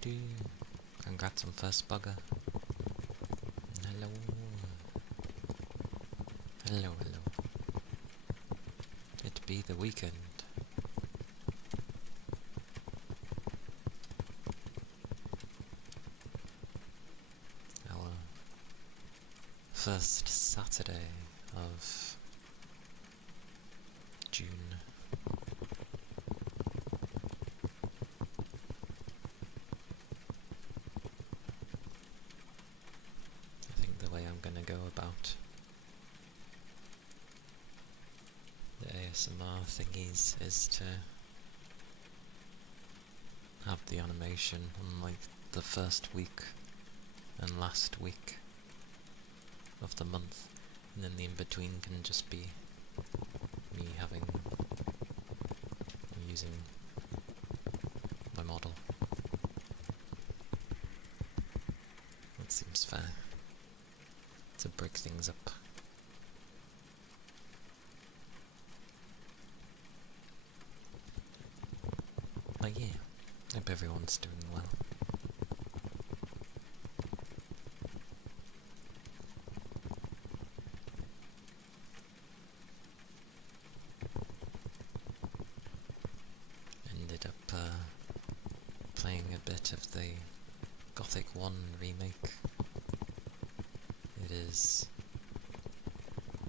Do. Congrats on first bugger. Hello. Hello. It be the weekend. Our first Saturday of June. I think the way I'm gonna go about the ASMR thingies is to have the animation on like the first week and last week of the month, and then the in-between can just be me using my model. That seems fair to break things up. But yeah, hope everyone's doing well. Ended up playing a bit of the Gothic 1 remake. It is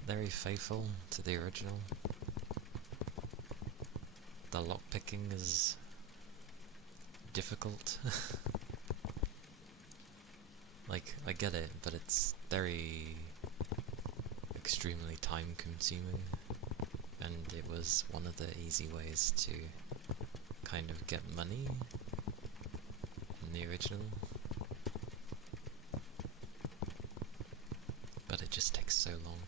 very faithful to the original. The lockpicking is difficult. Like, I get it, but it's very extremely time consuming, and it was one of the easy ways to kind of get money in the original, but it just takes so long.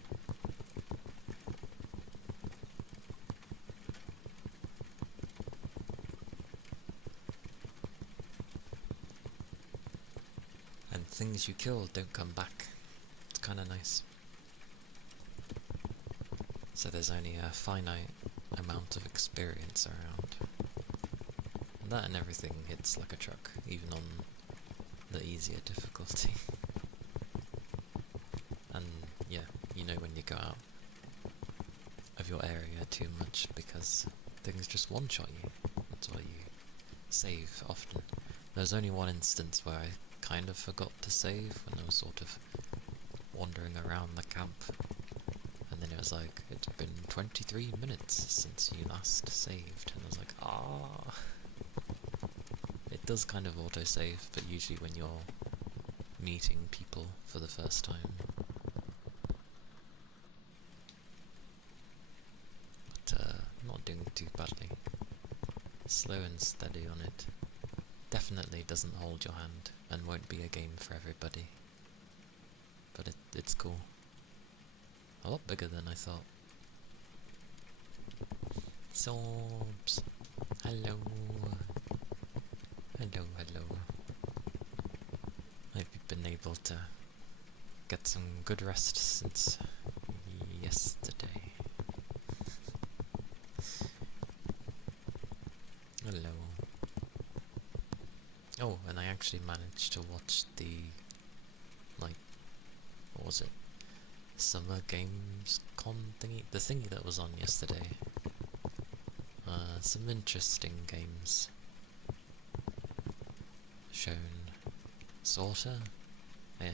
And things you kill don't come back. It's kinda nice. So there's only a finite amount of experience around. And that and everything hits like a truck, even on the easier difficulty. And yeah, you know when you go out of your area too much because things just one-shot you. That's why you save often. There's only one instance where I kind of forgot to save when I was sort of wandering around the camp, and then it was like, it's been 23 minutes since you last saved, and I was like, ah. It does kind of auto-save, but usually when you're meeting people for the first time. But not doing too badly. Slow and steady on it. Definitely doesn't hold your hand, and won't be a game for everybody. But it's cool. A lot bigger than I thought. Sorbs! Hello! Hello. Hope you've been able to get some good rest since yesterday. Hello. Oh, and I actually managed to watch the, like, what was it? Summer Games Con thingy? The thingy that was on yesterday. Some interesting games shown. Sorta? Yeah.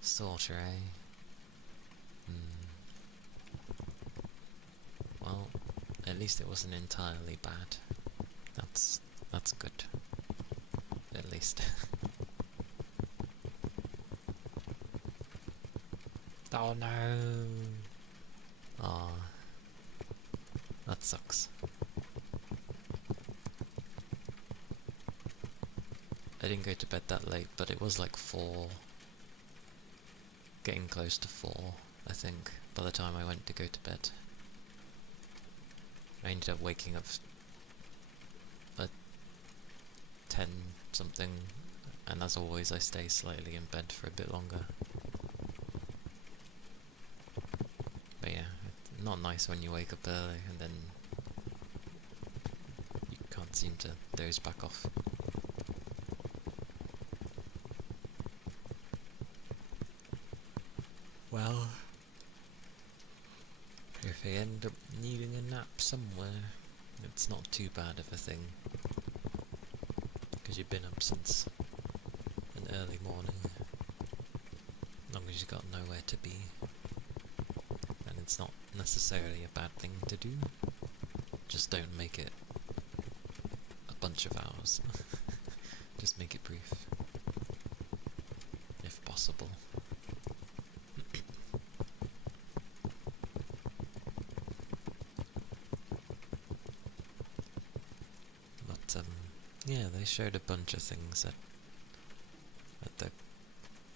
Sorta, eh? Well, at least it wasn't entirely bad. That's good. At least. Oh no! Aw. That sucks. I didn't go to bed that late, but it was like 4. Getting close to 4, I think, by the time I went to go to bed. I ended up waking up at 10 something, and as always I stay slightly in bed for a bit longer. But yeah, not nice when you wake up early and then you can't seem to doze back off. If I end up needing a nap somewhere, it's not too bad of a thing. Because you've been up since an early morning. As long as you've got nowhere to be. And it's not necessarily a bad thing to do. Just don't make it a bunch of hours. Just make it brief. If possible. But, yeah, they showed a bunch of things at the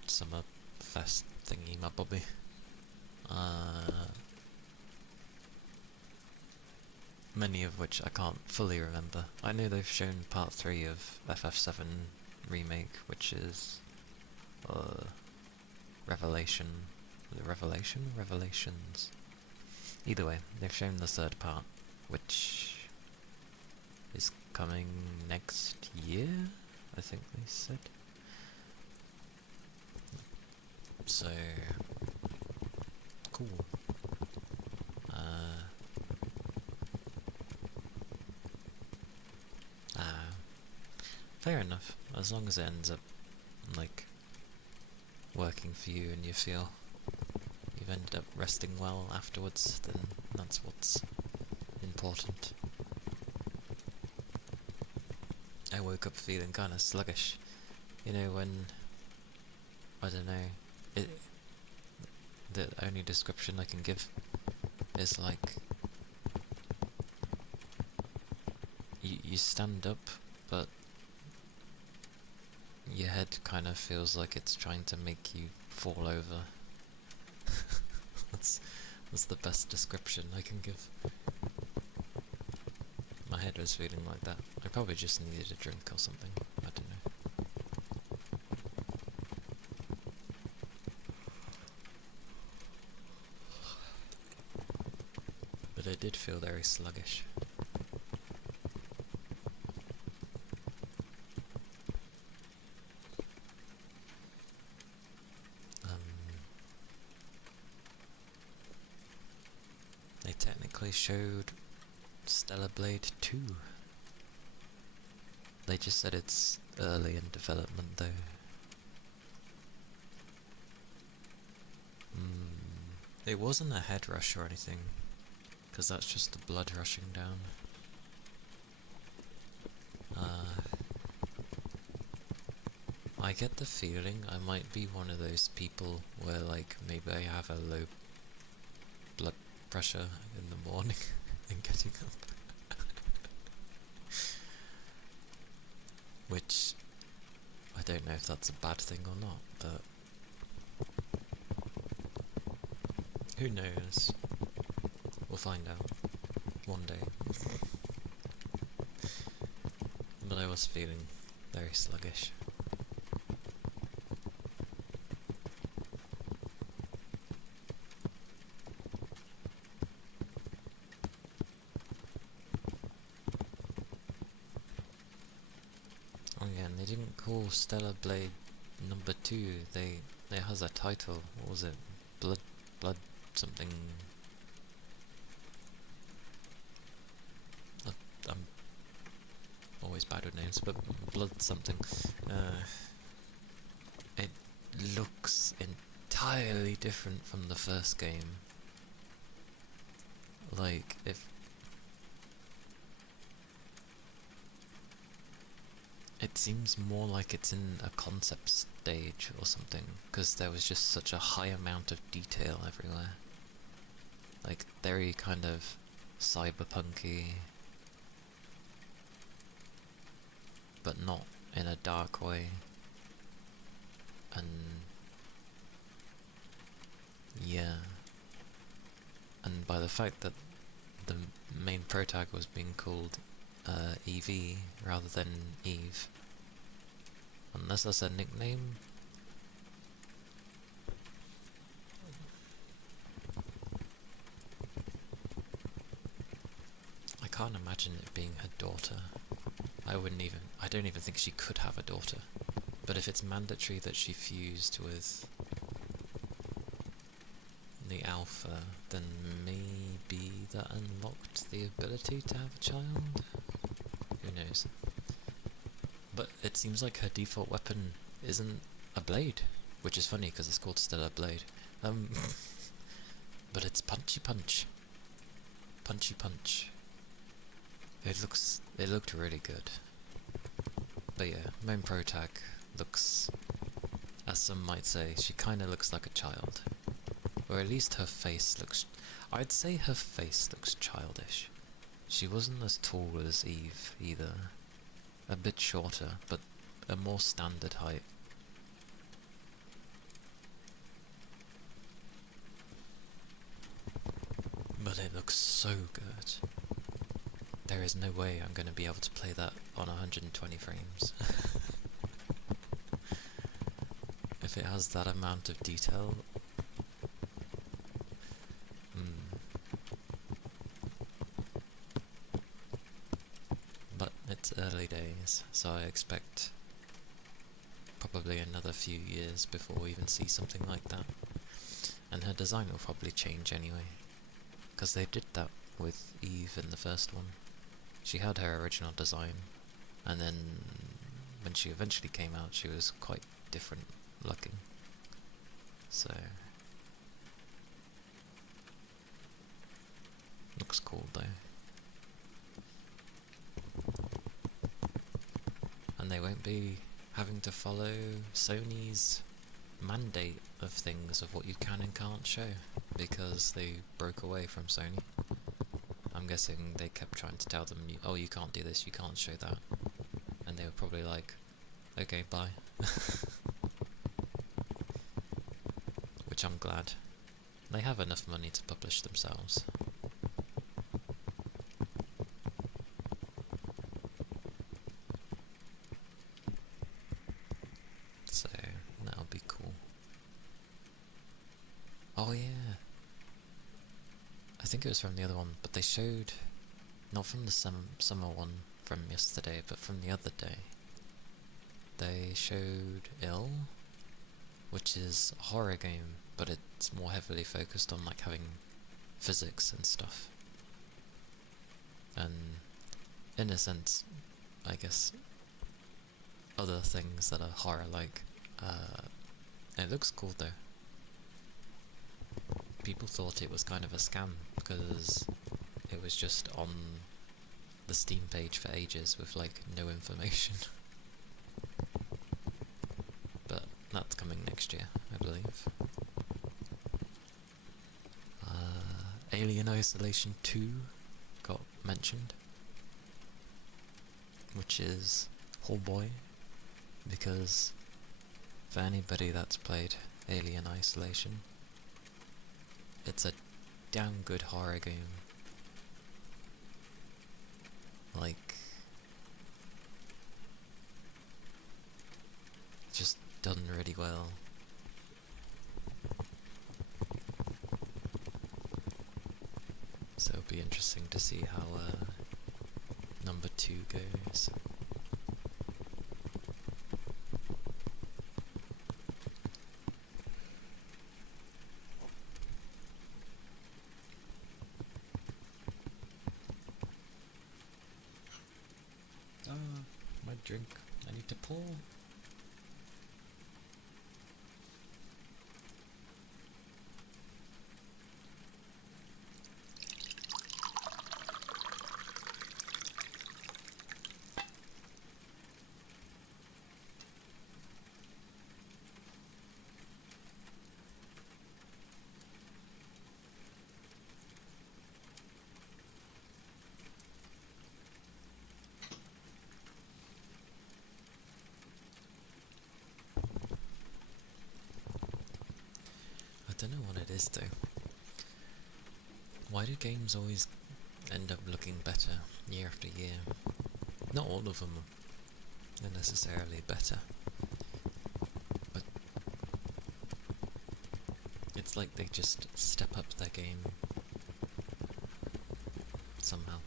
Summer Fest thingy my bobby. Many of which I can't fully remember. I know they've shown part 3 of FF7 Remake, which is Revelation. Was it Revelation? Revelations. Either way, they've shown the 3rd part, which is coming next year, I think they said. So, cool. Fair enough. As long as it ends up, like, working for you and you feel you've ended up resting well afterwards, then that's what's important. I woke up feeling kind of sluggish. You know, when, I don't know, the only description I can give is like, you stand up, but your head kind of feels like it's trying to make you fall over. That's the best description I can give. My head was feeling like that. I probably just needed a drink or something. I don't know. But I did feel very sluggish. They technically showed Stellar Blade 2. They just said it's early in development though. It wasn't a head rush or anything, because that's just the blood rushing down. I get the feeling I might be one of those people where, like, maybe I have a low blood pressure in the morning and getting up. Which, I don't know if that's a bad thing or not, but who knows? We'll find out one day. But I was feeling very sluggish. Oh yeah, and they didn't call Stellar Blade number 2, it has a title. What was it? Blood something. I'm always bad with names, but Blood something. It looks entirely different from the first game. Like, it seems more like it's in a concept stage or something, because there was just such a high amount of detail everywhere. Like, very kind of cyberpunky, but not in a dark way. And yeah, and by the fact that the main protag was being called Evie rather than Eve, unless that's a nickname. I can't imagine it being her daughter. I don't even think she could have a daughter. But if it's mandatory that she fused with the alpha, then maybe that unlocked the ability to have a child? Who knows? But it seems like her default weapon isn't a blade, which is funny because it's called Stellar Blade. But it's Punchy Punch. Punchy Punch. It looked really good. But yeah, main pro tag looks, as some might say, she kinda looks like a child. Or at least her face looks... I'd say her face looks childish. She wasn't as tall as Eve, either. A bit shorter, but a more standard height. But it looks so good. There is no way I'm going to be able to play that on 120 frames. If it has that amount of detail... But it's early days, so I expect probably another few years before we even see something like that. And her design will probably change anyway, because they did that with Eve in the first one. She had her original design, and then when she eventually came out she was quite different looking. So looks cool though. And they won't be having to follow Sony's mandate of things of what you can and can't show, because they broke away from Sony. I'm guessing they kept trying to tell them, oh, you can't do this, you can't show that, and they were probably like, okay, bye. Which I'm glad. They have enough money to publish themselves. So, that'll be cool. Oh yeah! I think it was from the other one, but they showed, not from the summer one from yesterday, but from the other day. They showed Ill, which is a horror game, but it's more heavily focused on like having physics and stuff. And in a sense, I guess, other things that are horror-like. It looks cool though. People thought it was kind of a scam because it was just on the Steam page for ages with like no information. But that's coming next year, I believe. Alien Isolation 2 got mentioned, which is oh boy, because for anybody that's played Alien Isolation, it's a damn good horror game. Like, just done really well. So it'll be interesting to see how number 2 goes. My drink. I need to pour. I don't know what it is though. Why do games always end up looking better year after year? Not all of them are necessarily better, but it's like they just step up their game somehow.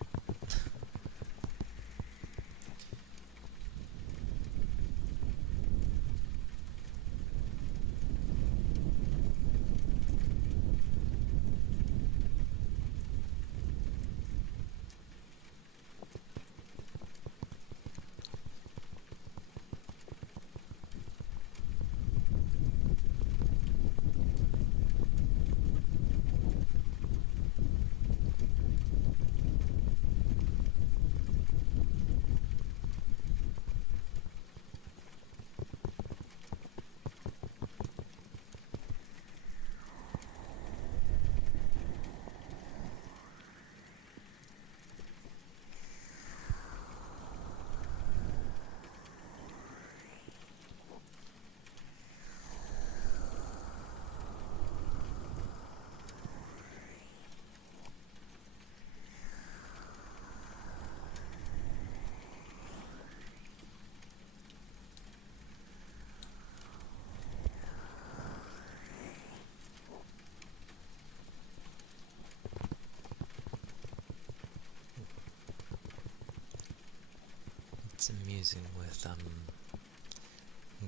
It's amusing with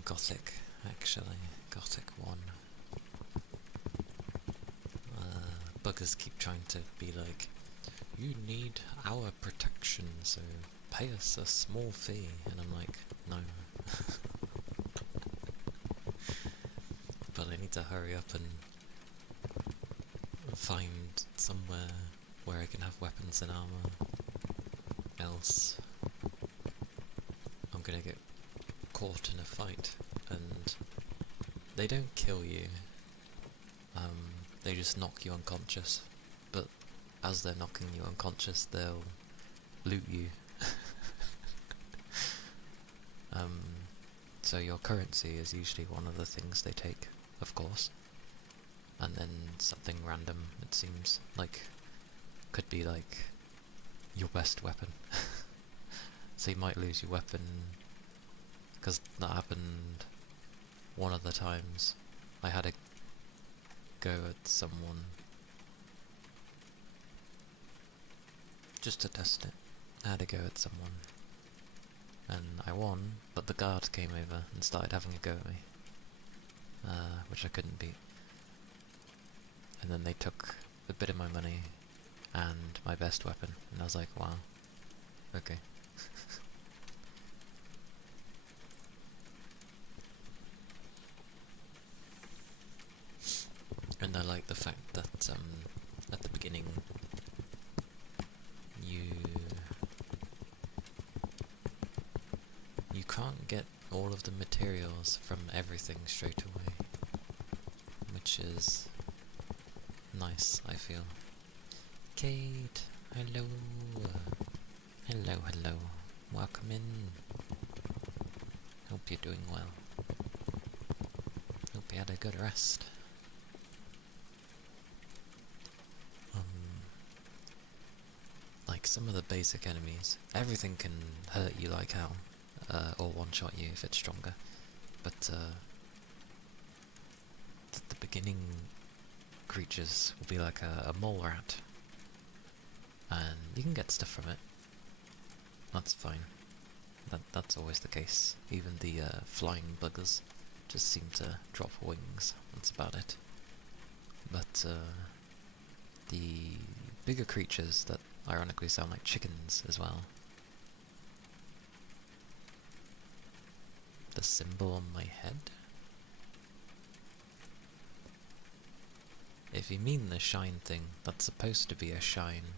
Gothic, actually. Gothic 1. Buggers keep trying to be like, you need our protection, so pay us a small fee. And I'm like, no. But I need to hurry up and find somewhere where I can have weapons and armor. Else I'm gonna get caught in a fight, and they don't kill you. They just knock you unconscious, but as they're knocking you unconscious, they'll loot you. So your currency is usually one of the things they take, of course, and then something random, it seems, like, could be like your best weapon. So you might lose your weapon, because that happened one of the times. I had a go at someone just to test it. I had a go at someone and I won, but the guard came over and started having a go at me, which I couldn't beat. And then they took a bit of my money and my best weapon, and I was like, wow, okay. And I like the fact that at the beginning you can't get all of the materials from everything straight away, which is nice, I feel. Kate, hello. Hello, hello. Welcome in. Hope you're doing well. Hope you had a good rest. Like some of the basic enemies, everything can hurt you like hell, or one-shot you if it's stronger, but the beginning creatures will be like a mole rat, and you can get stuff from it. That's fine. That's always the case. Even the flying buggers just seem to drop wings. That's about it. But the bigger creatures that ironically sound like chickens as well. The symbol on my head? If you mean the shine thing, that's supposed to be a shine.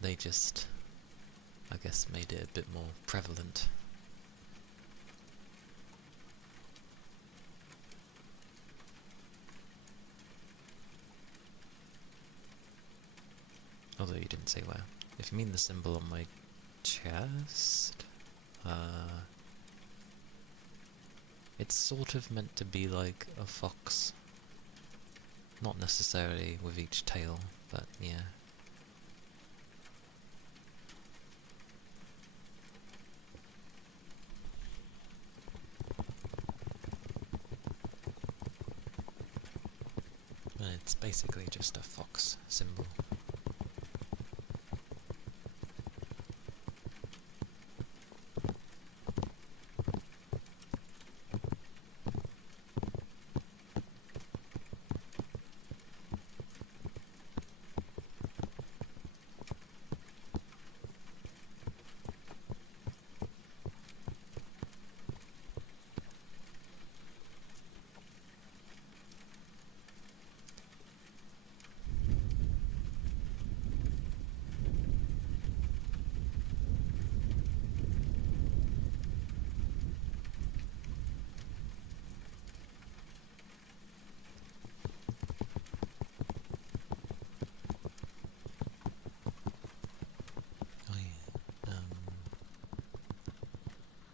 They just, I guess, made it a bit more prevalent. Although you didn't say where. If you mean the symbol on my chest, it's sort of meant to be like a fox. Not necessarily with each tail, but yeah. It's basically just a fox symbol.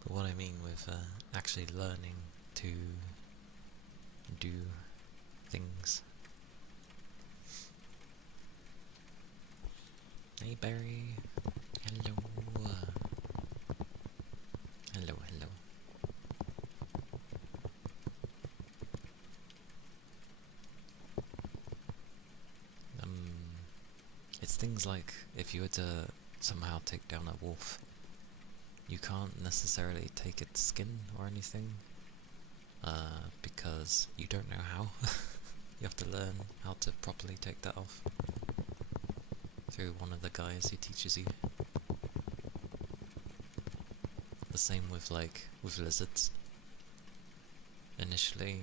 What I mean with actually learning to do things. Hey Barry, hello. Hello, hello. It's things like if you were to somehow take down a wolf, you can't necessarily take its skin or anything, because you don't know how. You have to learn how to properly take that off through one of the guys who teaches you. The same with with lizards. Initially,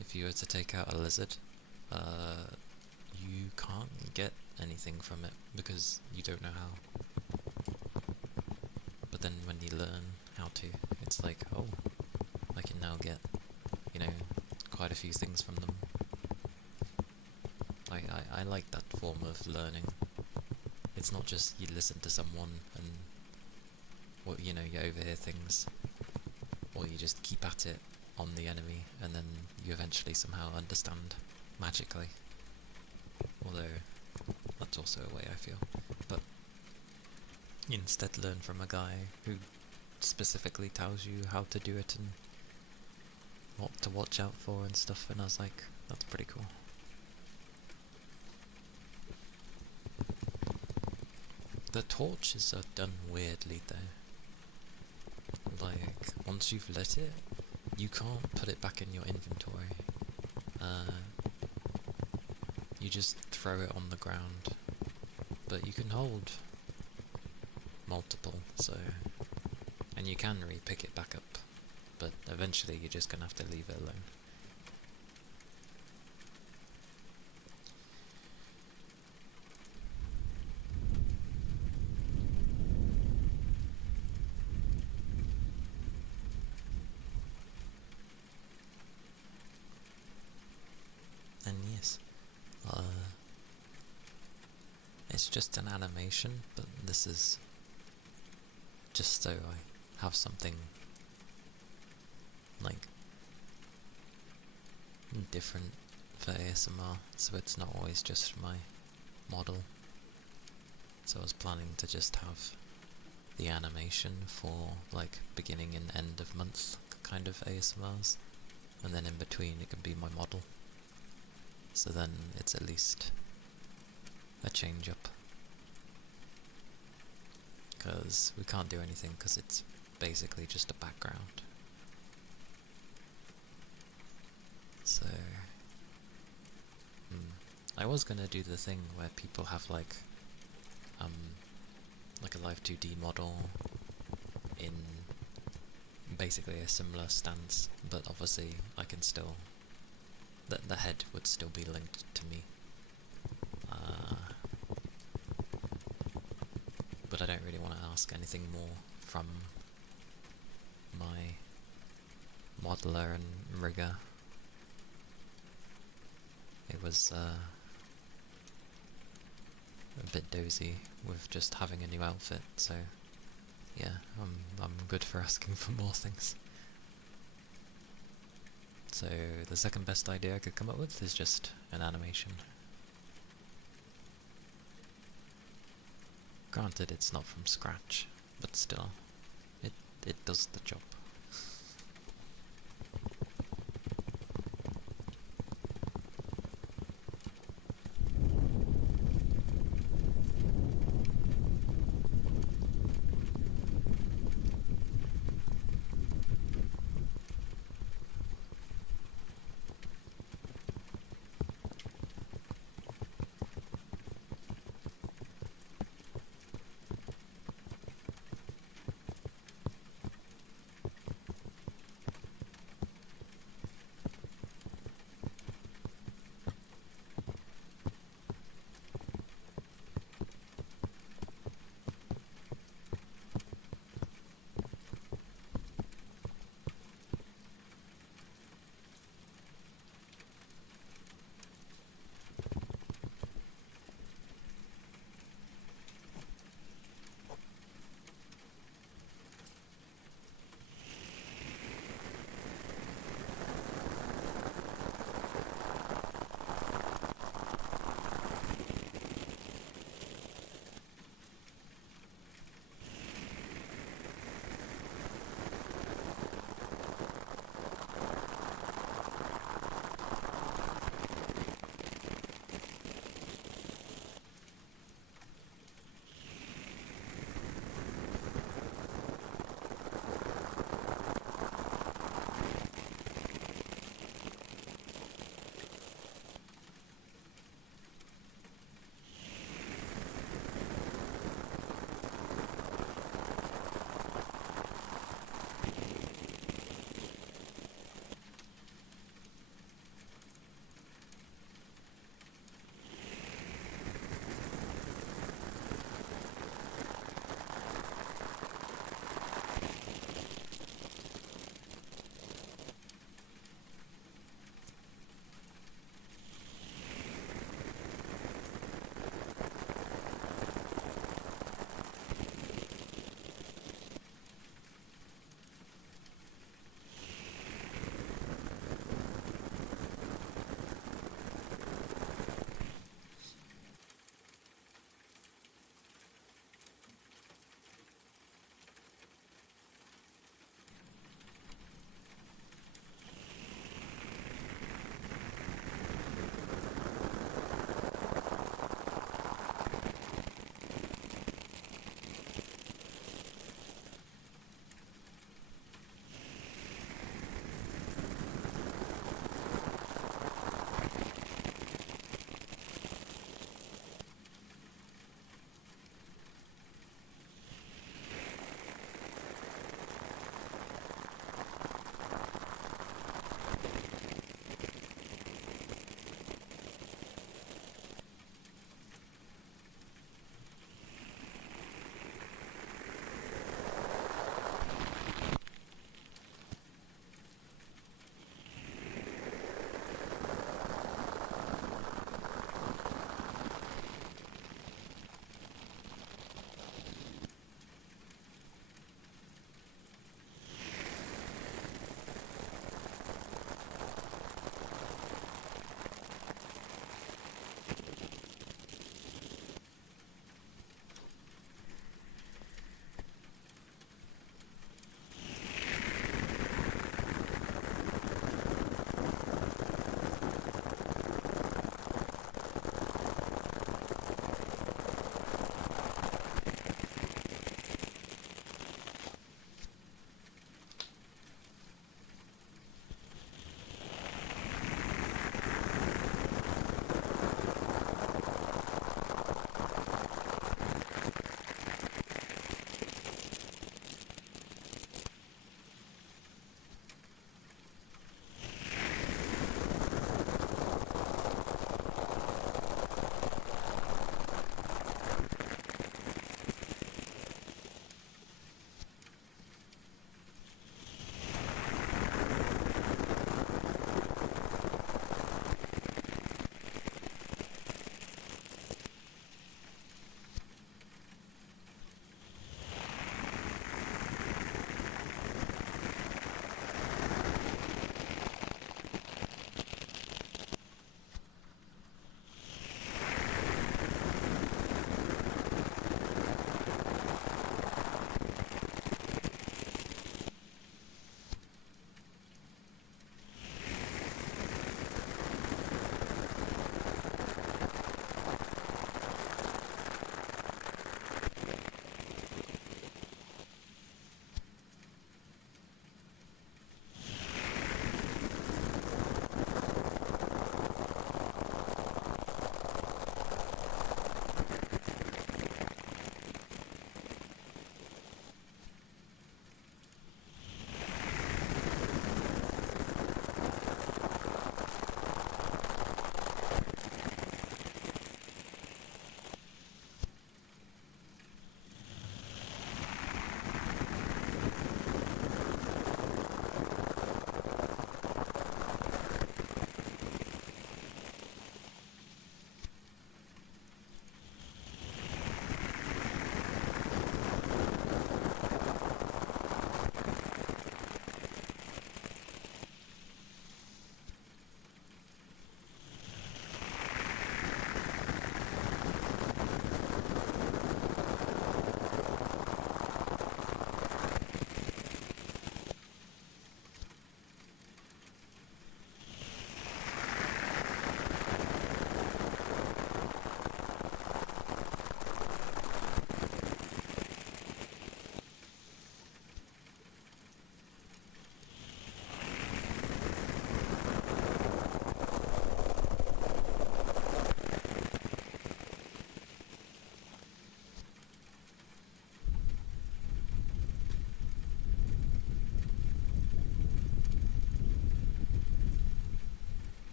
if you were to take out a lizard, you can't get anything from it because you don't know how. But then when you learn how to, it's like, oh, I can now get, quite a few things from them. I like that form of learning. It's not just you listen to someone and, well, you overhear things, or you just keep at it on the enemy and then you eventually somehow understand magically. Although, that's also a way I feel. But you instead learn from a guy who specifically tells you how to do it and what to watch out for and stuff, and I was like, that's pretty cool. The torches are done weirdly though. Like, once you've lit it, you can't put it back in your inventory. You just throw it on the ground. But you can hold multiple, so... And you can re-pick it back up, but eventually you're just gonna have to leave it alone. And yes, it's just an animation, but this is just so I have something like different for ASMR, so it's not always just my model. So I was planning to just have the animation for like beginning and end of month kind of ASMRs, and then in between it can be my model. So then it's at least a change up. Because we can't do anything because it's basically just a background. So... I was gonna do the thing where people have like a Live 2D model in basically a similar stance, but obviously I can still... the head would still be linked to me. But I don't really want to ask anything more from my modeler and rigger. It was a bit dozy with just having a new outfit, so yeah, I'm good for asking for more things. So the second best idea I could come up with is just an animation. Granted, it's not from scratch, but still, it does the job.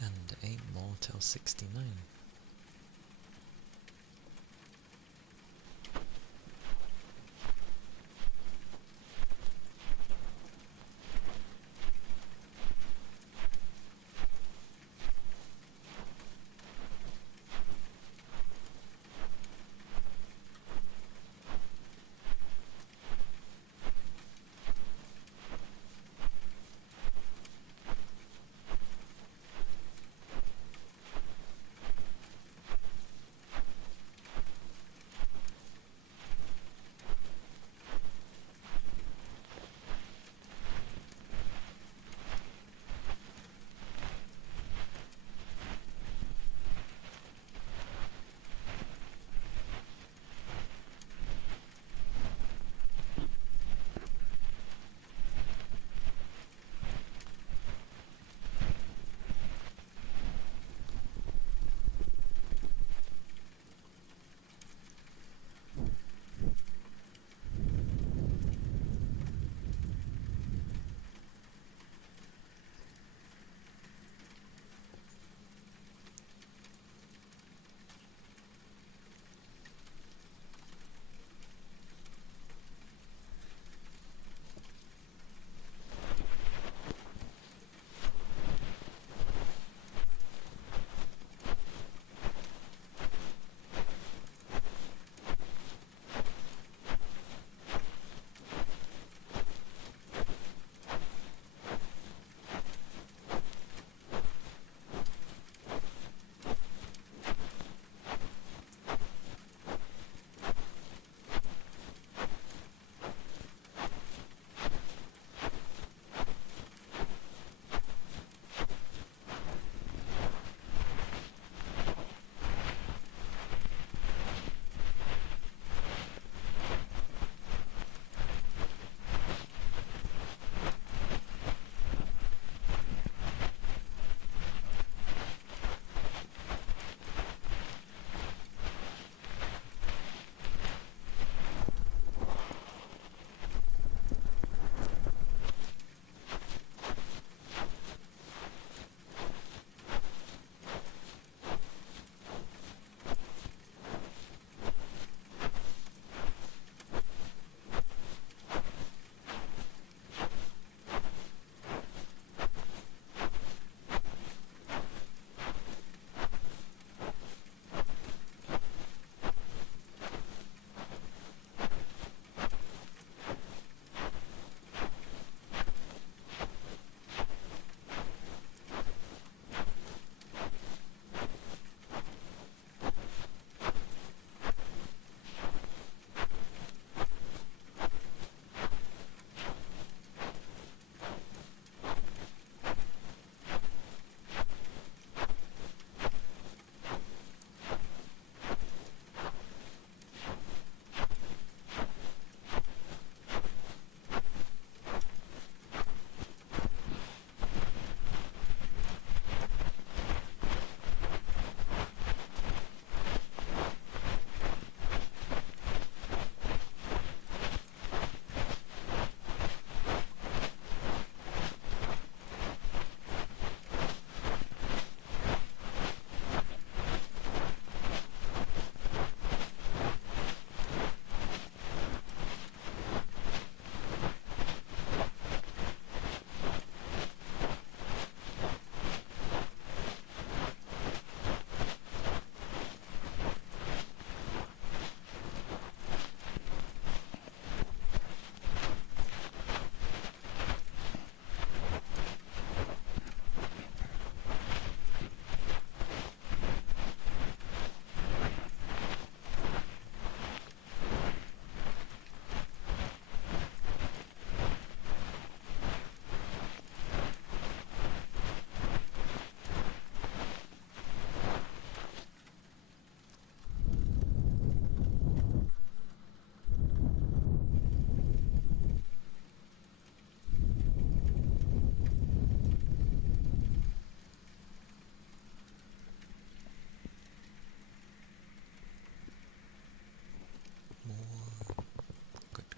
And 8 more till 69.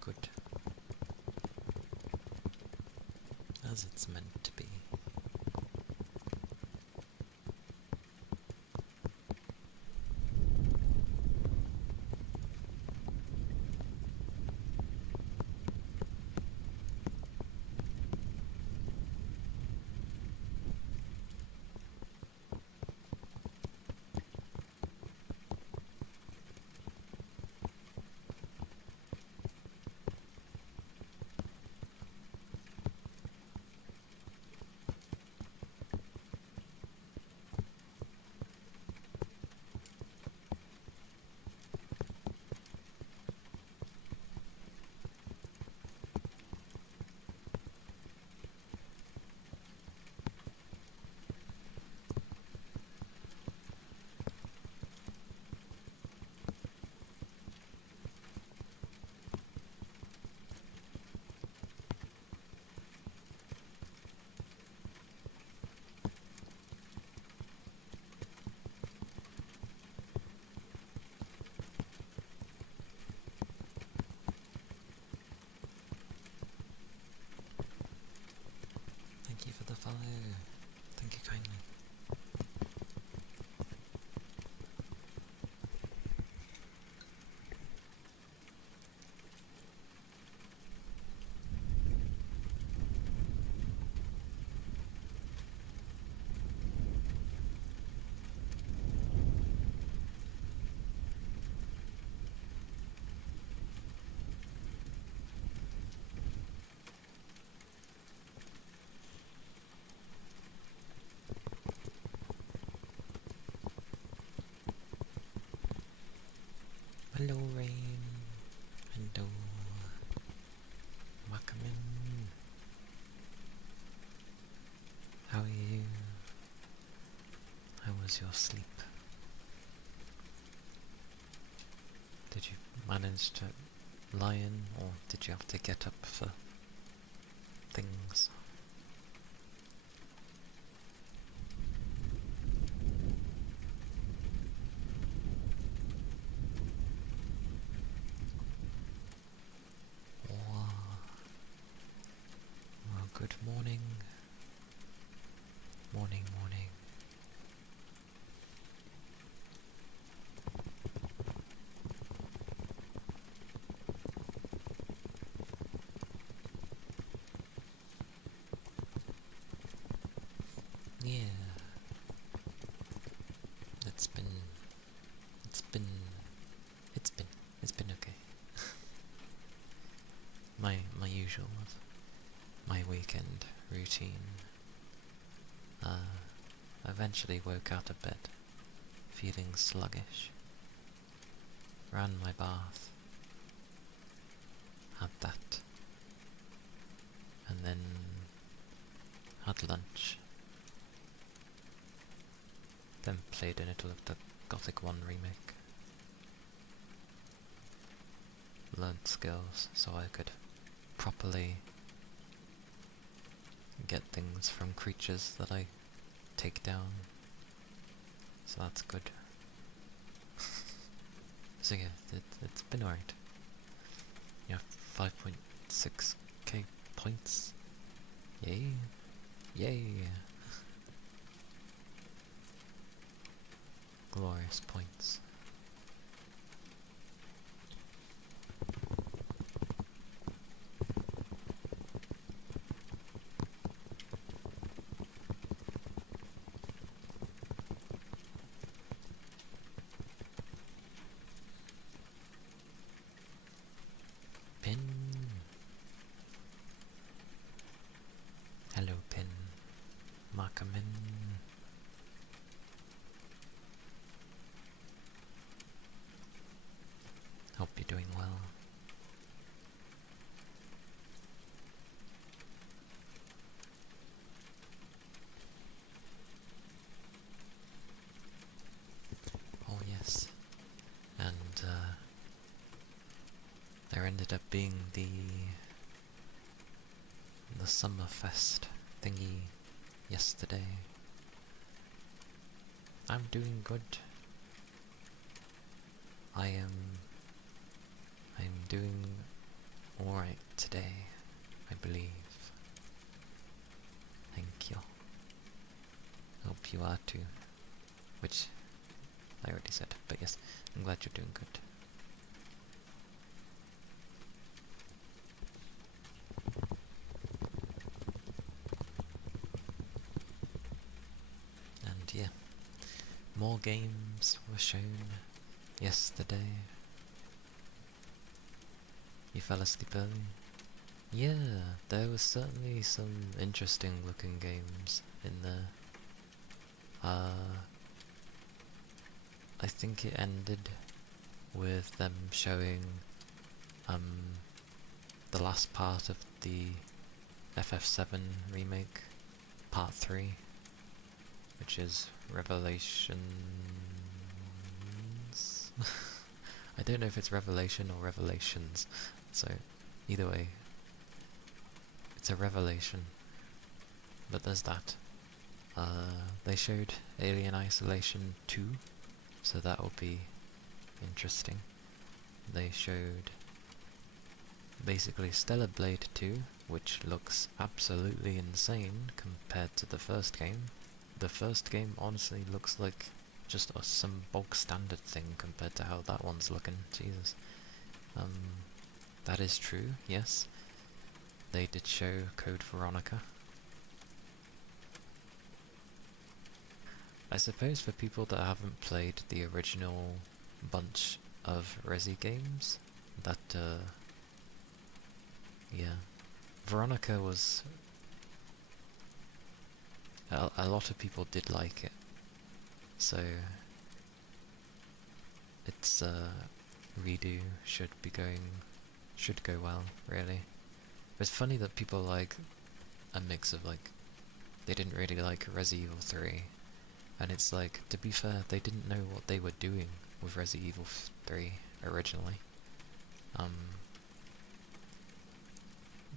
Good. As it's meant to be. Thank you kindly. Hello, Rain. Hello. Welcome in. How are you? How was your sleep? Did you manage to lie in, or did you have to get up for things? Well, good morning. Morning. Yeah. It's been okay. My usual, my weekend routine. Eventually woke out of bed, feeling sluggish. Ran my bath, had that, and then had lunch. Then played a little of the Gothic 1 remake. Learned skills so I could properly get things from creatures that I take down. So that's good. So yeah, it's been alright. Yeah, 5.6k points. Yay. Glorious points. Pin. Hello, Pin. Markamin. Hope you're doing well. Oh yes, and there ended up being the Summerfest thingy yesterday. I'm doing good. I'm doing alright today, I believe. Thank you. Hope you are too. Which I already said, but yes, I'm glad you're doing good. And yeah, more games were shown yesterday. You fell asleep early? Yeah, there was certainly some interesting looking games in there. I think it ended with them showing the last part of the FF7 remake, part 3, which is Revelations. I don't know if it's Revelation or Revelations, so either way, it's a revelation. But there's that. They showed Alien Isolation 2, so that will be interesting. They showed basically Stellar Blade 2, which looks absolutely insane compared to the first game. The first game honestly looks like just some bog standard thing compared to how that one's looking. Jesus. That is true, yes. They did show Code Veronica. I suppose for people that haven't played the original bunch of Resi games, that, yeah. Veronica was... A lot of people did like it, so its redo should go well, really. It's funny that people like a mix of like, they didn't really like Resi Evil 3, and it's like, to be fair, they didn't know what they were doing with Resi Evil 3 originally.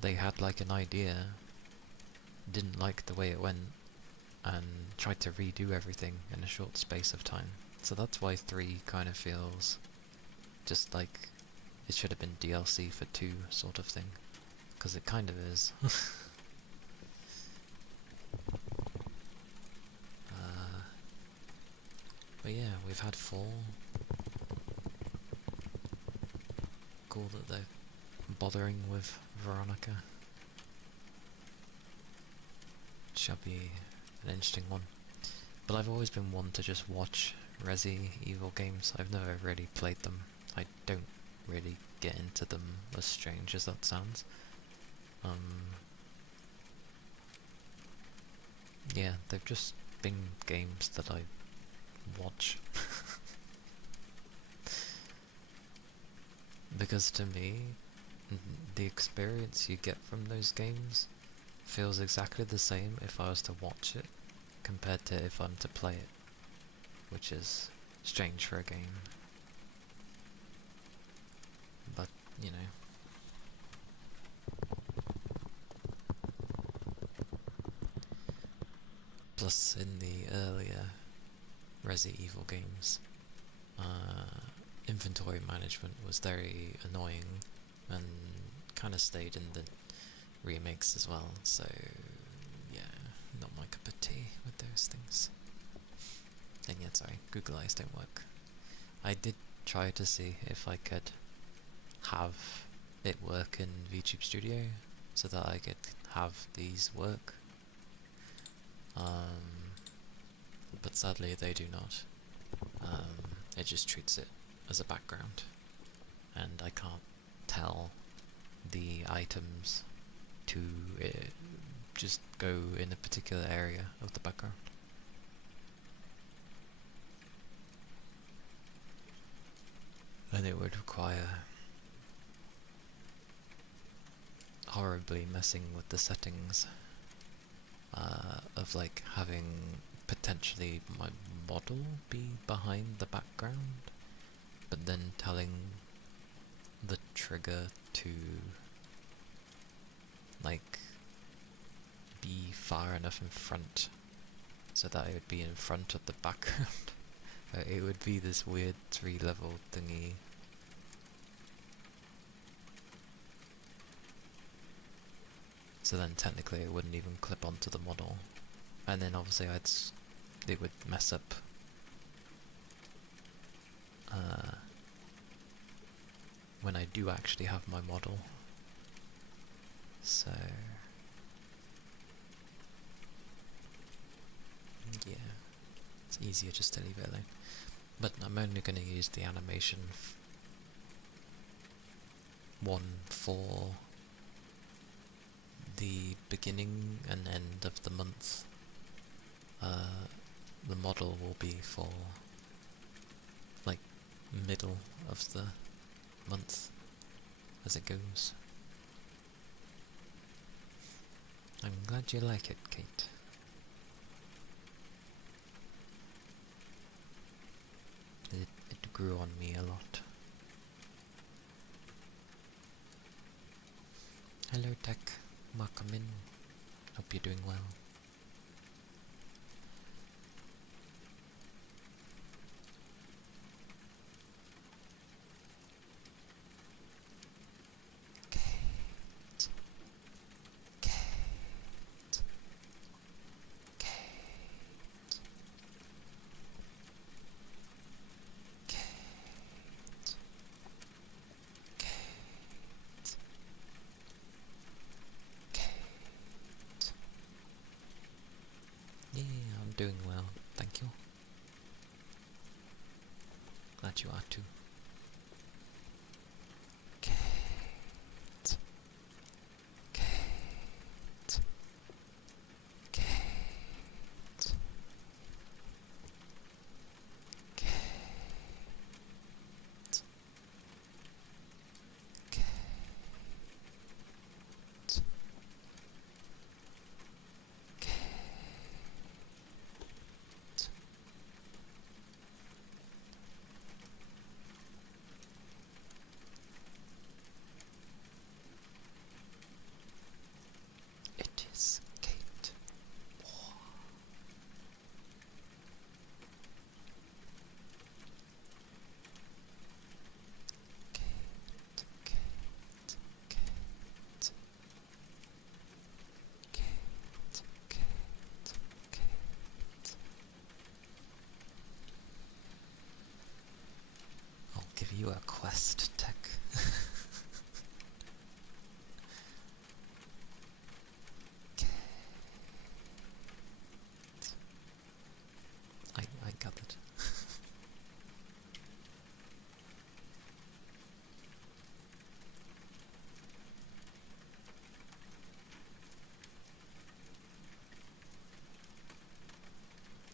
They had like an idea, didn't like the way it went, and tried to redo everything in a short space of time. So that's why 3 kind of feels just like it should have been DLC for 2 sort of thing. Because it kind of is. But yeah, we've had 4. Cool that they're bothering with Veronica. Shall be an interesting one. But I've always been one to just watch Resi Evil games. I've never really played them. I don't really get into them, as strange as that sounds. Yeah, they've just been games that I watch. Because to me, the experience you get from those games feels exactly the same if I was to watch it compared to if I'm to play it, which is strange for a game. But, you know. Plus, in the earlier Resi Evil games, inventory management was very annoying and kind of stayed in the remakes as well, so yeah, not my cup of tea with those things. And yeah, sorry, Google Eyes don't work. I did try to see if I could have it work in VTube Studio so that I could have these work, but sadly they do not. It just treats it as a background, and I can't tell the items to just go in a particular area of the background. And it would require horribly messing with the settings of like having potentially my model be behind the background, but then telling the trigger to like be far enough in front so that it would be in front of the background. It would be this weird 3-level thingy. So then technically it wouldn't even clip onto the model, and then obviously it would mess up when I do actually have my model. So yeah, it's easier just to leave it alone. But I'm only going to use the animation one for the beginning and end of the month. The model will be for like middle of the month as it goes. I'm glad you like it, Kate. It grew on me a lot. Hello Tech, welcome in. Hope you're doing well. Okay. I'm doing well, thank you. Glad you are too. Kate. Kate. Kate. Kate. Kate. It is Kate. Oh. Kate, Kate, Kate, Kate, Kate, Kate. I'll give you a quest tech. I got it.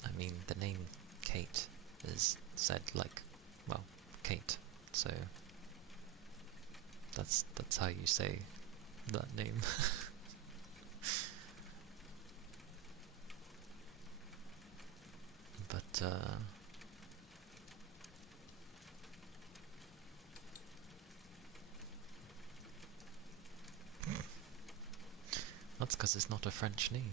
I mean, the name Kate is said like, well, Kate, so that's how you say that name. But that's because it's not a French name.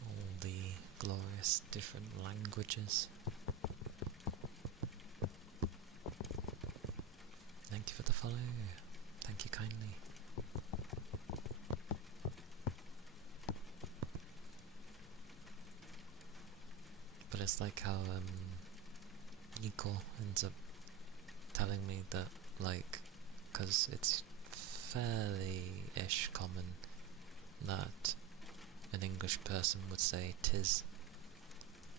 All the glorious different languages. Thank you for the follow. Thank you kindly. But it's like how Nico ends up telling me that, like, because it's fairly-ish common that an English person would say tis,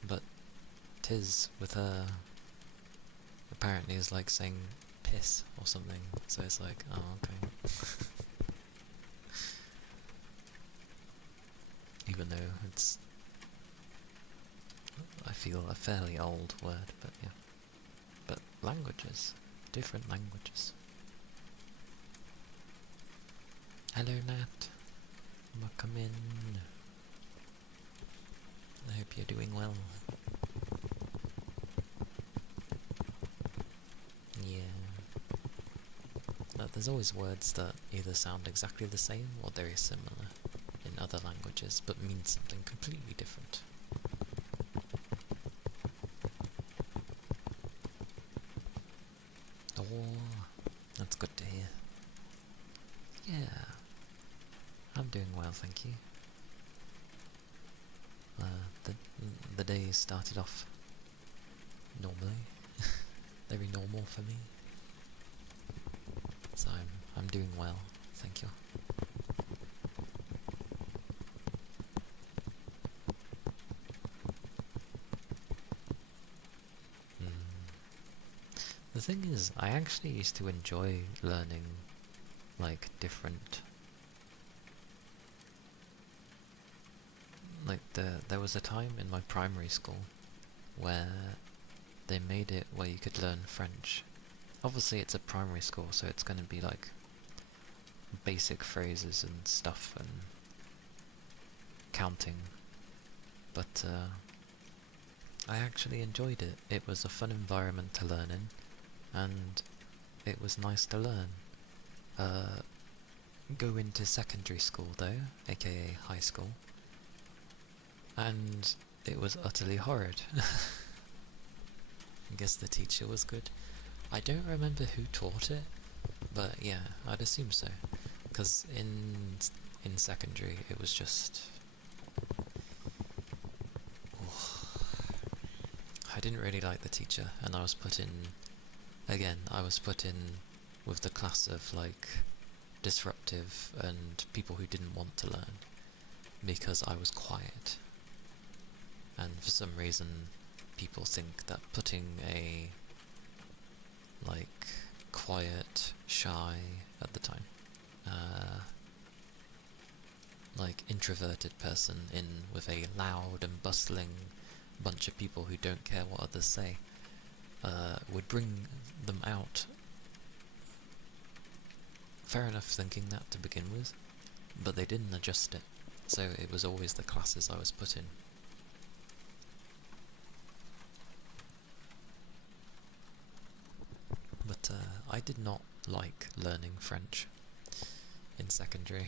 but tis with her apparently is like saying piss or something, so it's like, oh, okay. Even though it's, I feel, a fairly old word, but yeah. But languages, different languages. Hello Nat, welcome in. I hope you're doing well. Yeah. There's always words that either sound exactly the same or very similar in other languages, but mean something completely different. Oh, that's good to hear. Yeah, I'm doing well, thank you. The day started off normally, very normal for me. So I'm doing well, thank you. The thing is, I actually used to enjoy learning, like, different... Like, there was a time in my primary school where they made it where you could learn French. Obviously it's a primary school, so it's going to be, like, basic phrases and stuff and counting. But, I actually enjoyed it. It was a fun environment to learn in, and it was nice to learn. Go into secondary school though, aka high school, and it was utterly horrid. I guess the teacher was good. I don't remember who taught it, but yeah, I'd assume so. Because in secondary it was just I didn't really like the teacher, and I was put in, again, I was put in with the class of, like, disruptive and people who didn't want to learn, because I was quiet. And for some reason, people think that putting a, like, quiet, shy, at the time, like, introverted person in with a loud and bustling bunch of people who don't care what others say, would bring them out. Fair enough thinking that to begin with, but they didn't adjust it, so it was always the classes I was put in. But I did not like learning French in secondary.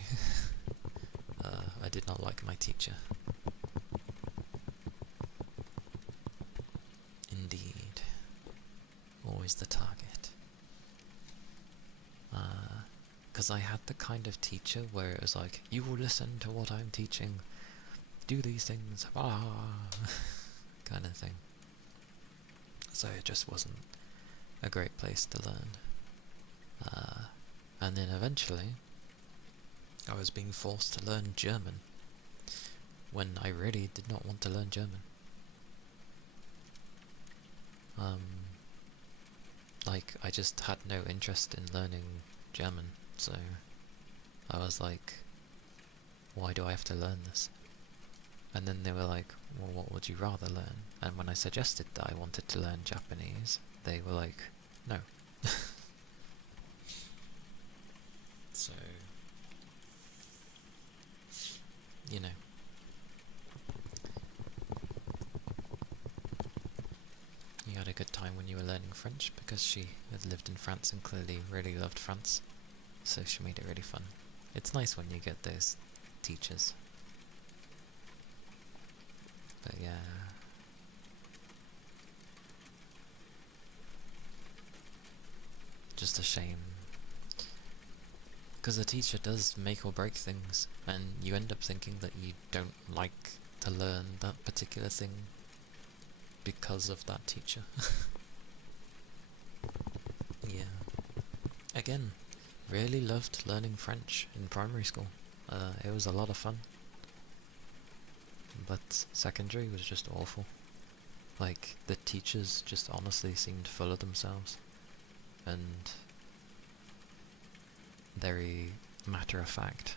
I did not like my teacher. Indeed. Always the target. Because I had the kind of teacher where it was like, you will listen to what I'm teaching, do these things, blah, kind of thing. So it just wasn't a great place to learn. And then eventually, I was being forced to learn German, when I really did not want to learn German. Like, I just had no interest in learning German, so I was like, why do I have to learn this? And then they were like, well, what would you rather learn? And when I suggested that I wanted to learn Japanese, they were like, no. So, you know. You had a good time when you were learning French, because she had lived in France and clearly really loved France, so she made it really fun. It's nice when you get those teachers. But yeah. Just a shame. Because the teacher does make or break things, and you end up thinking that you don't like to learn that particular thing because of that teacher. Yeah. Again, really loved learning French in primary school. It was a lot of fun. But secondary was just awful. Like, the teachers just honestly seemed full of themselves, and very matter of fact.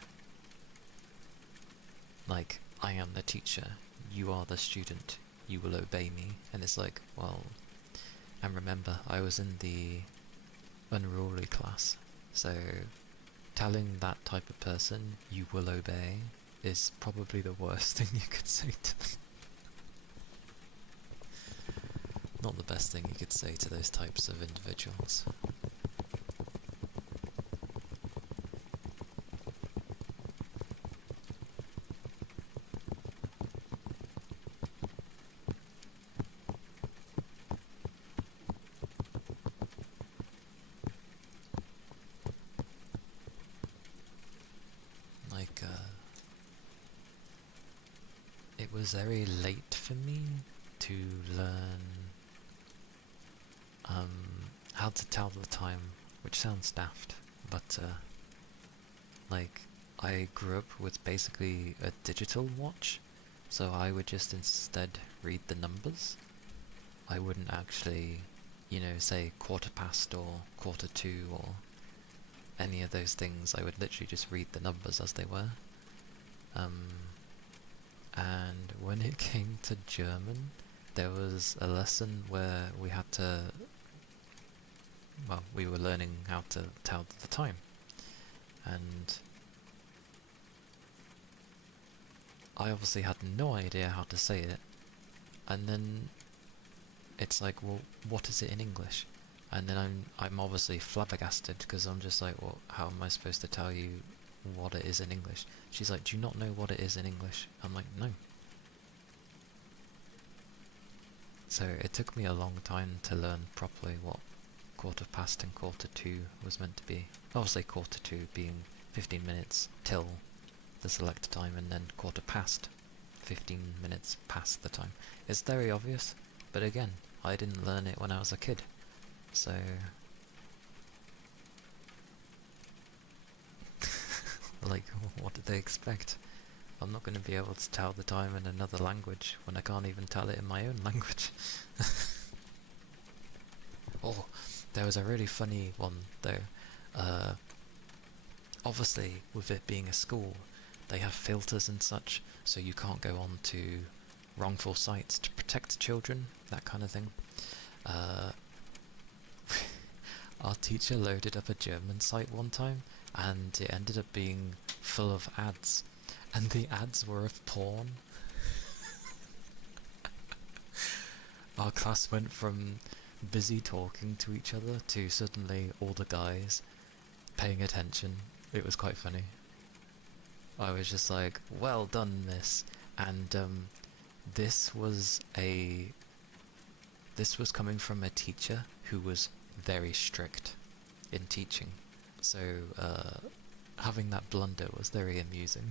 Like, I am the teacher, you are the student, you will obey me. And it's like, well, and remember, I was in the unruly class, so telling that type of person you will obey is probably the worst thing you could say to them. Not the best thing you could say to those types of individuals. Like, it was very late for me to learn how to tell the time, which sounds daft, but like, I grew up with basically a digital watch, so I would just instead read the numbers. I wouldn't actually, say quarter past or quarter to or any of those things. I would literally just read the numbers as they were. And when it came to German, there was a lesson where we had to, well, we were learning how to tell the time, and I obviously had no idea how to say it, and then it's like, well, what is it in English? And then I'm obviously flabbergasted, because I'm just like, well, how am I supposed to tell you what it is in English? She's like, do you not know what it is in English? I'm like, no. So it took me a long time to learn properly what quarter past and quarter to was meant to be. Obviously quarter to being 15 minutes till the select time, and then quarter past 15 minutes past the time. It's very obvious, But again, I didn't learn it when I was a kid, so... like, what did they expect? I'm not going to be able to tell the time in another language when I can't even tell it in my own language. Oh, there was a really funny one though. Obviously, with it being a school, they have filters and such, so you can't go on to wrongful sites to protect children, that kind of thing. Our teacher loaded up a German site one time, and it ended up being full of ads, and the ads were of porn. Our class went from busy talking to each other to suddenly all the guys paying attention. It was quite funny. I was just like, well done, miss. And this was coming from a teacher who was very strict in teaching. So having that blunder was very amusing.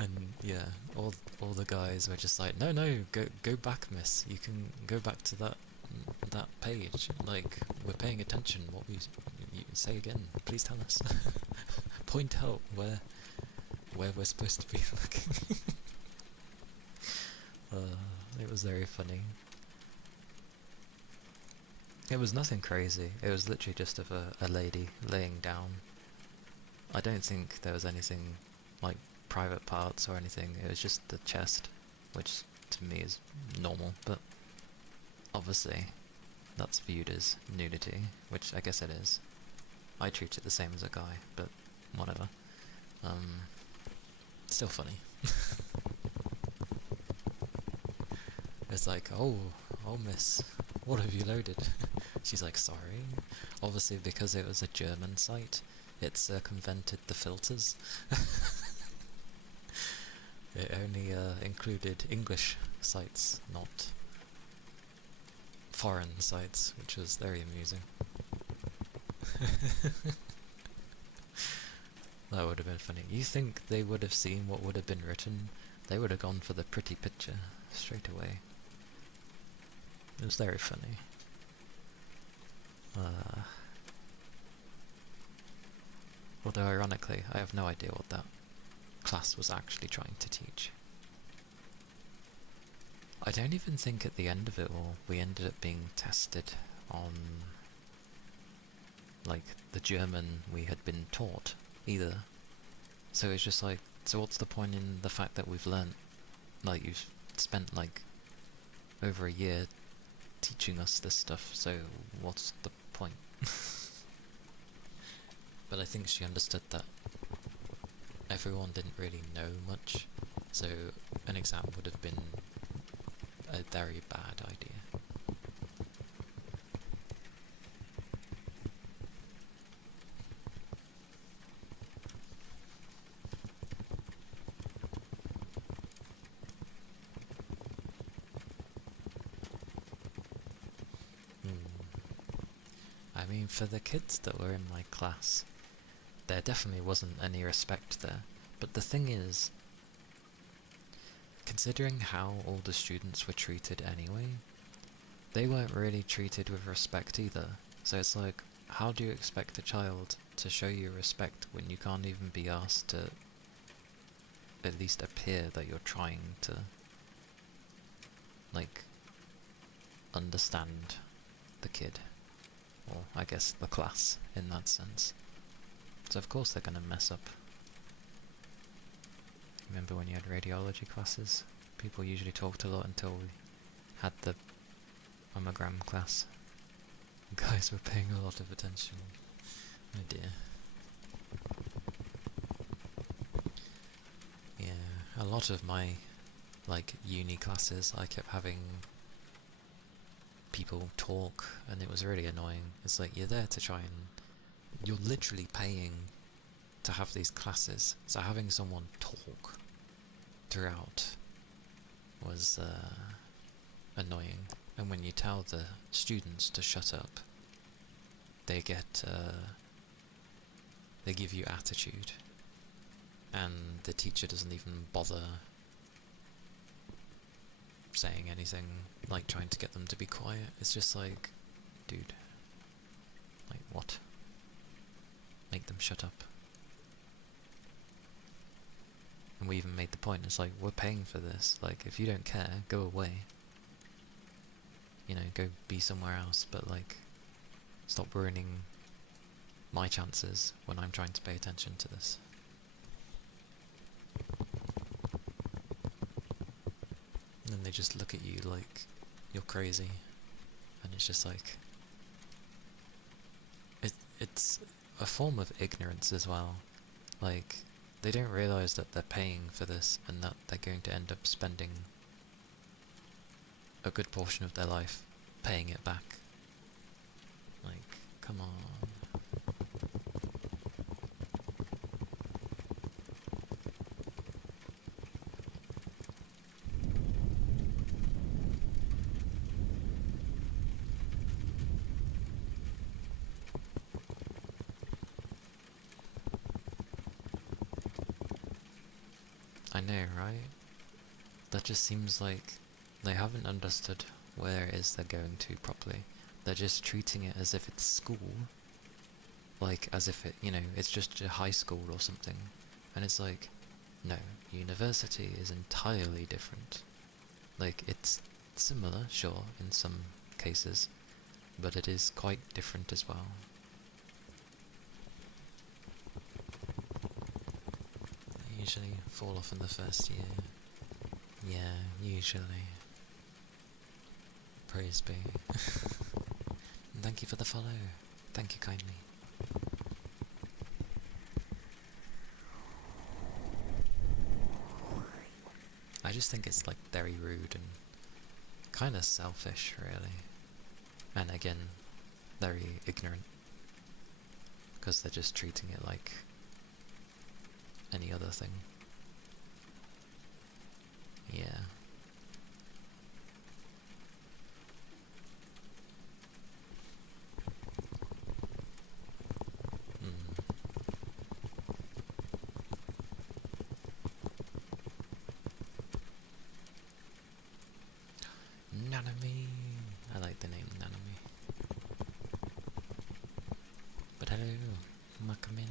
And yeah, all the guys were just like, no, go back, miss. You can go back to that page. Like, we're paying attention. What you say again? Please tell us. Point out where we're supposed to be looking. It was very funny. It was nothing crazy. It was literally just of a lady laying down. I don't think there was anything like private parts or anything. It was just the chest, which to me is normal, but obviously that's viewed as nudity, which I guess it is. I treat it the same as a guy, but whatever. Still funny. It's like, oh miss, what have you loaded? She's like, sorry. Obviously because it was a German site, it circumvented the filters. It only included English sites, not foreign sites, which was very amusing. That would have been funny. You think they would have seen what would have been written? They would have gone for the pretty picture straight away. It was very funny. Although ironically, I have no idea what that class was actually trying to teach. I don't even think at the end of it all we ended up being tested on like the German we had been taught either. So it's just like, so what's the point in the fact that we've learnt, like you've spent like over a year teaching us this stuff, so what's the point? But I think she understood that everyone didn't really know much, so an exam would have been a very bad idea. I mean, for the kids that were in my class, there definitely wasn't any respect there. But the thing is, considering how all the students were treated anyway, they weren't really treated with respect either. So it's like, how do you expect a child to show you respect when you can't even be asked to at least appear that you're trying to, like, understand the kid? Or, I guess, the class, in that sense. So of course they're gonna mess up. Remember when you had radiology classes? People usually talked a lot until we had the mammogram class. Guys were paying a lot of attention. Oh dear. Yeah, a lot of my, like, uni classes, I kept having people talk, and it was really annoying. It's like, you're there to try and... You're literally paying to have these classes, so having someone talk throughout was annoying. And when you tell the students to shut up, they get they give you attitude, and the teacher doesn't even bother saying anything, like trying to get them to be quiet. It's just like, dude, like what? Make them shut up. And we even made the point, it's like, we're paying for this, like, if you don't care, go away. You know, go be somewhere else, but like, stop ruining my chances when I'm trying to pay attention to this. And then they just look at you like you're crazy, and it's just like, it's a form of ignorance as well. Like, they don't realise that they're paying for this and that they're going to end up spending a good portion of their life paying it back. Like, come on. I know, right? That just seems like they haven't understood where it is they're going to properly. They're just treating it as if it's school. Like, as if it, you know, it's just a high school or something. And it's like, no, university is entirely different. Like, it's similar, sure, in some cases, but it is quite different as well. They usually fall off in the first year. Yeah, usually. Praise be. And thank you for the follow. Thank you kindly. I just think it's like very rude and kind of selfish, really. And again, very ignorant. Because they're just treating it like any other thing. Yeah. Nanami! I like the name Nanami. But hello, Makamin.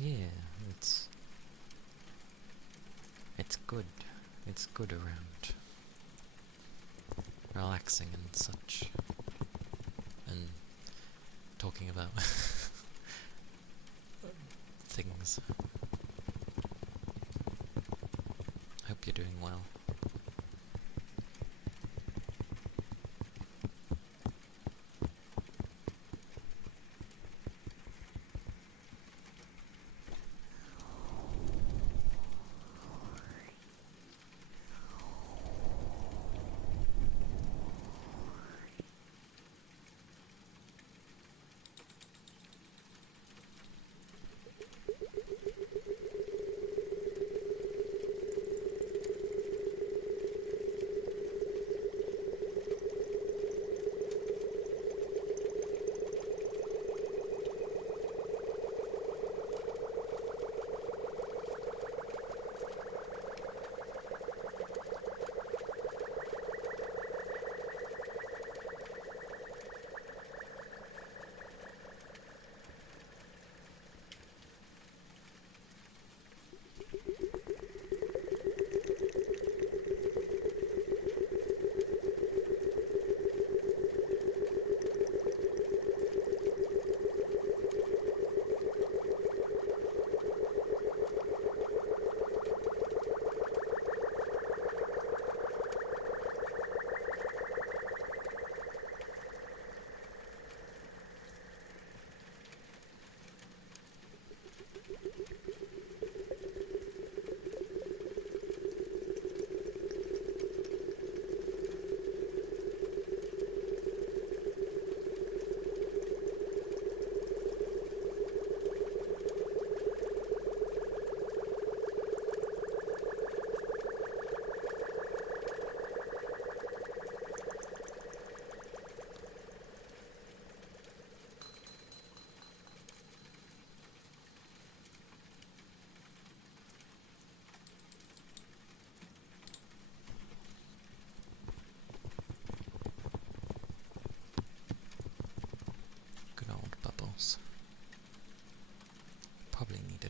Yeah, it's good. It's good around. Relaxing and such. And talking about things. Hope you're doing well.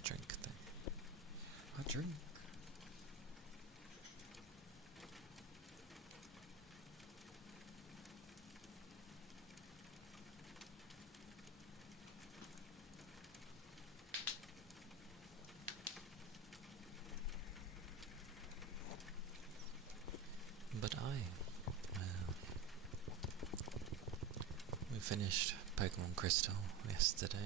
drink thing. A drink. But we finished Pokemon Crystal yesterday,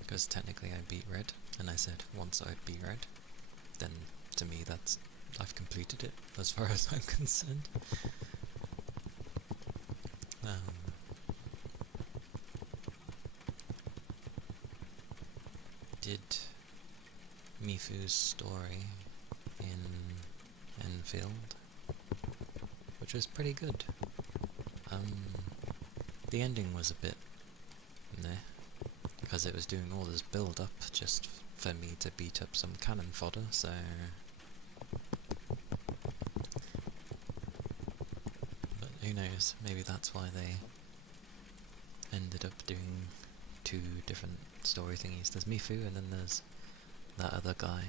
because technically I beat Red, and I said once I beat Red, then to me I've completed it, as far as I'm concerned. Did Mifu's story in Enfield, which was pretty good. The ending was a bit meh, because it was doing all this build-up just for me to beat up some cannon fodder, so... But who knows, maybe that's why they ended up doing 2 different story thingies. There's Mifu and then there's that other guy,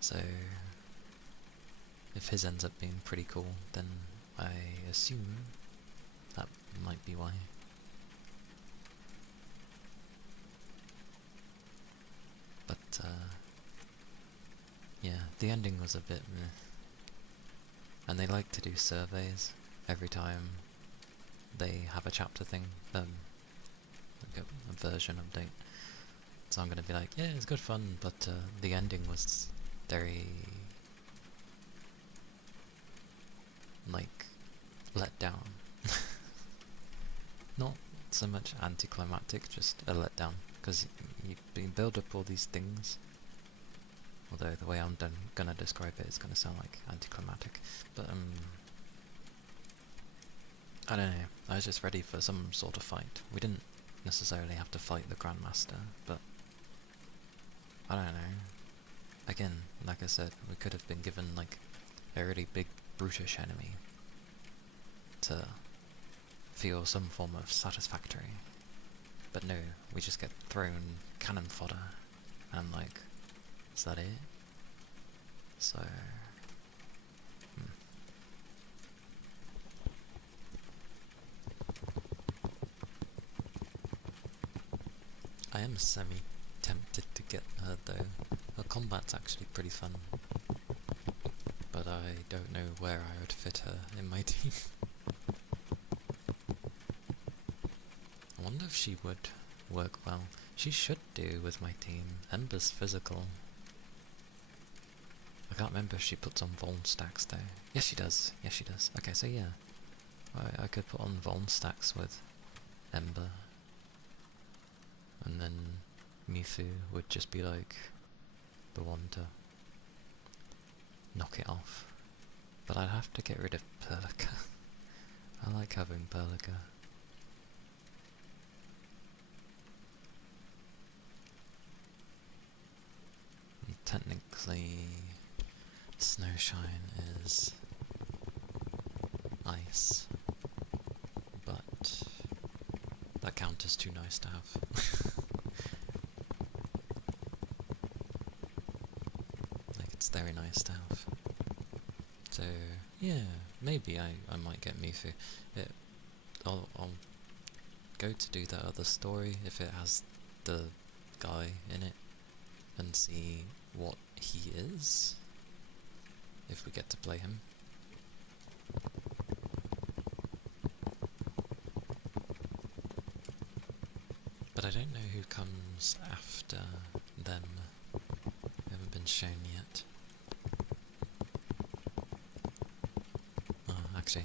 so if his ends up being pretty cool, then I assume that might be why. But yeah, the ending was a bit meh. And they like to do surveys every time they have a chapter thing, like a version update. So I'm gonna be like, yeah, it's good fun, but the ending was very, like, let down. Not so much anticlimactic, just a letdown, because you build up all these things, although the way I'm gonna describe it is gonna sound like anticlimactic, but I don't know, I was just ready for some sort of fight. We didn't necessarily have to fight the Grandmaster, but I don't know. Again, like I said, we could have been given like a really big brutish enemy to feel some form of satisfactory. But no, we just get thrown cannon fodder, and I'm like, is that it? So... I am semi-tempted to get her though. Her combat's actually pretty fun. But I don't know where I would fit her in my team. I wonder if she would work well. She should do with my team. Ember's physical. I can't remember if she puts on Vuln stacks though. Yes she does. Yes she does. Okay, so yeah. I could put on Vuln stacks with Ember. And then Mifu would just be like the one to knock it off. But I'd have to get rid of Perlica. I like having Perlica. And technically, Snowshine is ice, but that count is too nice to have. Like, it's very nice to have. So, yeah, maybe I might get Mifu. I'll go to do that other story if it has the guy in it and see what he is, if we get to play him. But I don't know who comes after them. They haven't been shown yet. Actually,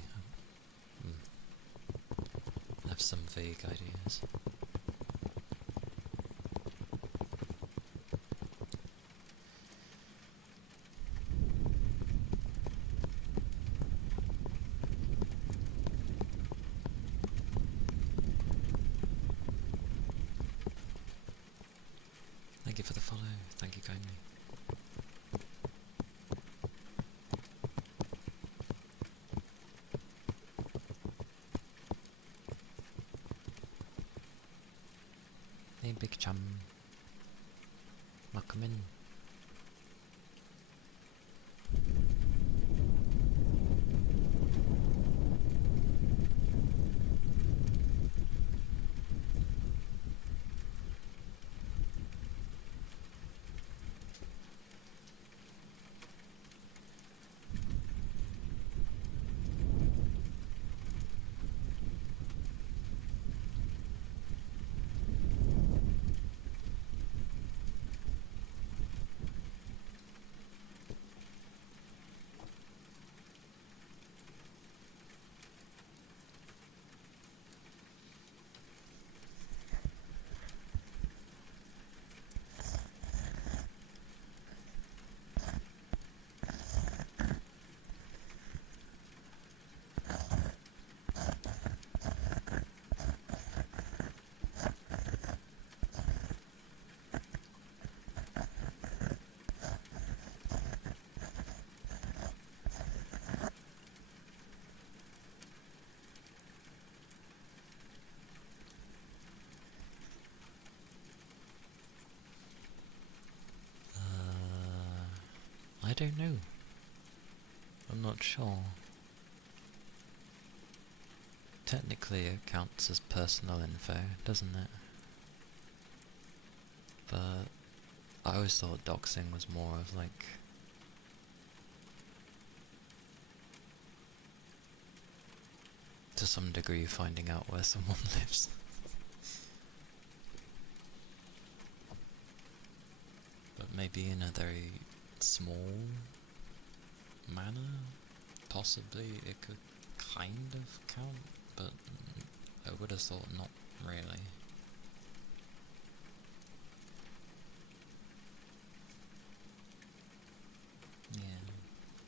I have some vague ideas. Thank you for the follow. Thank you kindly. Hey Big Chum. Come in. I don't know. I'm not sure. Technically it counts as personal info, doesn't it? But I always thought doxing was more of like... to some degree finding out where someone lives. But maybe in a very small manner, possibly it could kind of count, but I would have thought not really. Yeah.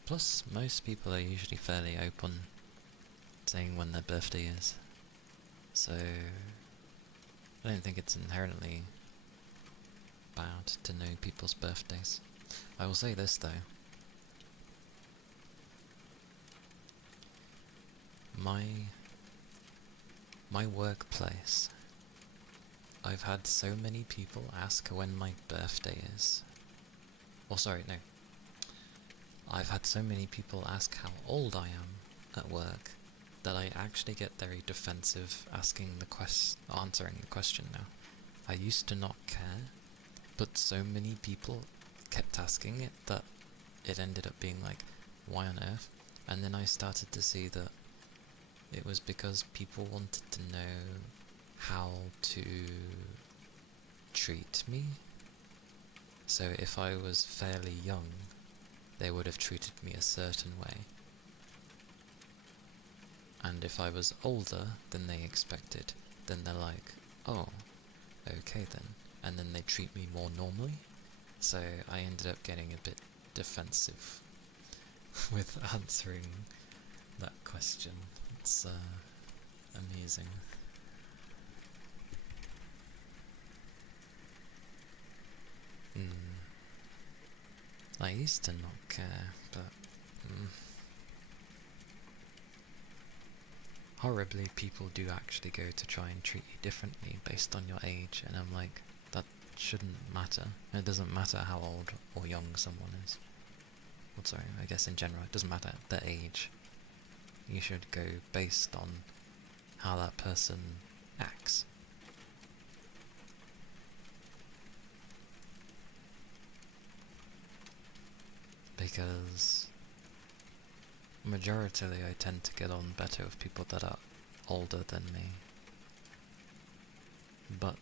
Plus, most people are usually fairly open saying when their birthday is, so I don't think it's inherently bad to know people's birthdays. I will say this though. My workplace, I've had so many people ask when my birthday is. Or sorry, no. I've had so many people ask how old I am at work that I actually get very defensive answering the question now. I used to not care, but so many people kept asking it that it ended up being like, why on earth? And then I started to see that it was because people wanted to know how to treat me. So if I was fairly young, they would have treated me a certain way. And if I was older than they expected, then they're like, oh, okay then. And then they treat me more normally. So I ended up getting a bit defensive with answering that question. It's amusing. I used to not care, but horribly people do actually go to try and treat you differently based on your age, and I'm like, that shouldn't matter. It doesn't matter how old or young someone is. Well, sorry, I guess in general, it doesn't matter their age. You should go based on how that person acts. Because majoritarily I tend to get on better with people that are older than me. But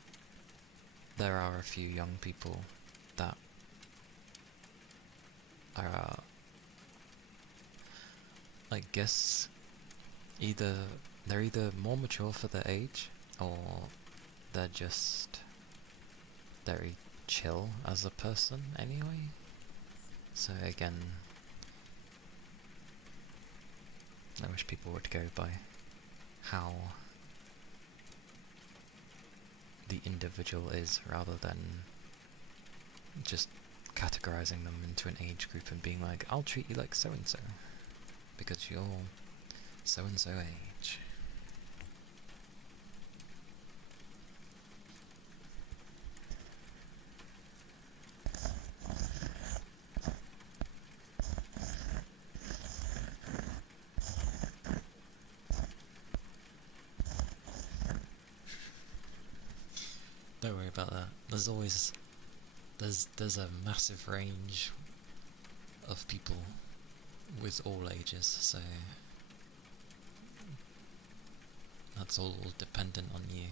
there are a few young people that are, I guess, they're either more mature for their age, or they're just very chill as a person anyway. So again, I wish people would go by how the individual is, rather than just categorizing them into an age group and being like, I'll treat you like so-and-so, because you're so-and-so age. Don't worry about that. There's a massive range of people with all ages, so that's all dependent on you.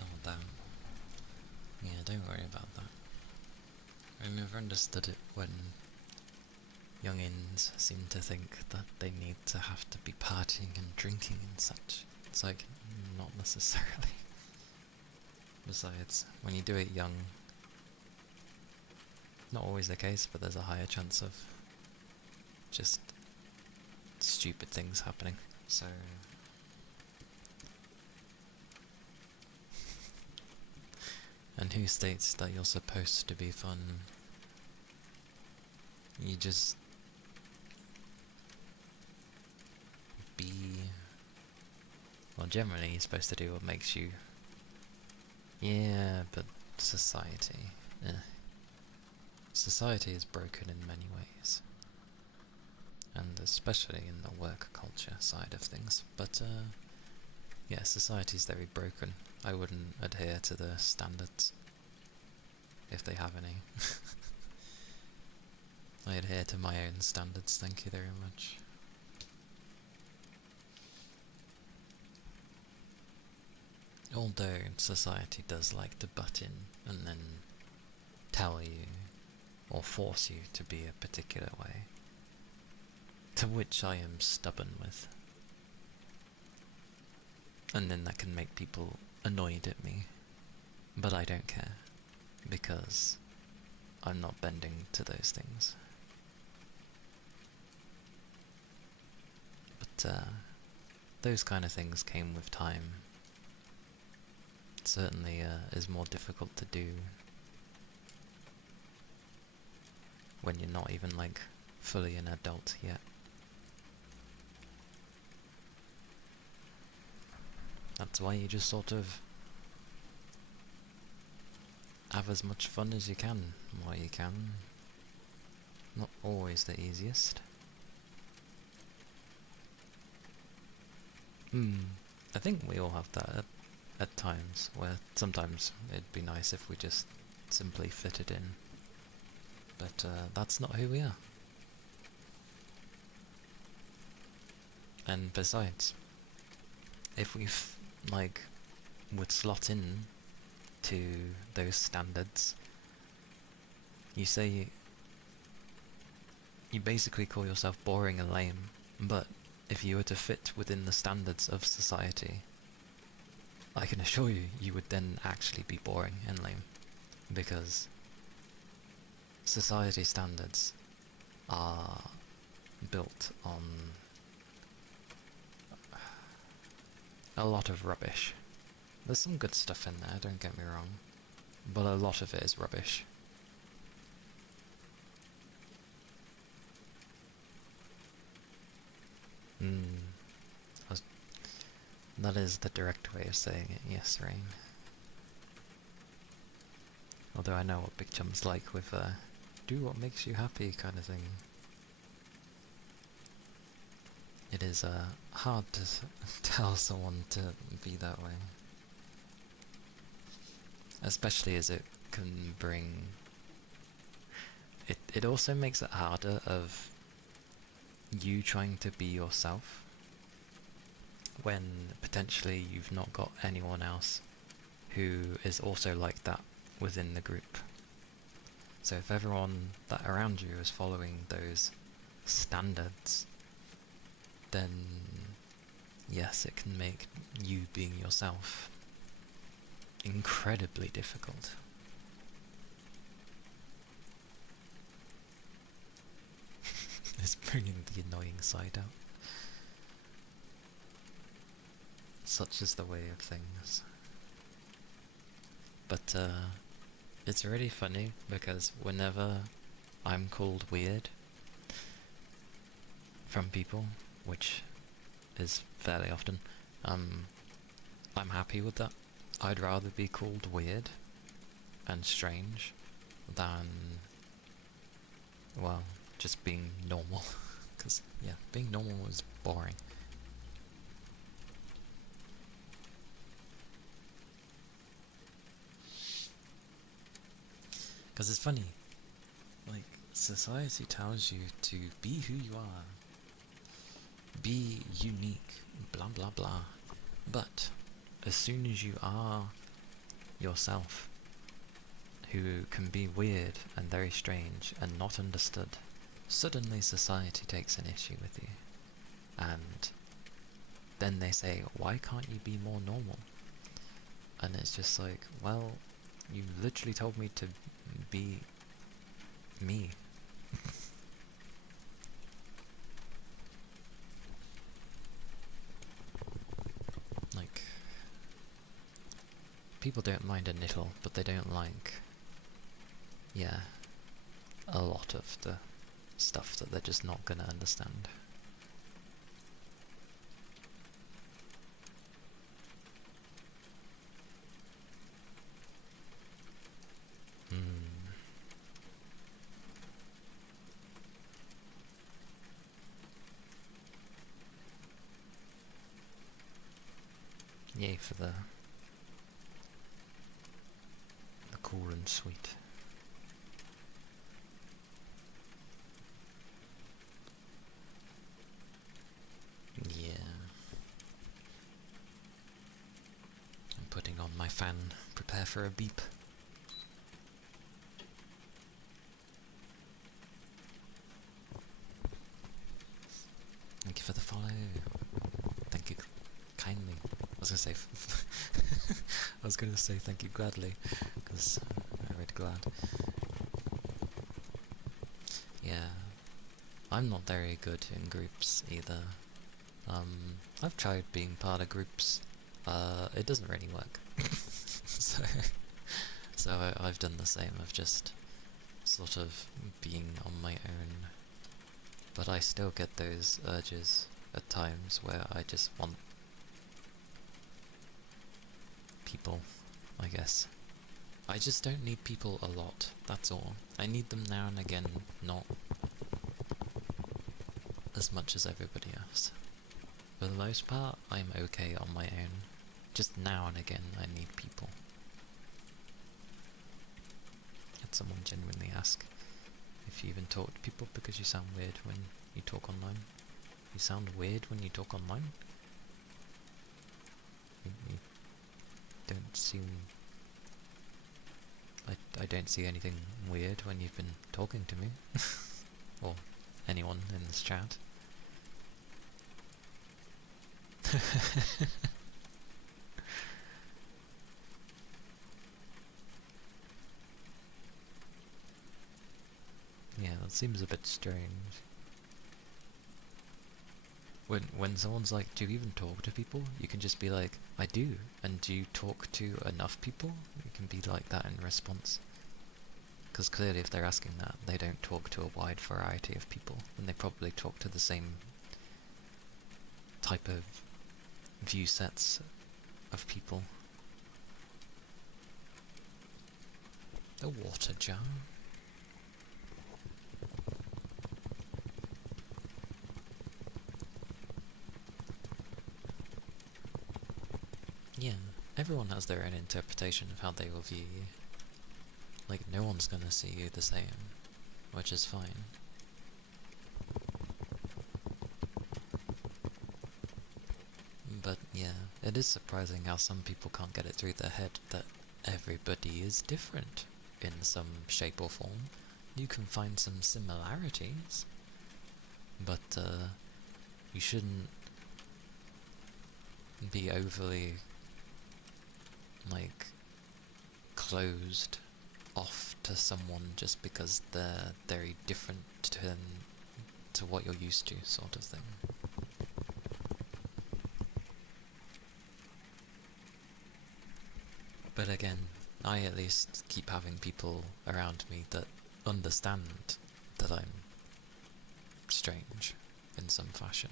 Oh damn. Yeah, don't worry about that. I never understood it when youngins seem to think that they need to have to be partying and drinking and such. It's like, not necessarily. Besides, when you do it young, not always the case, but there's a higher chance of just stupid things happening. So and who states that you're supposed to be fun? You just be... Well, generally you're supposed to do what makes you... Yeah, but society... Society is broken in many ways. And especially in the work culture side of things. But, yeah, society's very broken. I wouldn't adhere to the standards, if they have any. I adhere to my own standards, thank you very much. Although society does like to butt in and then tell you or force you to be a particular way, to which I am stubborn with. And then that can make people annoyed at me, but I don't care, because I'm not bending to those things. But those kind of things came with time. It certainly is more difficult to do when you're not even like fully an adult yet. That's why you just sort of have as much fun as you can while you can. Not always the easiest. I think we all have that at times, where sometimes it'd be nice if we just simply fitted in. But that's not who we are. And besides, if we would slot in to those standards, you say you basically call yourself boring and lame, but if you were to fit within the standards of society, I can assure you, you would then actually be boring and lame, because society standards are built on a lot of rubbish. There's some good stuff in there, don't get me wrong, but a lot of it is rubbish. That is the direct way of saying it, yes, Rain. Although I know what Big Chum's like with do what makes you happy kind of thing. It is hard to tell someone to be that way. Especially as it can bring... It also makes it harder of you trying to be yourself when potentially you've not got anyone else who is also like that within the group. So if everyone that around you is following those standards, then yes, it can make you being yourself incredibly difficult. It's bringing the annoying side out. Such is the way of things. But, it's really funny because whenever I'm called weird from people, which is fairly often, I'm happy with that. I'd rather be called weird and strange than, well, just being normal. Because, yeah, being normal is boring. Because it's funny, like, society tells you to be who you are, be unique, blah blah blah. But as soon as you are yourself, who can be weird and very strange and not understood, suddenly society takes an issue with you. And then they say, why can't you be more normal? And it's just like, well, you literally told me to be me. Like, people don't mind a little, but they don't like, yeah, a lot of the stuff that they're just not gonna understand. Yay for the cool and sweet. Yeah. I'm putting on my fan, prepare for a beep. Thank you for the follow. Thank you kindly. I was gonna say, I was gonna say thank you gladly, because I read glad. Yeah, I'm not very good in groups either. I've tried being part of groups. It doesn't really work. so I've done the same of just sort of being on my own. But I still get those urges at times where I just want people, I guess. I just don't need people a lot, that's all. I need them now and again, not as much as everybody else. For the most part, I'm okay on my own. Just now and again, I need people. Had someone genuinely ask if you even talk to people because you sound weird when you talk online. You sound weird when you talk online? You don't seem... I don't see anything weird when you've been talking to me. Or anyone in this chat. Yeah, that seems a bit strange. When someone's like, do you even talk to people? You can just be like, I do. And do you talk to enough people? You can be like that in response. Because clearly if they're asking that, they don't talk to a wide variety of people. And they probably talk to the same type of view sets of people. The water jar. Yeah, everyone has their own interpretation of how they will view you. Like, no one's gonna see you the same, which is fine. But yeah, it is surprising how some people can't get it through their head that everybody is different in some shape or form. You can find some similarities, but you shouldn't be overly, like, closed off to someone just because they're very different to what you're used to, sort of thing. But again, I at least keep having people around me that understand that I'm strange in some fashion,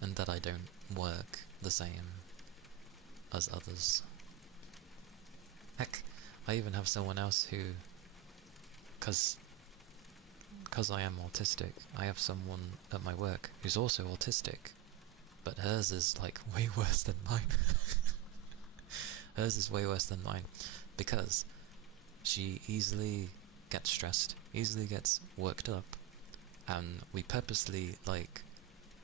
and that I don't work the same as others. Heck, I even have someone else who, cause I am autistic, I have someone at my work who's also autistic, but hers is like way worse than mine. Hers is way worse than mine, because she easily gets stressed, easily gets worked up, and we purposely, like,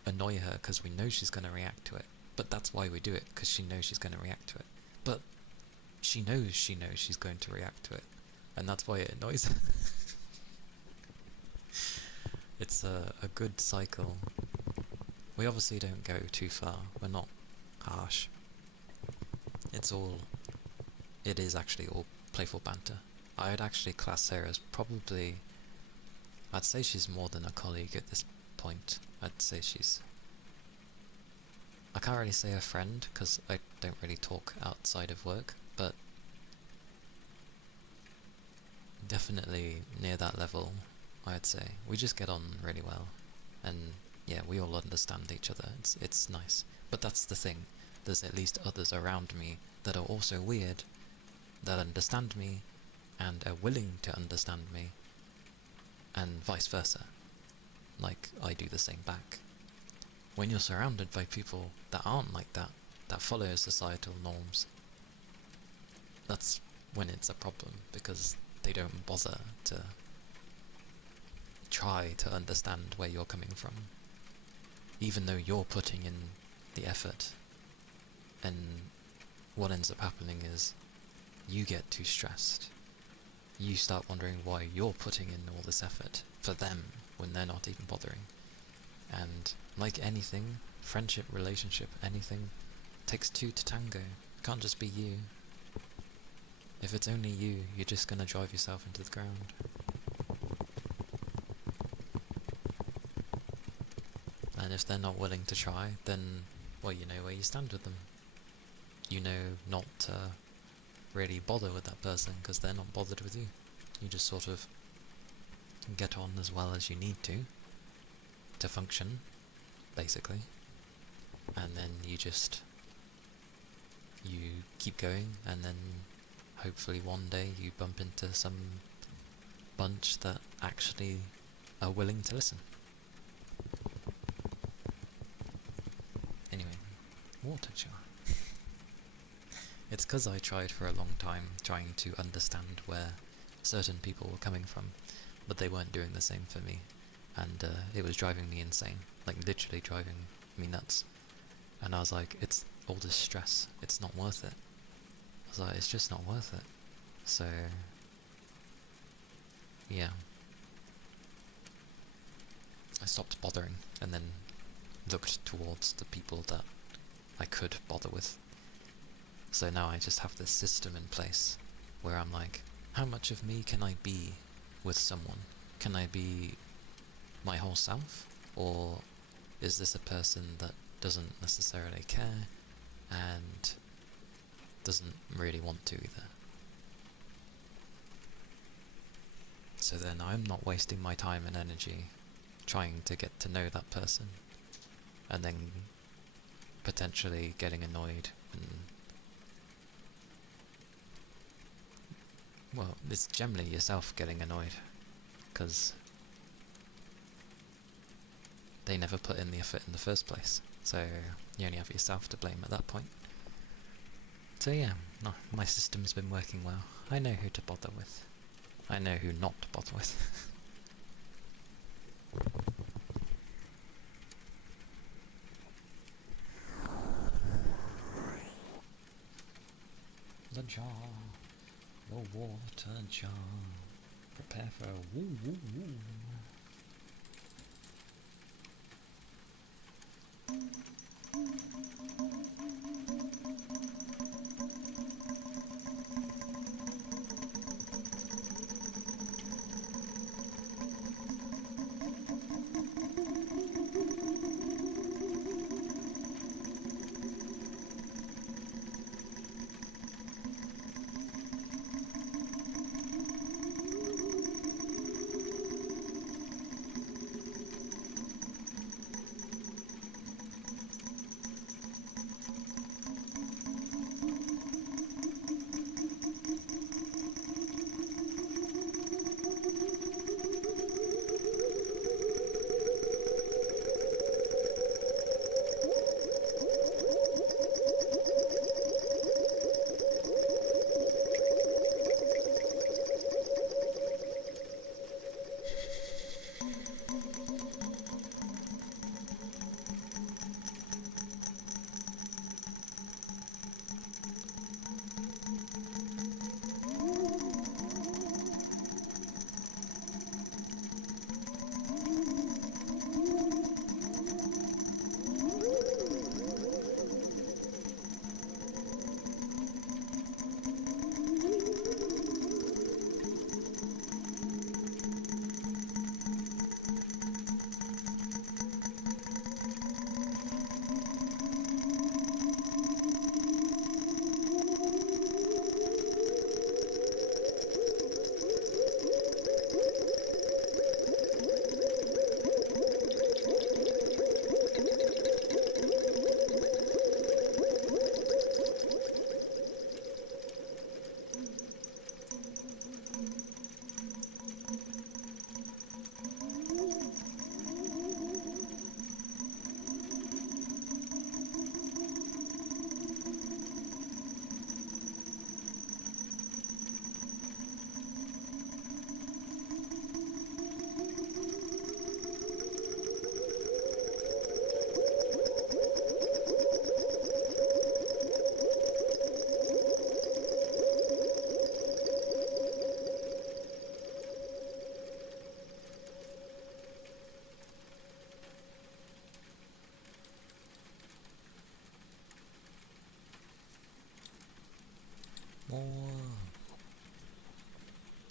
annoy her because we know she's going to react to it. But that's why we do it, because she knows she's going to react to it. But she knows she's going to react to it, and that's why it annoys her. It's a good cycle. We obviously don't go too far, we're not harsh. It is actually all playful banter. I'd actually class her as probably, I'd say she's more than a colleague at this point. I'd say I can't really say a friend, because I don't really talk outside of work, but definitely near that level, I'd say. We just get on really well, and yeah, we all understand each other. It's nice. But that's the thing, there's at least others around me that are also weird, that understand me, and are willing to understand me, and vice versa. Like, I do the same back. When you're surrounded by people that aren't like that, that follow societal norms, that's when it's a problem, because they don't bother to try to understand where you're coming from, even though you're putting in the effort. And what ends up happening is you get too stressed. You start wondering why you're putting in all this effort for them when they're not even bothering. And like anything, friendship, relationship, anything, takes two to tango. It can't just be you. If it's only you, you're just gonna drive yourself into the ground. And if they're not willing to try, then, well, you know where you stand with them. You know not to really bother with that person because they're not bothered with you. You just sort of get on as well as you need to function, basically. And then you keep going, and then hopefully one day you bump into some bunch that actually are willing to listen. Anyway, water jar. It's because I tried for a long time trying to understand where certain people were coming from, but they weren't doing the same for me, and it was driving me insane, like literally driving me nuts. And I was like, it's all this stress, it's not worth it. I was like, it's just not worth it. So, yeah. I stopped bothering, and then looked towards the people that I could bother with. So now I just have this system in place where I'm like, how much of me can I be with someone? Can I be my whole self? Or is this a person that doesn't necessarily care and doesn't really want to either? So then I'm not wasting my time and energy trying to get to know that person and then potentially getting annoyed and, well, it's generally yourself getting annoyed because they never put in the effort in the first place, so you only have yourself to blame at that point. So yeah, no, my system's been working well. I know who to bother with. I know who not to bother with. The jar, the water jar. Prepare for a woo woo woo.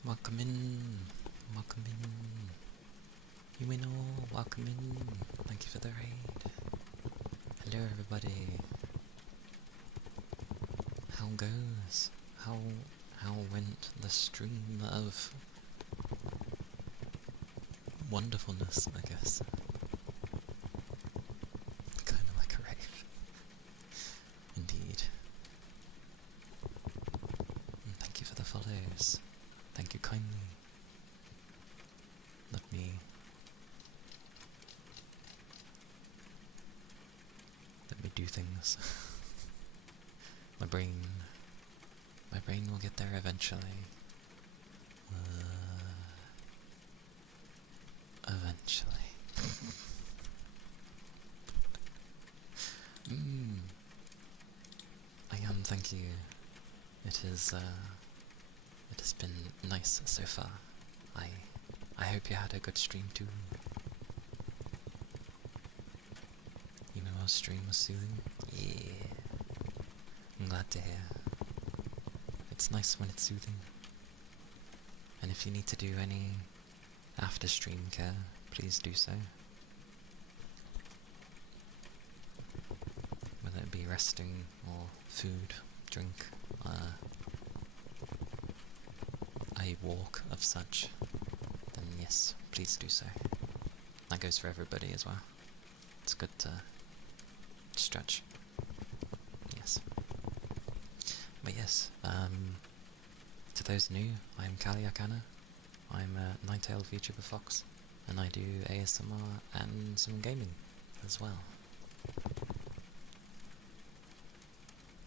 Welcome in. Welcome in. Yumino, welcome in. Thank you for the raid. Hello everybody. How goes? How went the stream of wonderfulness, I guess. Kinda like a rave. Indeed. And thank you for the follows. Thank you kindly. Let me do things. My brain will get there eventually. Eventually. I am, thank you. It has been nice so far. I hope you had a good stream too. You know our stream was soothing? Yeah. I'm glad to hear. It's nice when it's soothing. And if you need to do any after stream care, please do so. Whether it be resting or food, drink, a walk of such, then yes, please do so. That goes for everybody as well. It's good to stretch. Yes. But yes, to those new, I'm Kaliakana. I'm a Ninetailed VTuber Fox, and I do ASMR and some gaming as well.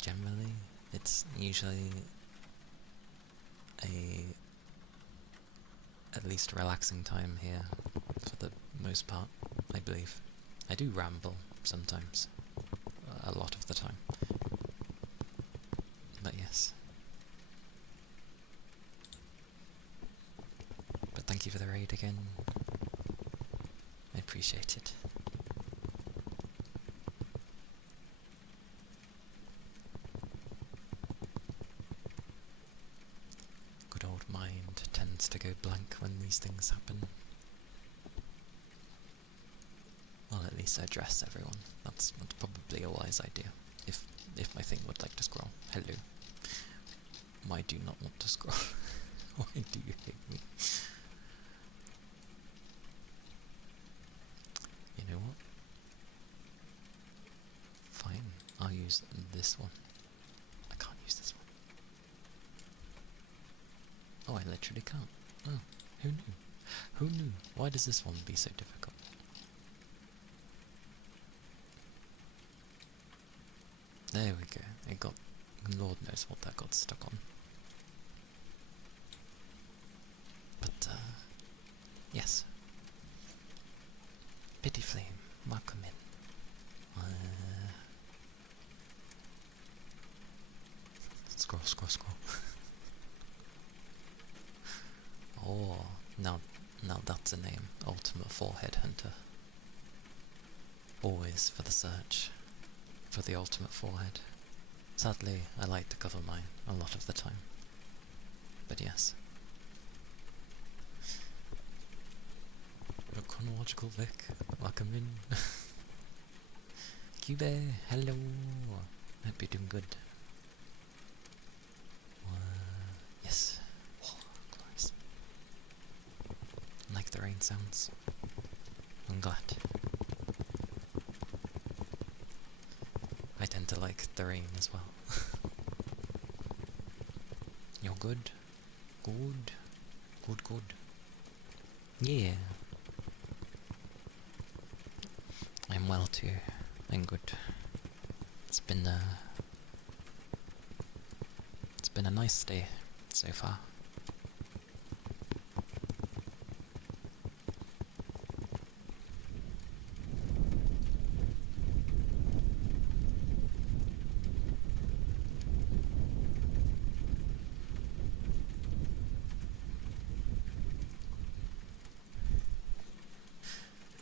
Generally, it's usually at least relaxing time here, for the most part, I believe. I do ramble sometimes, a lot of the time. But yes. But thank you for the raid again. I appreciate it. Good old mind tends to go blank when these things happen. I'll at least address everyone. That's probably a wise idea. If my thing would like to scroll. Hello. Why do you not want to scroll? Why do you hate me? You know what? Fine. I'll use this one. I can't use this one. Oh, I literally can't. Oh, who knew? Who knew? Why does this one be so difficult? There we go. It got... Lord knows what that got stuck on. But, yes. Pity Flame, welcome in. Scroll. Oh, now that's a name. Ultimate Forehead Hunter. Always for the search for the ultimate forehead. Sadly, I like to cover mine a lot of the time. But yes. Your chronological Vic, welcome in. Cube, hello. Hope you're doing good. Yes. Oh, glorious. Like the rain sounds. I'm glad. I tend to like the rain as well. You're good? Good. Yeah. I'm well too. I'm good. It's been a nice day so far.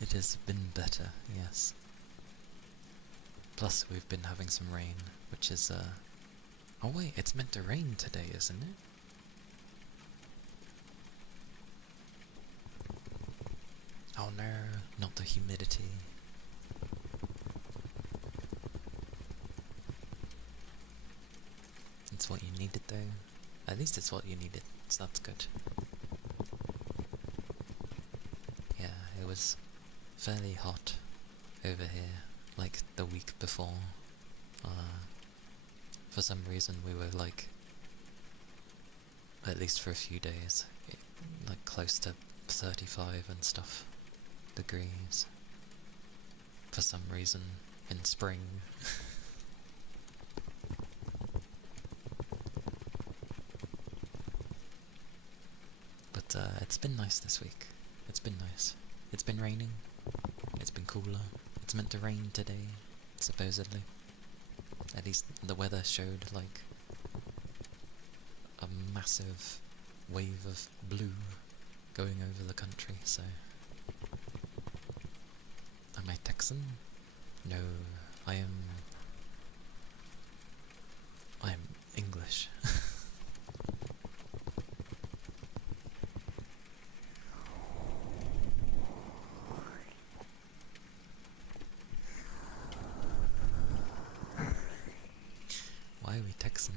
It has been better, yes. Plus, we've been having some rain, which is, Oh wait, it's meant to rain today, isn't it? Oh no, not the humidity. It's what you needed though. At least it's what you needed, so that's good. Yeah, it was fairly hot over here, like the week before. For some reason we were like, at least for a few days, like close to 35 and stuff degrees. For some reason, in spring. But it's been nice this week. It's been nice. It's been raining. It's been cooler. It's meant to rain today, supposedly. At least the weather showed like a massive wave of blue going over the country, so... Am I Texan? No, I am English. Why are we Texan?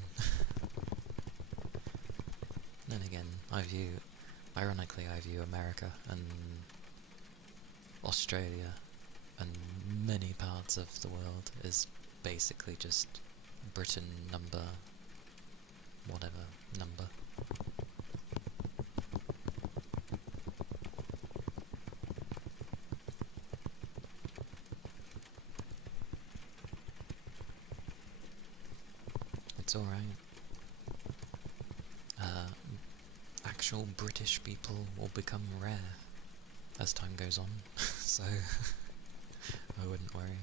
Then again, ironically I view America and Australia and many parts of the world as basically just Britain number, whatever number. It's alright. Actual British people will become rare as time goes on, so I wouldn't worry.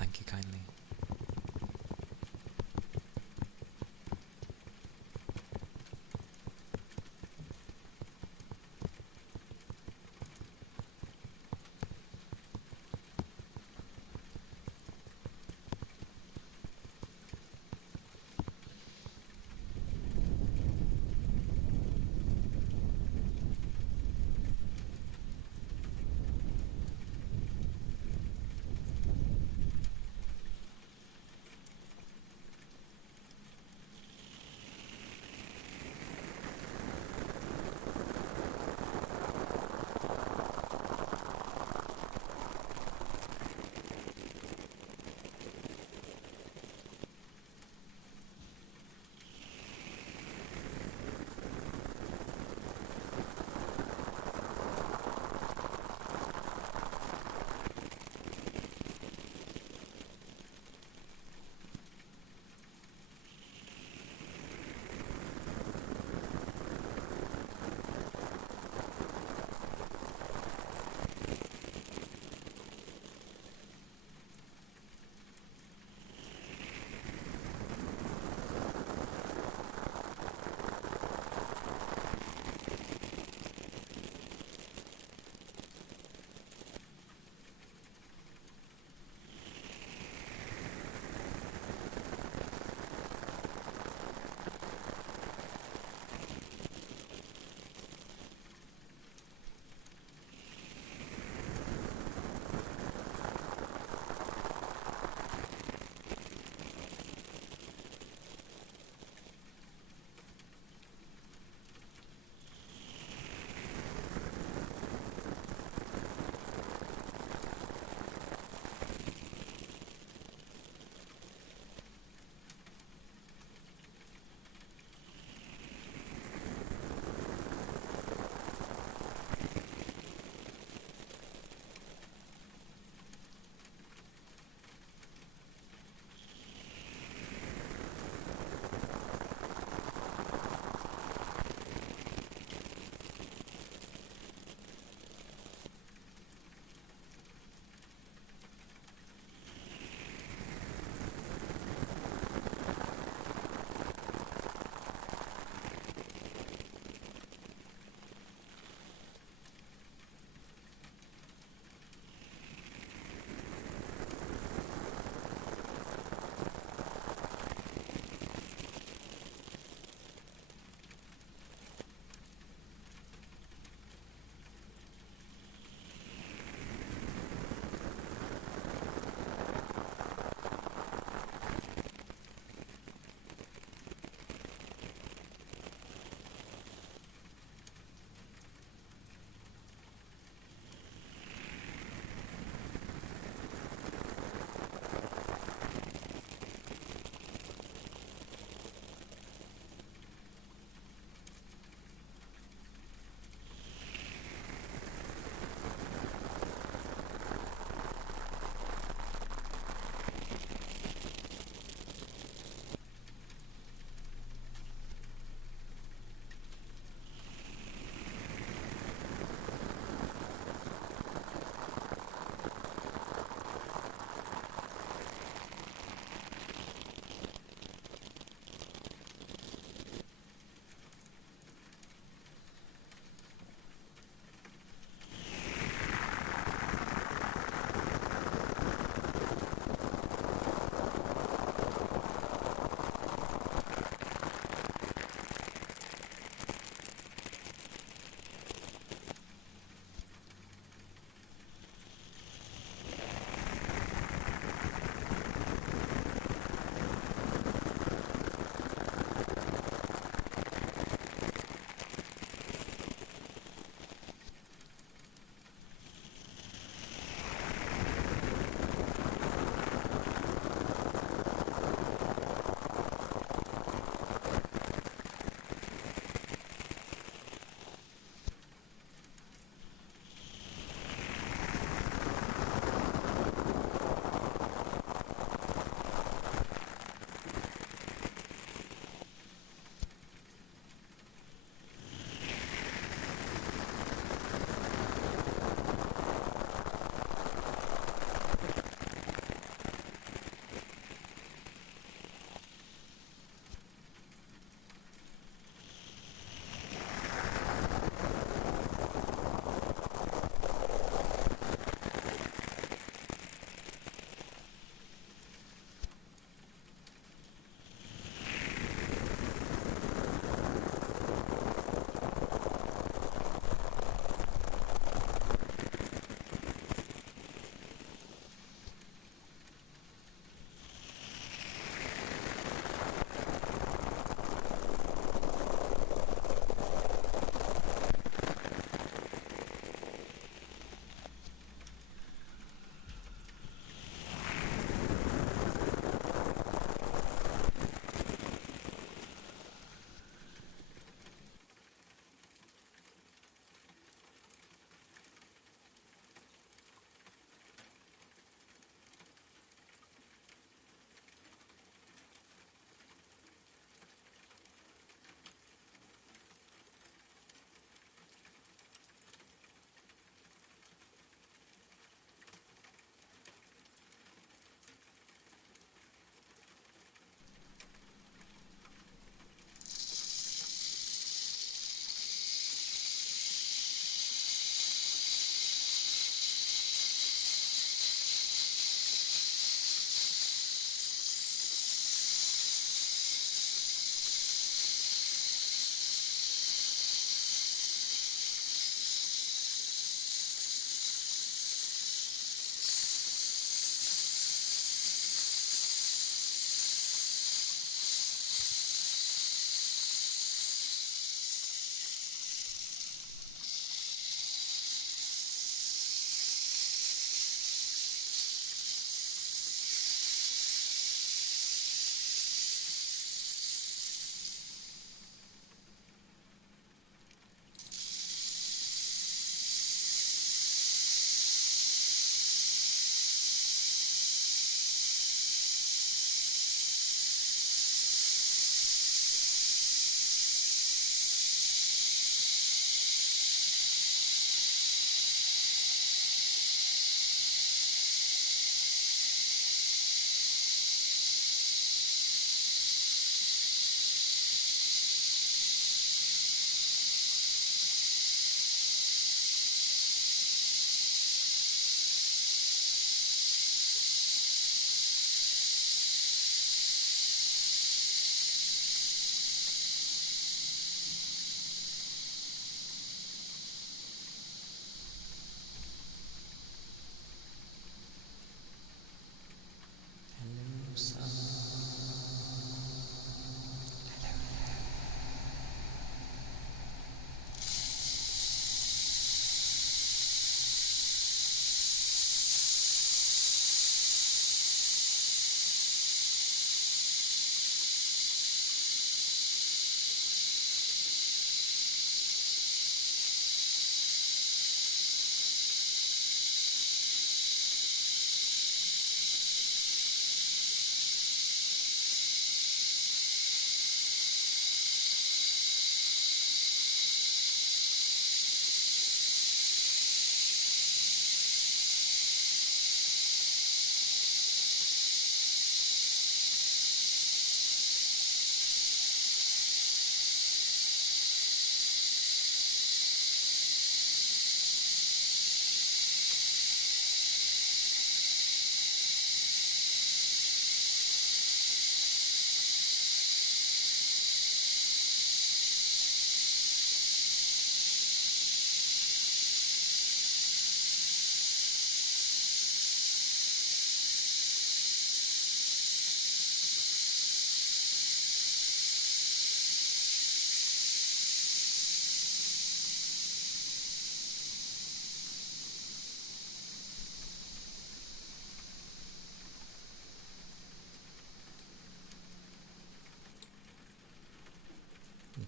Thank you kindly.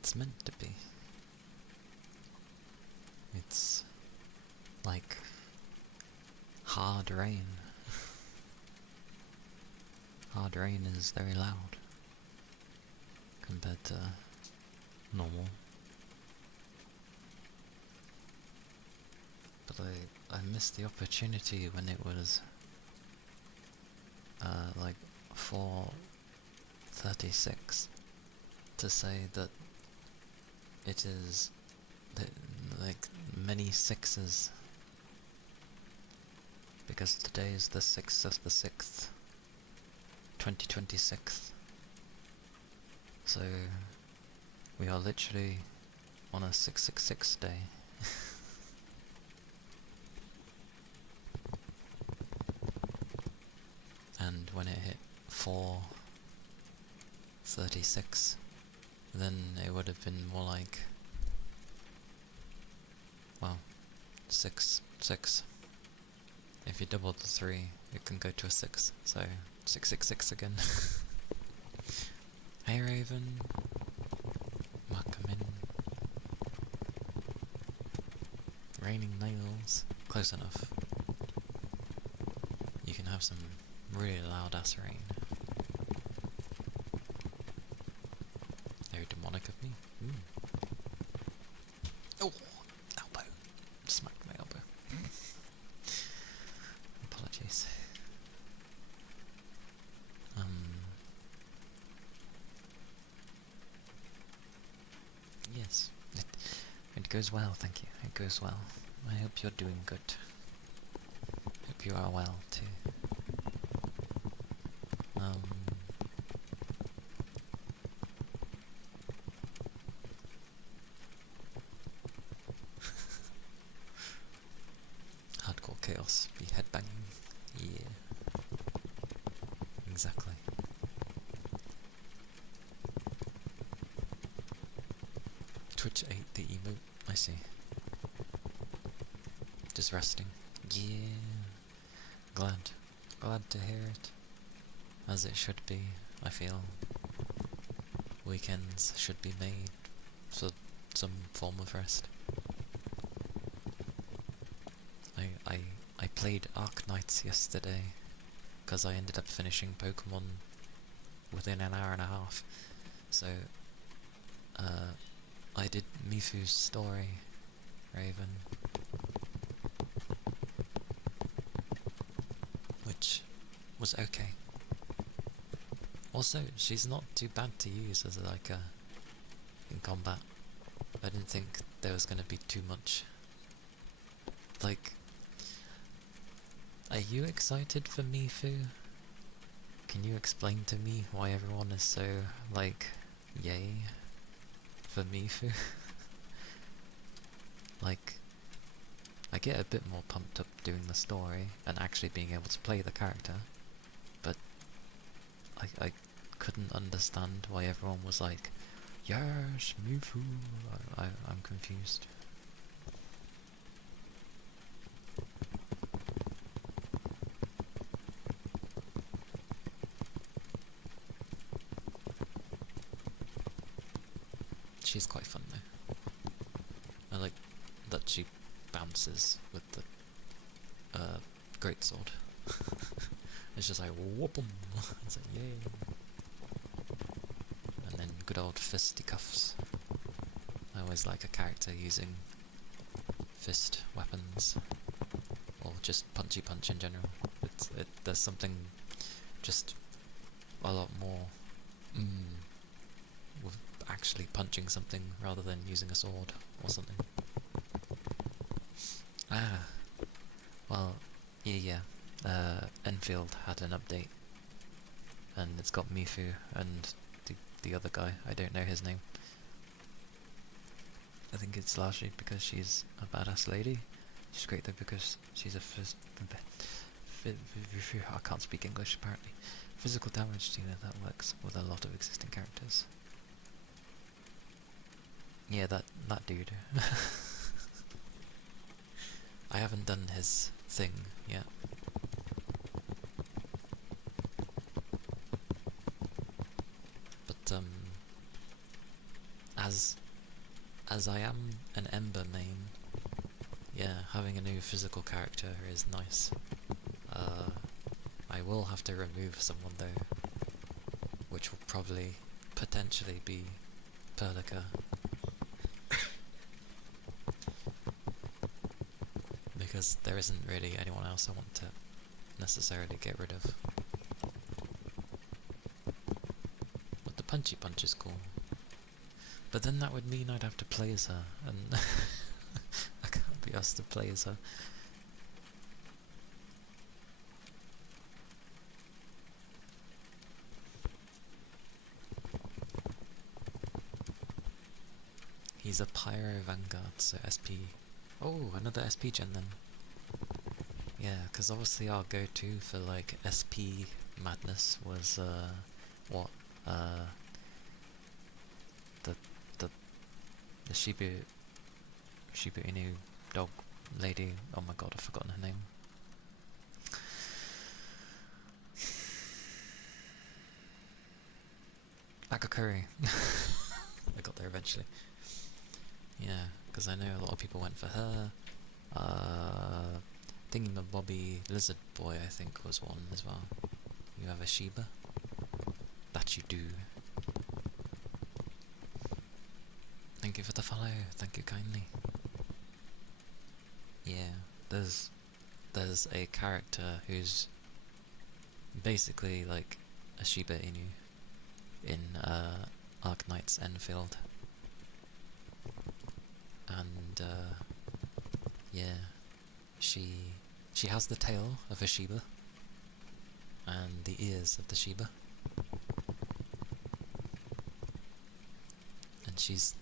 it's meant to be. It's like hard rain. Hard rain is very loud compared to normal. But I missed the opportunity when it was like 4:36 to say that it is like many sixes, because today is the 6th of the 6th, 2026. So we are literally on a 666 day. And when it hit 4:36, then it would have been more like, well, 6, 6. If you double the 3, it can go to a 6, so 666 again. Hey Raven, welcome in. Raining nails, close enough. You can have some really loud ass rain. Very demonic of me. Oh, elbow. Smacked my elbow. Apologies. Yes, it goes well, thank you. It goes well. I hope you're doing good. Hope you are well too. Hardcore chaos, be headbanging. Yeah. Exactly. Twitch ate the emote, I see. Just resting. Yeah. Glad to hear it. As it should be, I feel. Weekends should be made for some form of rest. I played Arknights yesterday, because I ended up finishing Pokemon within an hour and a half. So, I did Mifu's story, Raven, which was okay. Also, she's not too bad to use as like in combat. I didn't think there was gonna be too much. Like, are you excited for Mifu? Can you explain to me why everyone is so, like, yay for Mifu? Like, I get a bit more pumped up doing the story and actually being able to play the character, but I couldn't understand why everyone was like, yes, Mifu. I'm confused. She's quite fun though. I like that she bounces with the greatsword. It's just like whoop 'em. It's like yay. And then good old fisticuffs. I always like a character using fist weapons, or just punchy punch in general. There's something just a lot more with actually punching something rather than using a sword or something. Ah, well, yeah. Enfield had an update, and it's got Mifu and the other guy. I don't know his name. I think it's largely because she's a badass lady. She's great though because she's a I can't speak English apparently. Physical damage dealer that works with a lot of existing characters. Yeah, that dude. I haven't done his thing yet. But as I am an Ember main, yeah, having a new physical character is nice. I will have to remove someone though, which will probably potentially be Perlica. Because there isn't really anyone else I want to necessarily get rid of. But the Punchy Punch is cool. But then that would mean I'd have to play as her, and I can't be asked to play as her. He's a Pyro Vanguard, so SP... Oh, another SP gen then. Yeah, because obviously our go-to for like SP madness was, what? The Shiba Inu dog lady. Oh my god, I've forgotten her name. Akakuri. I got there eventually. Yeah, because I know a lot of people went for her. Thingamabobby Lizard Boy, I think, was one as well. You have a Shiba? That you do. Thank you for the follow, thank you kindly. Yeah, there's a character who's basically like a Shiba Inu in Arknight's Enfield. And yeah, she has the tail of a Shiba and the ears of the Shiba, and she's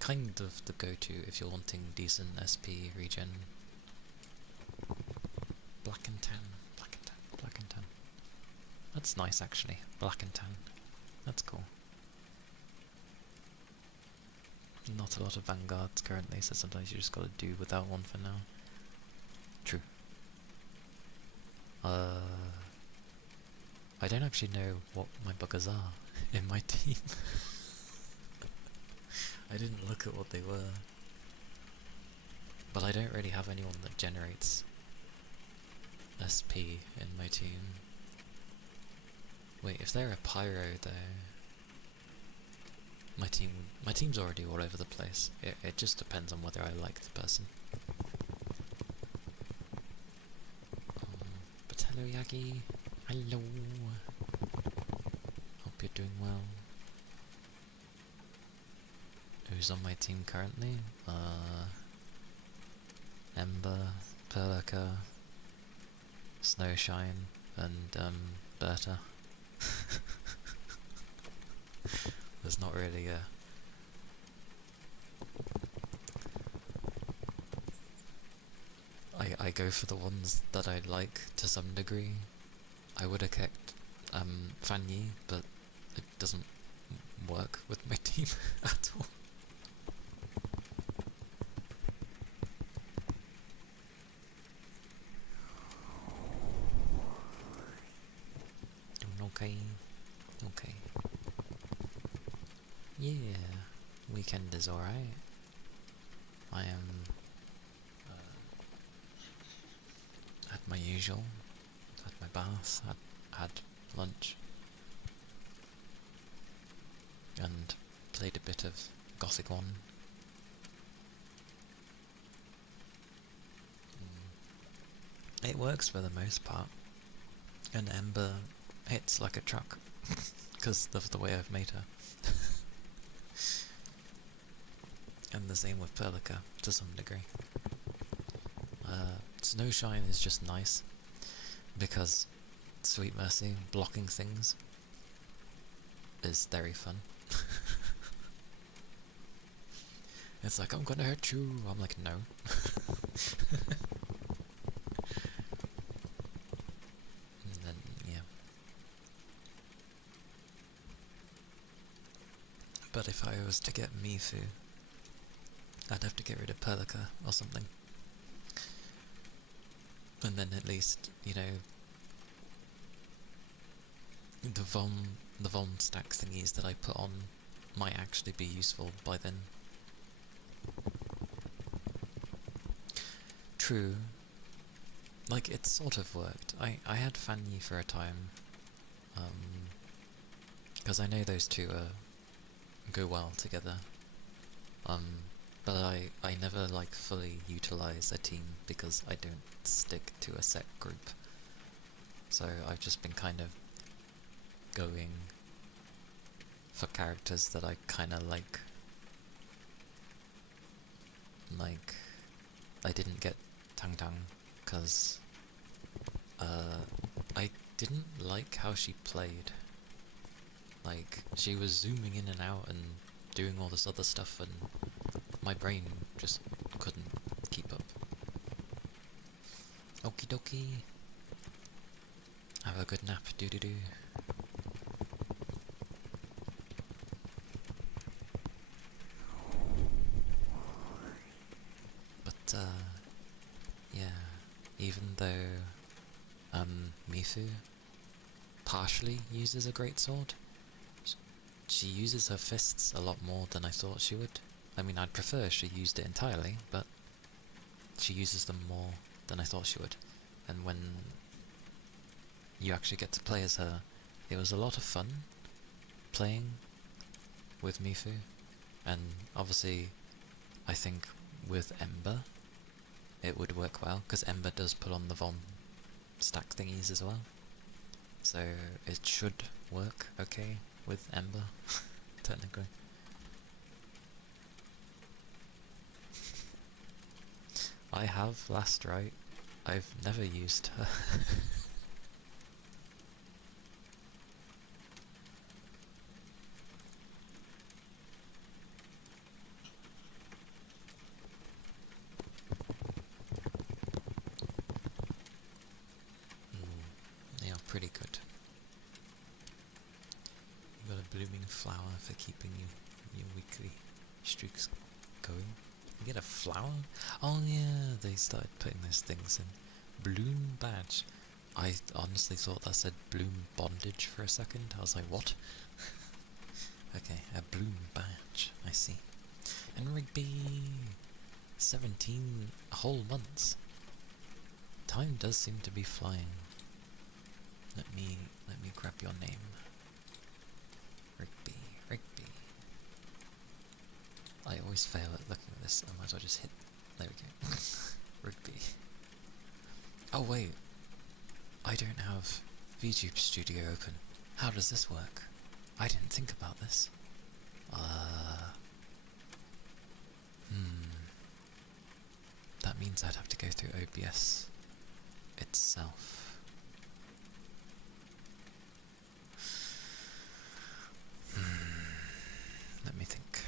kind of the go-to if you're wanting decent SP regen. Black and tan, black and tan, black and tan. That's nice actually, black and tan. That's cool. Not a lot of Vanguards currently, so sometimes you just gotta do without one for now. True. I don't actually know what my buggers are in my team. I didn't look at what they were. But I don't really have anyone that generates SP in my team. Wait, if they're a Pyro though, my team's already all over the place. It just depends on whether I like the person. But hello Yagi, hello. Hope you're doing well. Who's on my team currently? Ember, Perlica, Snowshine, and Berta. There's not really a... I go for the ones that I like to some degree. I would have kept Fan Yi, but it doesn't work with my team at all. Okay, okay. Yeah, weekend is alright. I am at my usual, had my bath, had lunch, and played a bit of Gothic 1. It works for the most part, and Ember hits like a truck, because of the way I've made her. And the same with Perlica, to some degree. Snowshine is just nice, because Sweet Mercy blocking things is very fun. It's like, I'm gonna hurt you, I'm like, no. And then, yeah. But if I was to get Mifu, I'd have to get rid of Perlica or something. And then at least, you know, the Vom stack thingies that I put on might actually be useful by then. True. Like, it sort of worked. I had Fanny for a time, because I know those two go well together. But I never, like, fully utilize a team because I don't stick to a set group. So I've just been kind of going for characters that I kind of like. Like, I didn't get Tang Tang because I didn't like how she played. Like, she was zooming in and out and doing all this other stuff, and my brain just couldn't keep up. Okie dokie. Have a good nap, doo-doo-doo. But, yeah, even though, Mifu partially uses a greatsword, she uses her fists a lot more than I thought she would. I mean, I'd prefer she used it entirely, but she uses them more than I thought she would. And when you actually get to play as her, it was a lot of fun playing with Mifu. And obviously, I think with Ember, it would work well, because Ember does put on the Vom stack thingies as well. So it should work okay with Ember, technically. I have Last Right. I've never used her. They are pretty good. You got a blooming flower for keeping your weekly streaks going. You get a flower? Oh yeah, they started putting those things in. Bloom badge. I honestly thought that said bloom bondage for a second. I was like, what? Okay, a bloom badge. I see. And Rigby! 17 whole months. Time does seem to be flying. Let me grab your name. Rigby. I always fail at looking at this. I might as well just hit. There we go. Rigby. Oh wait. I don't have VTube Studio open. How does this work? I didn't think about this. That means I'd have to go through OBS itself. Let me think.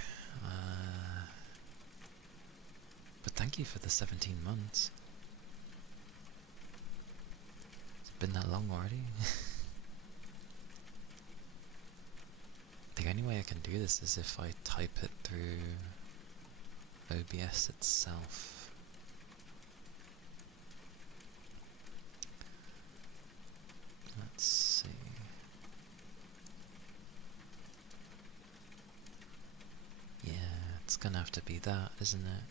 But thank you for the 17 months. It's been that long already. The only way I can do this is if I type it through OBS itself. Let's see. Yeah, it's gonna have to be that, isn't it?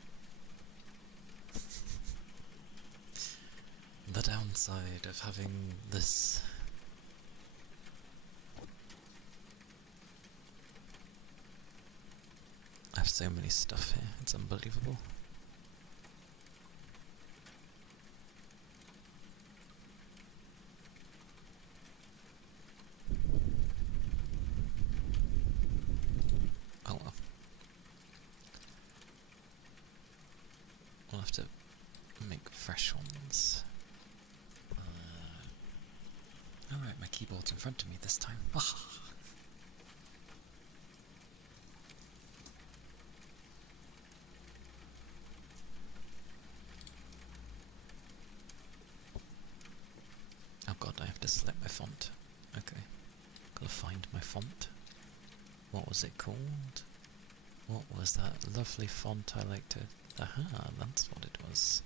The downside of having this. I have so many stuff here, it's unbelievable. Oh well. We'll have to make fresh ones. Alright, my keyboard's in front of me this time. Oh god, I have to select my font. Okay. Gotta find my font. What was it called? What was that lovely font I liked it? Aha, that's what it was.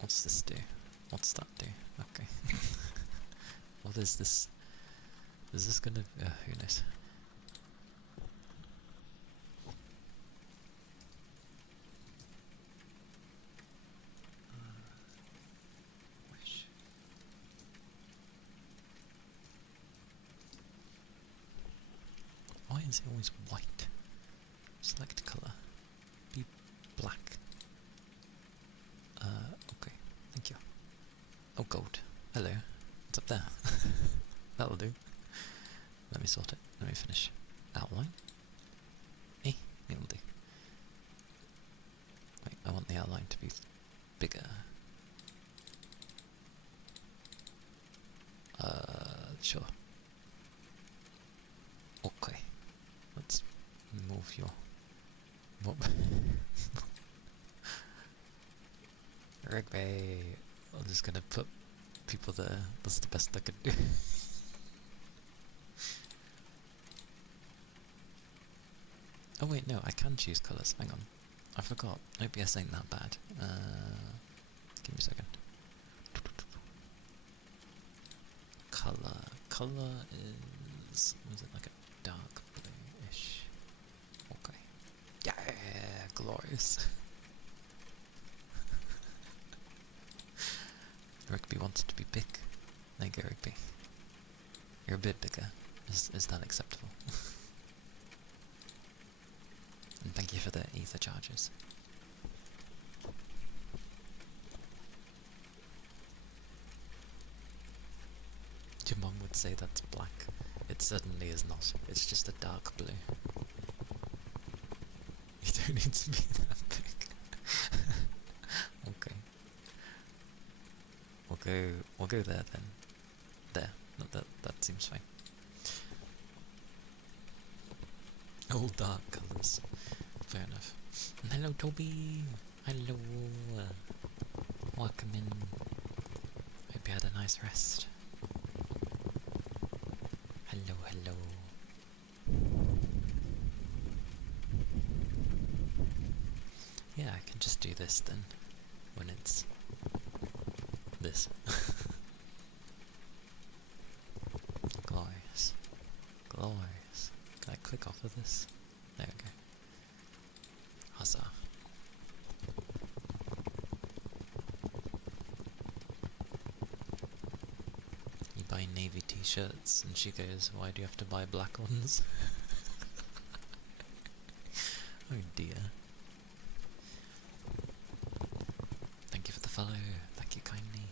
What's this do? What's that do? Okay. What is this Is this gonna... who knows? Wish. Why is it always white? Select colour. Be black. Okay. Thank you. Oh, gold. Hello. What's up there? That'll do. Let me sort it. Let me finish. Outline. It'll do. Wait, I want the outline to be bigger. Sure. Okay. Let's move your... What? Rugby! I'm just gonna put people there. That's the best I could do. Oh wait, no, I can choose colours. Hang on. I forgot. OBS ain't that bad. Give me a second. Colour. Colour is... was it like a dark blue-ish? Okay. Yeah! Glorious. Rigby wants to be big. There you go, Rigby. You're a bit bigger. Is that acceptable? And thank you for the ether charges. Your mum would say that's black. It certainly is not. It's just a dark blue. You don't need to be that big. Okay. We'll go there then. There. No, that seems fine. All dark colours. Fair enough. And hello, Toby. Hello. Welcome in. Hope you had a nice rest. Hello, hello. Yeah, I can just do this then. When it's this. Glorious. Glorious. Can I click off of this? There we go. Huzzah. You buy navy t-shirts and she goes, why do you have to buy black ones? Oh dear. Thank you for the follow. Thank you kindly.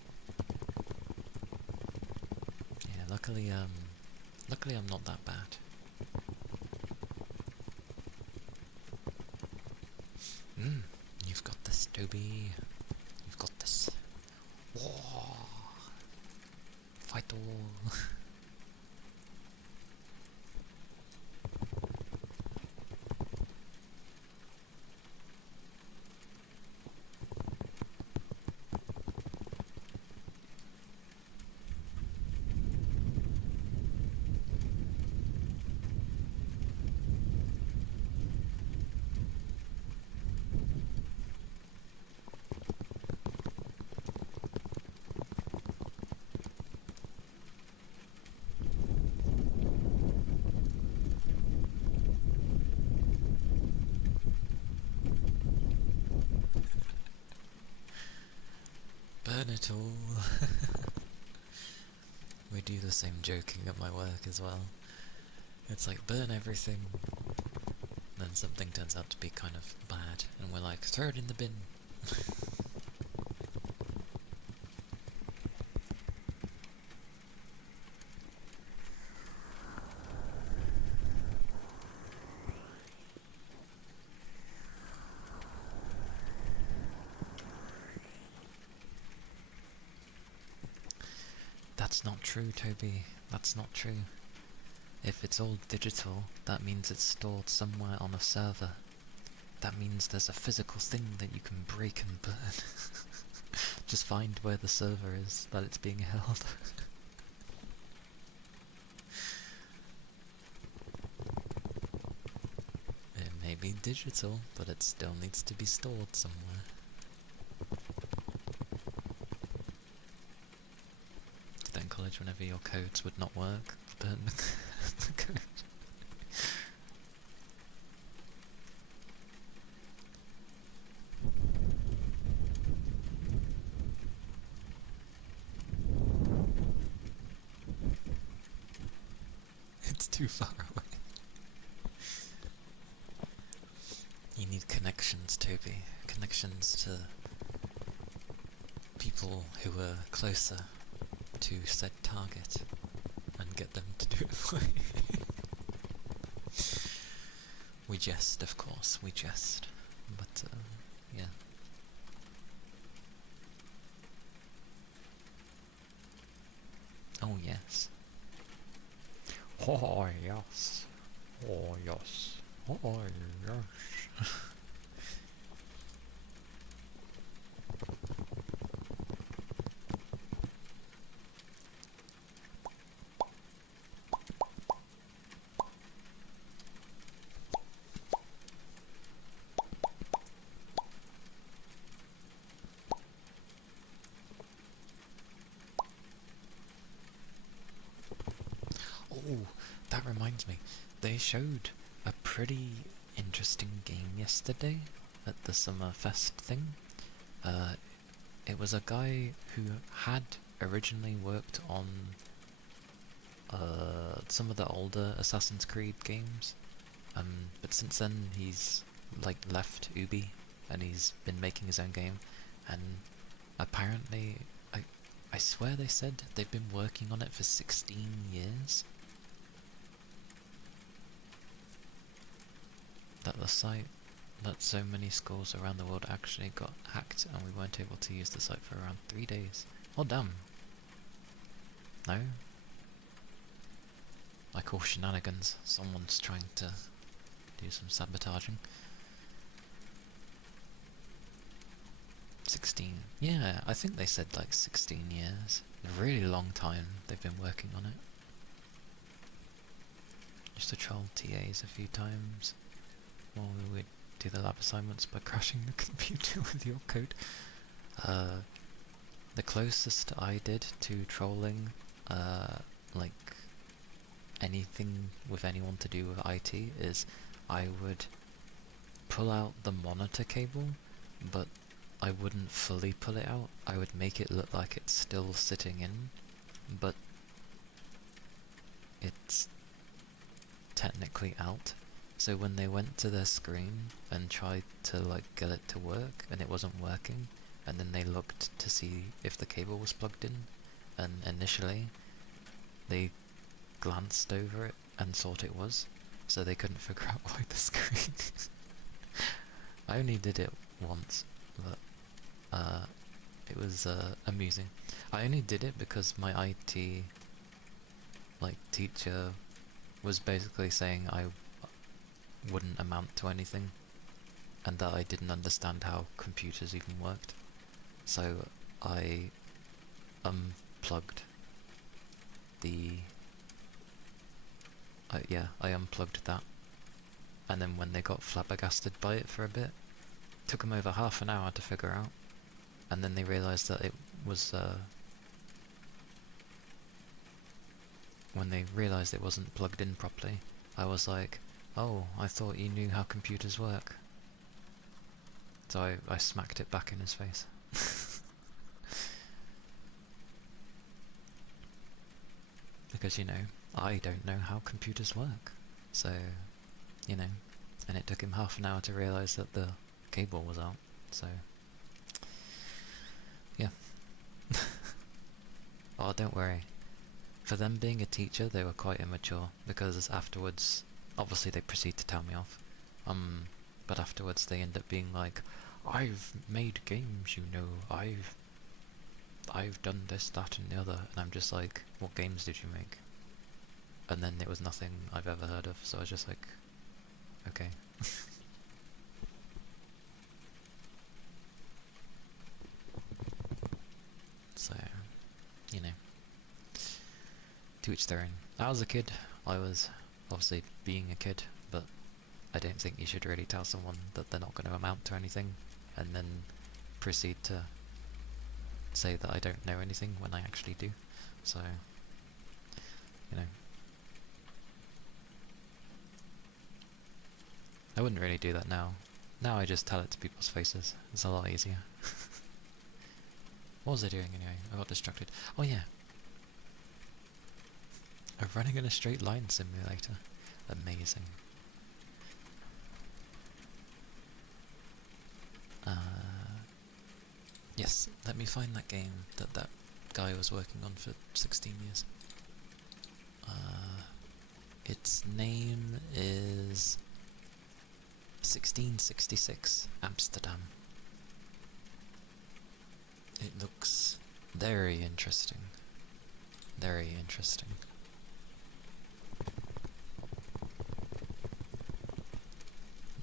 Yeah, luckily I'm not that bad. You've got this, Toby. You've got this. Whoa. Fight all. Burn it all. We do the same joking at my work as well. It's like, burn everything. Then something turns out to be kind of bad, and we're like, throw it in the bin. That's not true, Toby. That's not true. If it's all digital, that means it's stored somewhere on a server. That means there's a physical thing that you can break and burn. Just find where the server is that it's being held. It may be digital, but it still needs to be stored somewhere. Did that in college whenever your codes would not work? burn the code. It's too far away. You need connections, Toby. Connections to people who are closer to said target and get them to do it for you. We jest, of course, we jest. But, yeah. Oh, yes. Oh, yes. Oh, yes. Oh, yes. Oh, that reminds me. They showed a pretty interesting game yesterday at the Summerfest thing. It was a guy who had originally worked on some of the older Assassin's Creed games, but since then he's like left Ubi and he's been making his own game, and apparently I swear they said they've been working on it for 16 years. That the site that so many schools around the world actually got hacked and we weren't able to use the site for around 3 days. Oh damn. No? I call shenanigans. Someone's trying to do some sabotaging. 16. Yeah, I think they said like 16 years. A really long time they've been working on it. Used to troll TAs a few times while we would do the lab assignments by crashing the computer with your code. The closest I did to trolling, like anything with anyone to do with IT, is I would pull out the monitor cable, but I wouldn't fully pull it out. I would make it look like it's still sitting in, but it's technically out. So when they went to their screen and tried to like get it to work and it wasn't working, and then they looked to see if the cable was plugged in, and initially they glanced over it and thought it was, so they couldn't figure out why the screen. I only did it once, but it was amusing. I only did it because my IT like teacher was basically saying I wouldn't amount to anything and that I didn't understand how computers even worked. So I unplugged the I unplugged that, and then when they got flabbergasted by it for a bit, took them over half an hour to figure out, and then they realised that it was when they realised it wasn't plugged in properly, I was like, oh, I thought you knew how computers work. So I smacked it back in his face. Because, you know, I don't know how computers work. So, you know, and it took him half an hour to realise that the cable was out. So, yeah. Oh, don't worry. For them being a teacher, they were quite immature, because afterwards, obviously they proceed to tell me off. But afterwards they end up being like, I've made games, you know, I've done this, that and the other, and I'm just like, what games did you make? And then it was nothing I've ever heard of, so I was just like, okay. So, you know, to each their own. I was a kid, I was obviously being a kid, but I don't think you should really tell someone that they're not going to amount to anything, and then proceed to say that I don't know anything when I actually do. So, you know, I wouldn't really do that now. Now I just tell it to people's faces. It's a lot easier. What was I doing anyway? I got distracted. Oh yeah. A running in a straight line simulator. Amazing. Yes, let me find that game that that guy was working on for 16 years. Its name is 1666 Amsterdam. It looks very interesting. Very interesting.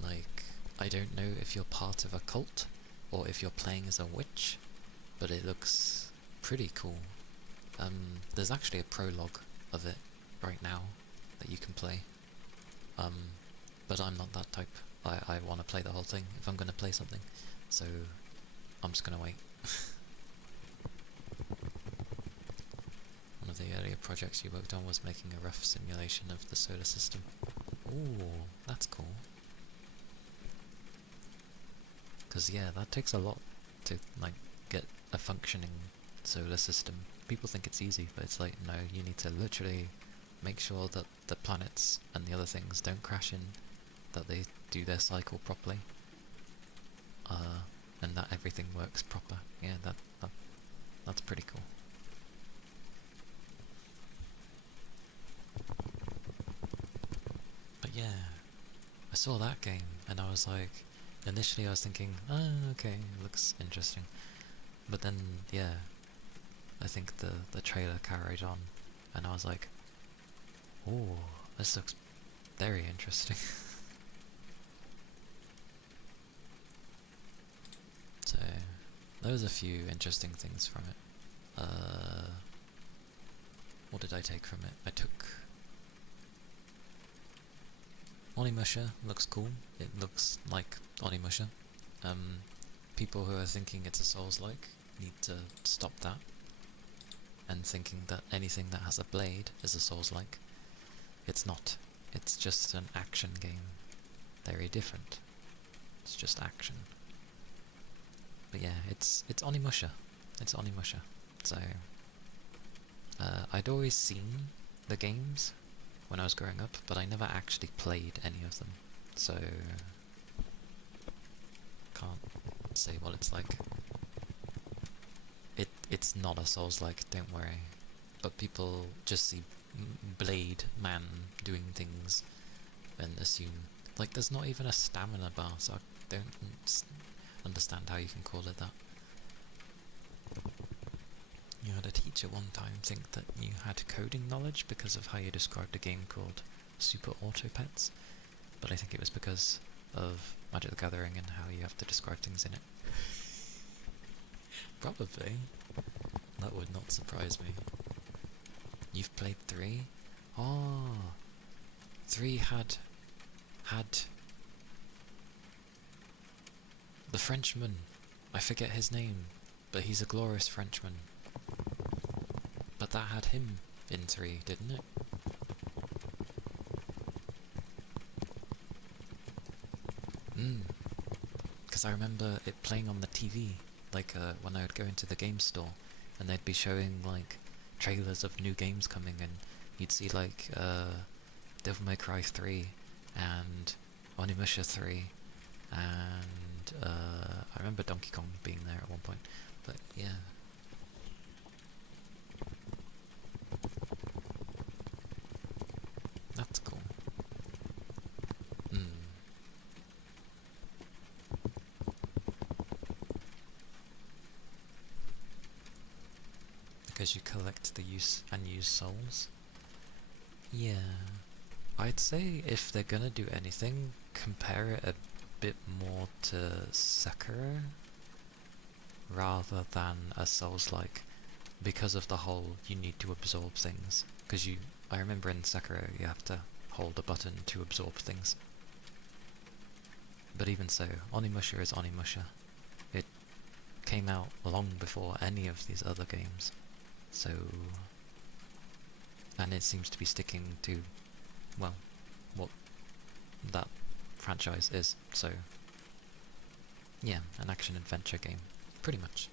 Like, I don't know if you're part of a cult or if you're playing as a witch, but it looks pretty cool. There's actually a prologue of it right now that you can play. But I'm not that type. I want to play the whole thing if I'm going to play something, so I'm just going to wait. One of the earlier projects you worked on was making a rough simulation of the solar system. Ooh, that's cool. Because yeah, that takes a lot to like get a functioning solar system. People think it's easy, but it's like, no, you need to literally make sure that the planets and the other things don't crash in, that they do their cycle properly, and that everything works proper. Yeah, that's pretty cool. But yeah, I saw that game and I was like, initially I was thinking, oh, okay, it looks interesting. But then, yeah, I think the trailer carried on, and I was like, oh, this looks very interesting. So, there was a few interesting things from it. What did I take from it? I took Onimusha. Looks cool. It looks like Onimusha. People who are thinking it's a Souls-like need to stop that, and thinking that anything that has a blade is a Souls-like. It's not. It's just an action game. Very different. It's just action. But yeah, it's Onimusha. It's Onimusha. So, I'd always seen the games when I was growing up, but I never actually played any of them. So, can't say what it's like. It's not a Souls-like, don't worry. But people just see Blade Man doing things and assume, like, there's not even a stamina bar, so I don't understand how you can call it that. You had a teacher one time think that you had coding knowledge because of how you described a game called Super Autopets, but I think it was because of Magic the Gathering and how you have to describe things in it. Probably. That would not surprise me. You've played 3? Oh, 3 had the Frenchman. I forget his name, but he's a glorious Frenchman. But that had him in 3, didn't it? Because I remember it playing on the TV, like when I would go into the game store, and they'd be showing like trailers of new games coming, and you'd see like Devil May Cry 3 and Onimusha 3, and I remember Donkey Kong being there at one point. But yeah. That's cool. Because you collect the use and use souls? Yeah. I'd say if they're gonna do anything, compare it a bit more to Sekiro rather than a Souls-like, because of the whole you need to absorb things. Because I remember in Sekiro you have to hold a button to absorb things. But even so, Onimusha is Onimusha. It came out long before any of these other games. So, and it seems to be sticking to, well, what that franchise is. So, yeah, an action-adventure game. Pretty much.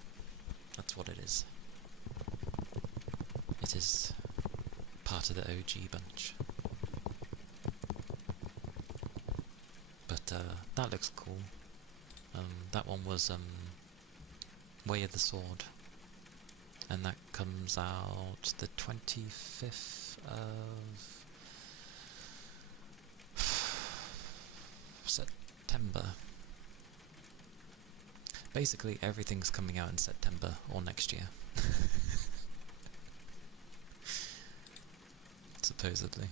That's what it is. It is part of the OG bunch. But that looks cool. That one was Way of the Sword, and that comes out the 25th of September. Basically, everything's coming out in September or next year. Supposedly.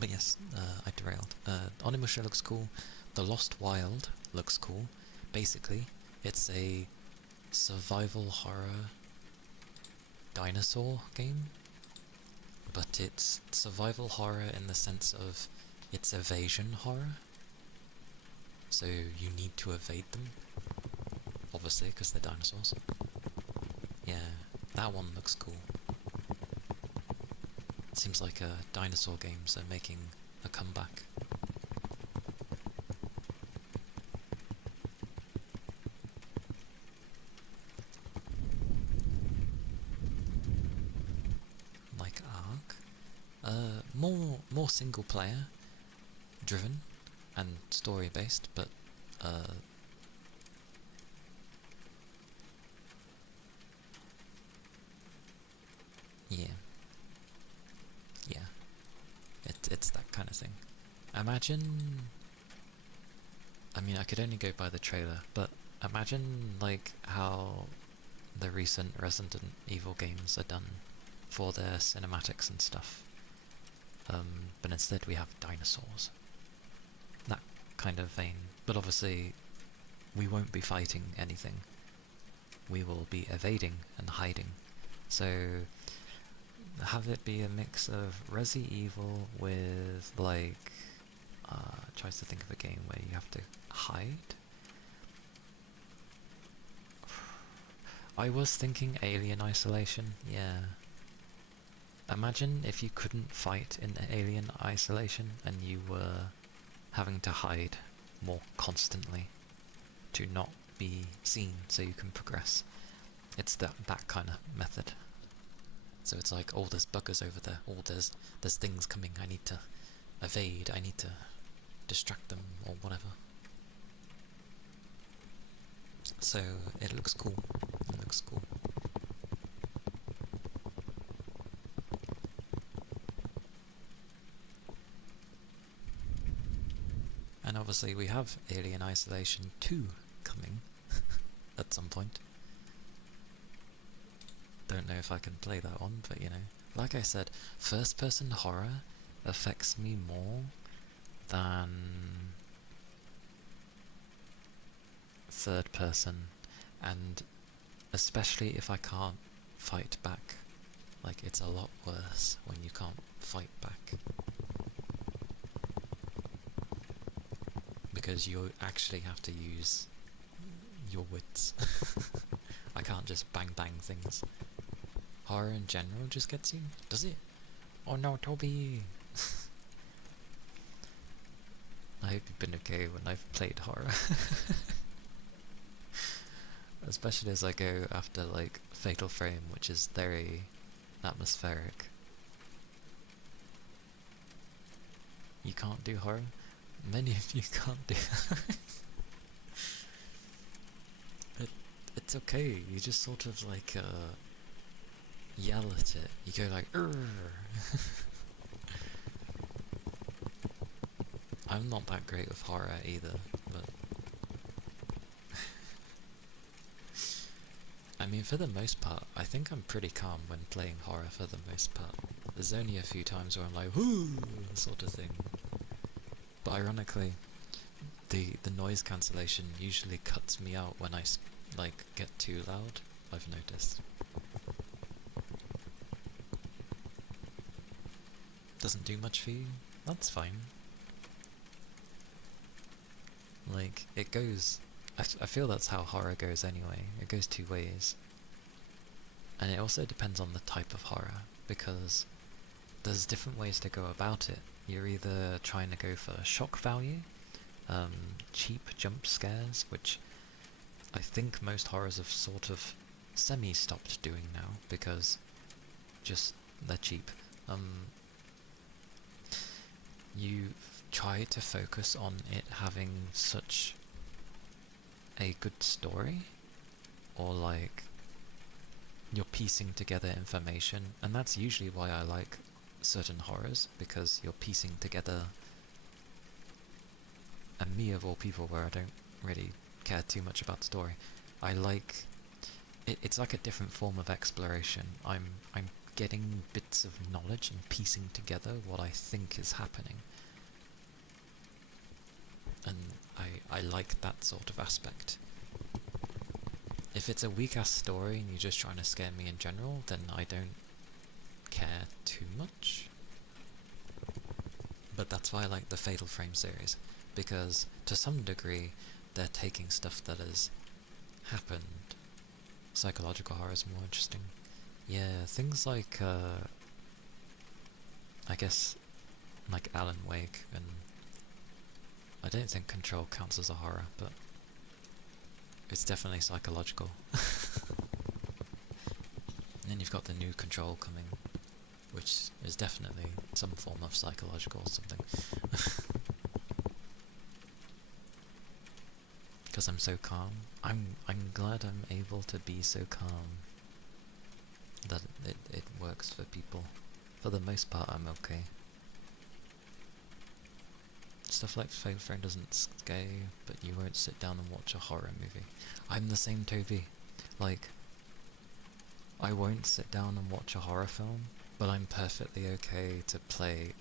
But yes, I derailed. Onimusha looks cool. The Lost Wild looks cool. Basically, it's a survival horror dinosaur game, but it's survival horror in the sense of it's evasion horror. So you need to evade them, obviously, because they're dinosaurs. Yeah, that one looks cool. Seems like dinosaur games are making a comeback. Like Ark? More single player driven and story based, but yeah. It's that kind of thing. Imagine, I mean, I could only go by the trailer, but imagine like how the recent Resident Evil games are done for their cinematics and stuff. But instead we have dinosaurs. That kind of vein. But obviously, we won't be fighting anything. We will be evading and hiding. So, have it be a mix of Resi Evil with, like, tries to think of a game where you have to hide? I was thinking Alien Isolation, yeah. Imagine if you couldn't fight in Alien Isolation and you were having to hide more constantly to not be seen so you can progress. It's that kind of method. So it's like, oh, there's buggers over there, oh, there's things coming, I need to evade, I need to distract them, or whatever. So, it looks cool. It looks cool. And obviously we have Alien Isolation 2 coming at some point. Don't know if I can play that one, but you know. Like I said, first-person horror affects me more than third-person, and especially if I can't fight back. Like, it's a lot worse when you can't fight back. Because you actually have to use your wits. I can't just bang things. Horror in general just gets you? Does it? Oh no, Toby! I hope you've been okay when I've played horror. Especially as I go after, like, Fatal Frame, which is very atmospheric. You can't do horror? Many of you can't do it's okay, you just sort of like yell at it. You go like, "Urgh." I'm not that great with horror either, but I mean, for the most part, I think I'm pretty calm when playing horror for the most part. There's only a few times where I'm like, whoo, sort of thing. But ironically, the noise cancellation usually cuts me out when I like get too loud, I've noticed. Doesn't do much for you? That's fine. Like, it goes... I feel that's how horror goes anyway. It goes two ways. And it also depends on the type of horror, because there's different ways to go about it. You're either trying to go for shock value, cheap jump scares, which I think most horrors have sort of semi-stopped doing now, because just they're cheap. You try to focus on it having such a good story, or like you're piecing together information, and that's usually why I like certain horrors, because you're piecing together, and me of all people where I don't really care too much about the story, I like it's like a different form of exploration. I'm getting bits of knowledge and piecing together what I think is happening, and I like that sort of aspect. If it's a weak-ass story and you're just trying to scare me in general, then I don't care too much. But that's why I like the Fatal Frame series, because to some degree they're taking stuff that has happened. Psychological horror is more interesting. Yeah, things like, I guess, like Alan Wake, and I don't think Control counts as a horror, but it's definitely psychological. And then you've got the new Control coming, which is definitely some form of psychological or something. Because I'm so calm. I'm glad I'm able to be so calm that it works for people. For the most part, I'm okay. Stuff like Fatal Frame doesn't scare you, but you won't sit down and watch a horror movie. I'm the same, Toby. Like, I won't sit down and watch a horror film, but I'm perfectly okay to play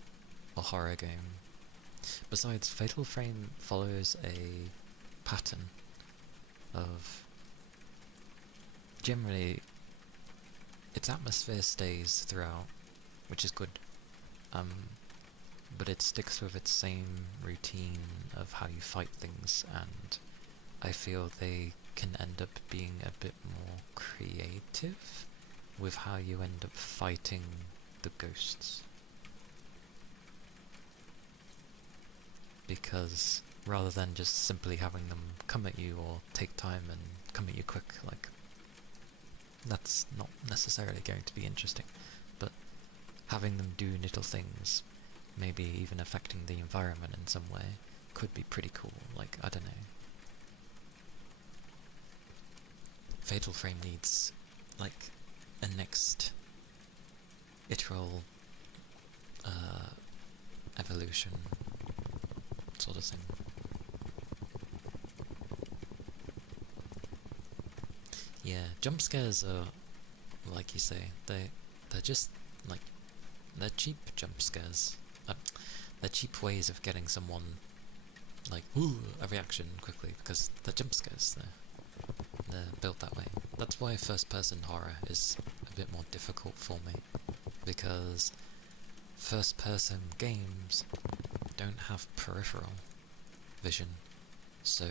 a horror game. Besides, Fatal Frame follows a pattern of generally its atmosphere stays throughout, which is good, but it sticks with its same routine of how you fight things, and I feel they can end up being a bit more creative with how you end up fighting the ghosts. Because rather than just simply having them come at you or take time and come at you quick, like, that's not necessarily going to be interesting, but having them do little things, maybe even affecting the environment in some way, could be pretty cool. Like, I don't know. Fatal Frame needs, like, a next iteral evolution sort of thing. Yeah, jump scares are, like you say, they're just, like, they're cheap jump scares. They're cheap ways of getting someone, like, ooh, a reaction quickly, because they're jump scares. They're built that way. That's why first-person horror is a bit more difficult for me, because first-person games don't have peripheral vision, so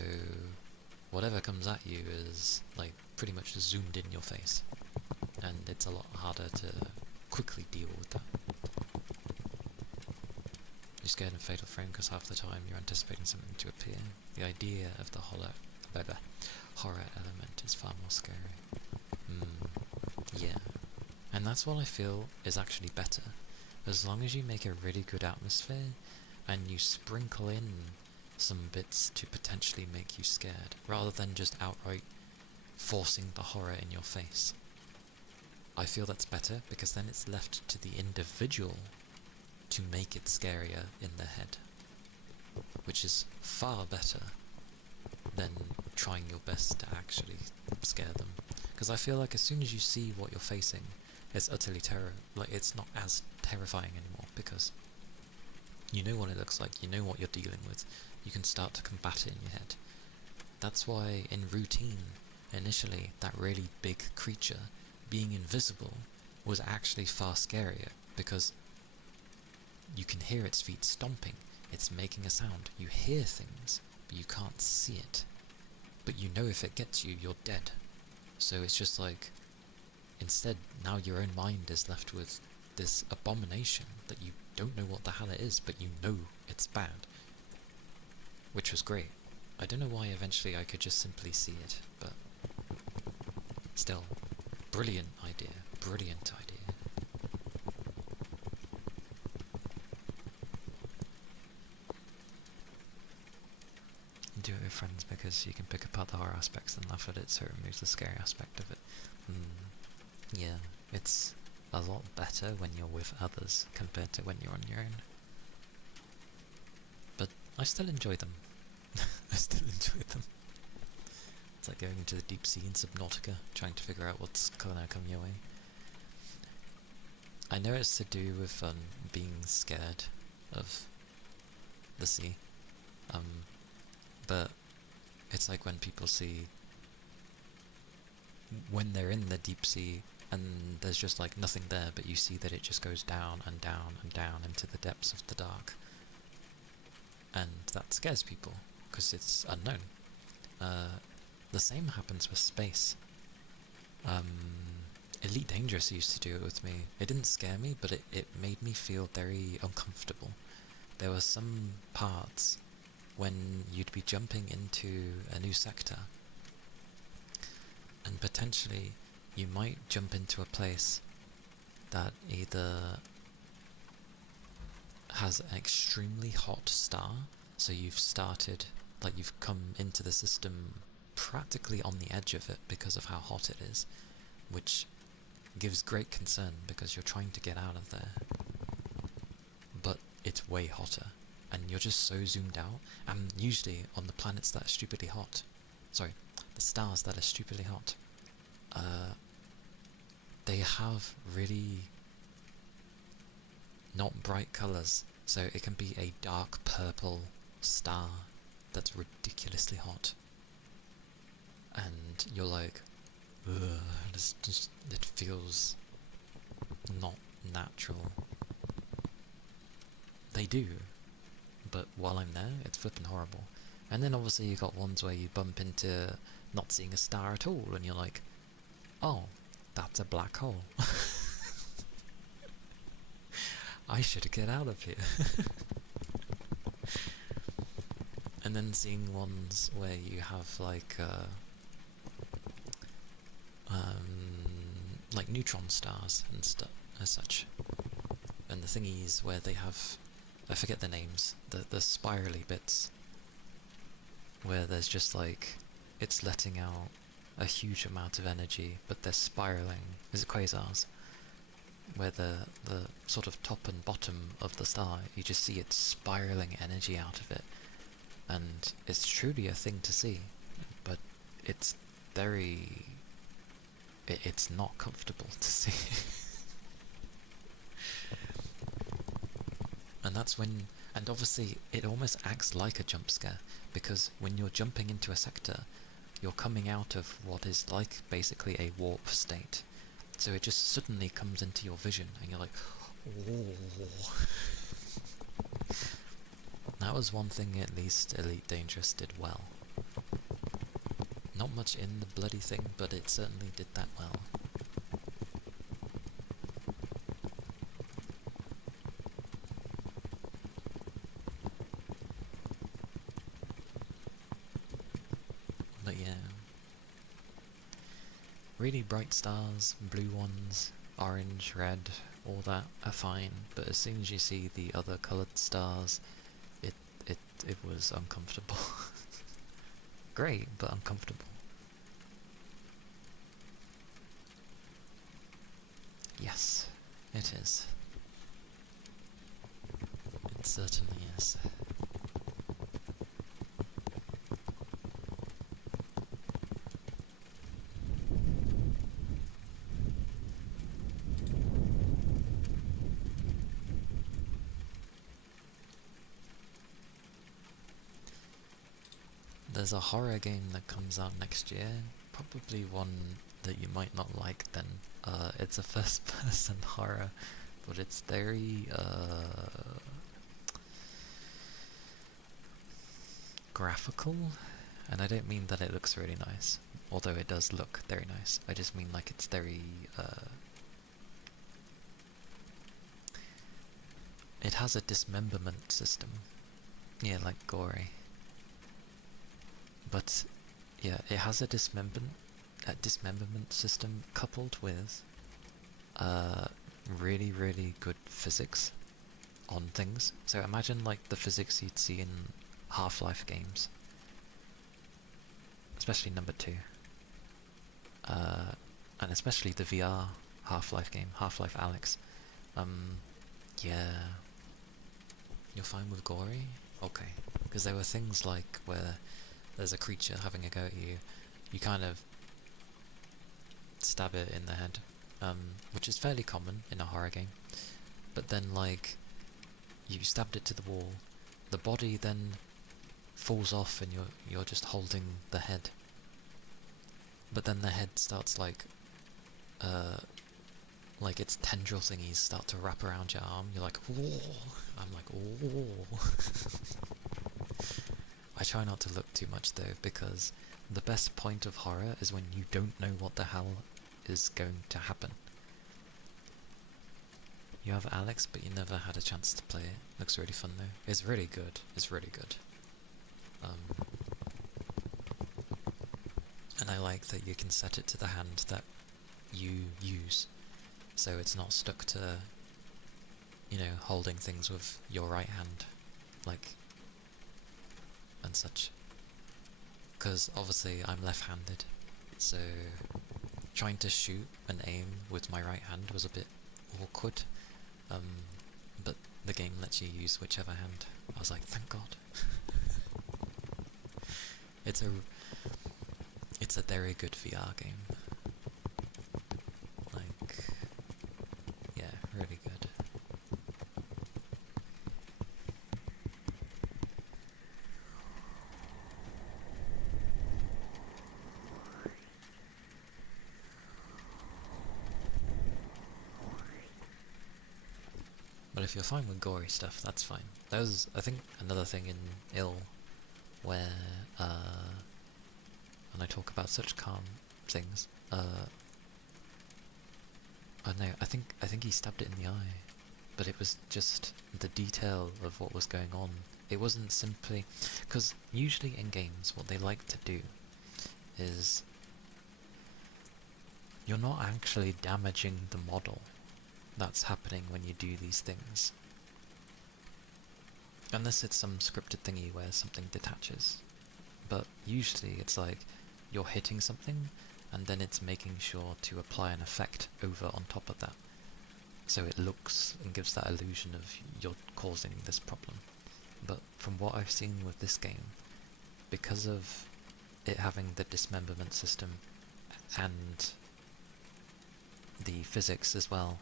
whatever comes at you is, like, pretty much zoomed in your face, and it's a lot harder to quickly deal with that. You're scared in Fatal Frame because half the time you're anticipating something to appear. The idea of the horror element is far more scary. Yeah. And that's what I feel is actually better. As long as you make a really good atmosphere, and you sprinkle in some bits to potentially make you scared, rather than just outright forcing the horror in your face. I feel that's better, because then it's left to the individual to make it scarier in their head, which is far better than trying your best to actually scare them. Because I feel like as soon as you see what you're facing, it's utterly it's not as terrifying anymore, because you know what it looks like, you know what you're dealing with, you can start to combat it in your head. That's why in Routine, initially, that really big creature being invisible was actually far scarier, because you can hear its feet stomping, it's making a sound, you hear things, but you can't see it. But you know if it gets you, you're dead. So it's just like, instead, now your own mind is left with this abomination that you don't know what the hell it is, but you know it's bad. Which was great. I don't know why eventually I could just simply see it, but still, brilliant idea, brilliant idea. Do it with friends because you can pick apart the horror aspects and laugh at it, so it removes the scary aspect of it. Yeah, it's a lot better when you're with others compared to when you're on your own. But I still enjoy them. I still enjoy them. It's like going into the deep sea in Subnautica, trying to figure out what's gonna come your way. I know it's to do with being scared of the sea, but it's like when people see, when they're in the deep sea and there's just like nothing there, but you see that it just goes down and down and down into the depths of the dark, and that scares people because it's unknown. The same happens with space. Elite Dangerous used to do it with me. It didn't scare me, but it made me feel very uncomfortable. There were some parts when you'd be jumping into a new sector, and potentially you might jump into a place that either has an extremely hot star, so you've started, like you've come into the system practically on the edge of it because of how hot it is, which gives great concern because you're trying to get out of there, but it's way hotter, and you're just so zoomed out, and usually on the planets that are stupidly hot, sorry, the stars that are stupidly hot, they have really not bright colours, so it can be a dark purple star that's ridiculously hot, and you're like, ugh, it feels not natural. They do, but while I'm there, it's flipping horrible. And then obviously you got ones where you bump into not seeing a star at all, and you're like, oh, that's a black hole. I should get out of here. And then seeing ones where you have like neutron stars and stuff as such, and the thingies where they have, I forget the names, the spirally bits, where there's just like, it's letting out a huge amount of energy, but they're spiraling. Is it quasars? Where the sort of top and bottom of the star, you just see it spiraling energy out of it, and it's truly a thing to see, but it's very, it's not comfortable to see. And that's when, and obviously it almost acts like a jump scare, because when you're jumping into a sector, you're coming out of what is like basically a warp state. So it just suddenly comes into your vision, and you're like, oh. That was one thing at least Elite Dangerous did well. Not much in the bloody thing, but it certainly did that well. But yeah, really bright stars, blue ones, orange, red, all that are fine, but as soon as you see the other coloured stars, it was uncomfortable. Great, but uncomfortable. Yes, it is. It certainly is. There's a horror game that comes out next year, probably one that you might not like then. It's a first-person horror, but it's very, graphical, and I don't mean that it looks really nice, although it does look very nice. I just mean like it's very, it has a dismemberment system. Yeah, like gory. But yeah, it has a dismemberment system coupled with really, really good physics on things. So imagine like the physics you'd see in Half-Life games, especially number 2, and especially the VR Half-Life game, Half-Life Alyx. Yeah, you're fine with gory? Okay, because there were things like where there's a creature having a go at you, you kind of stab it in the head, which is fairly common in a horror game, but then like, you stabbed it to the wall, the body then falls off and you're just holding the head. But then the head starts like its tendril thingies start to wrap around your arm. You're like, whoa! I'm like, whoa! I try not to look too much though, because the best point of horror is when you don't know what the hell is going to happen. You have Alyx, but you never had a chance to play it. Looks really fun though. It's really good. It's really good. And I like that you can set it to the hand that you use, so it's not stuck to, you know, holding things with your right hand, like, and such. Because obviously I'm left-handed, so trying to shoot and aim with my right hand was a bit awkward, but the game lets you use whichever hand. I was like, thank God. It's a very good VR game. Like, yeah, really good. But if you're fine with gory stuff, that's fine. That was, I think, another thing in Ill, where, when I talk about such calm things, I don't know, I think he stabbed it in the eye, but it was just the detail of what was going on. It wasn't simply, because usually in games what they like to do is, you're not actually damaging the model that's happening when you do these things. Unless it's some scripted thingy where something detaches. But usually it's like, you're hitting something, and then it's making sure to apply an effect over on top of that. So it looks and gives that illusion of you're causing this problem. But from what I've seen with this game, because of it having the dismemberment system and the physics as well,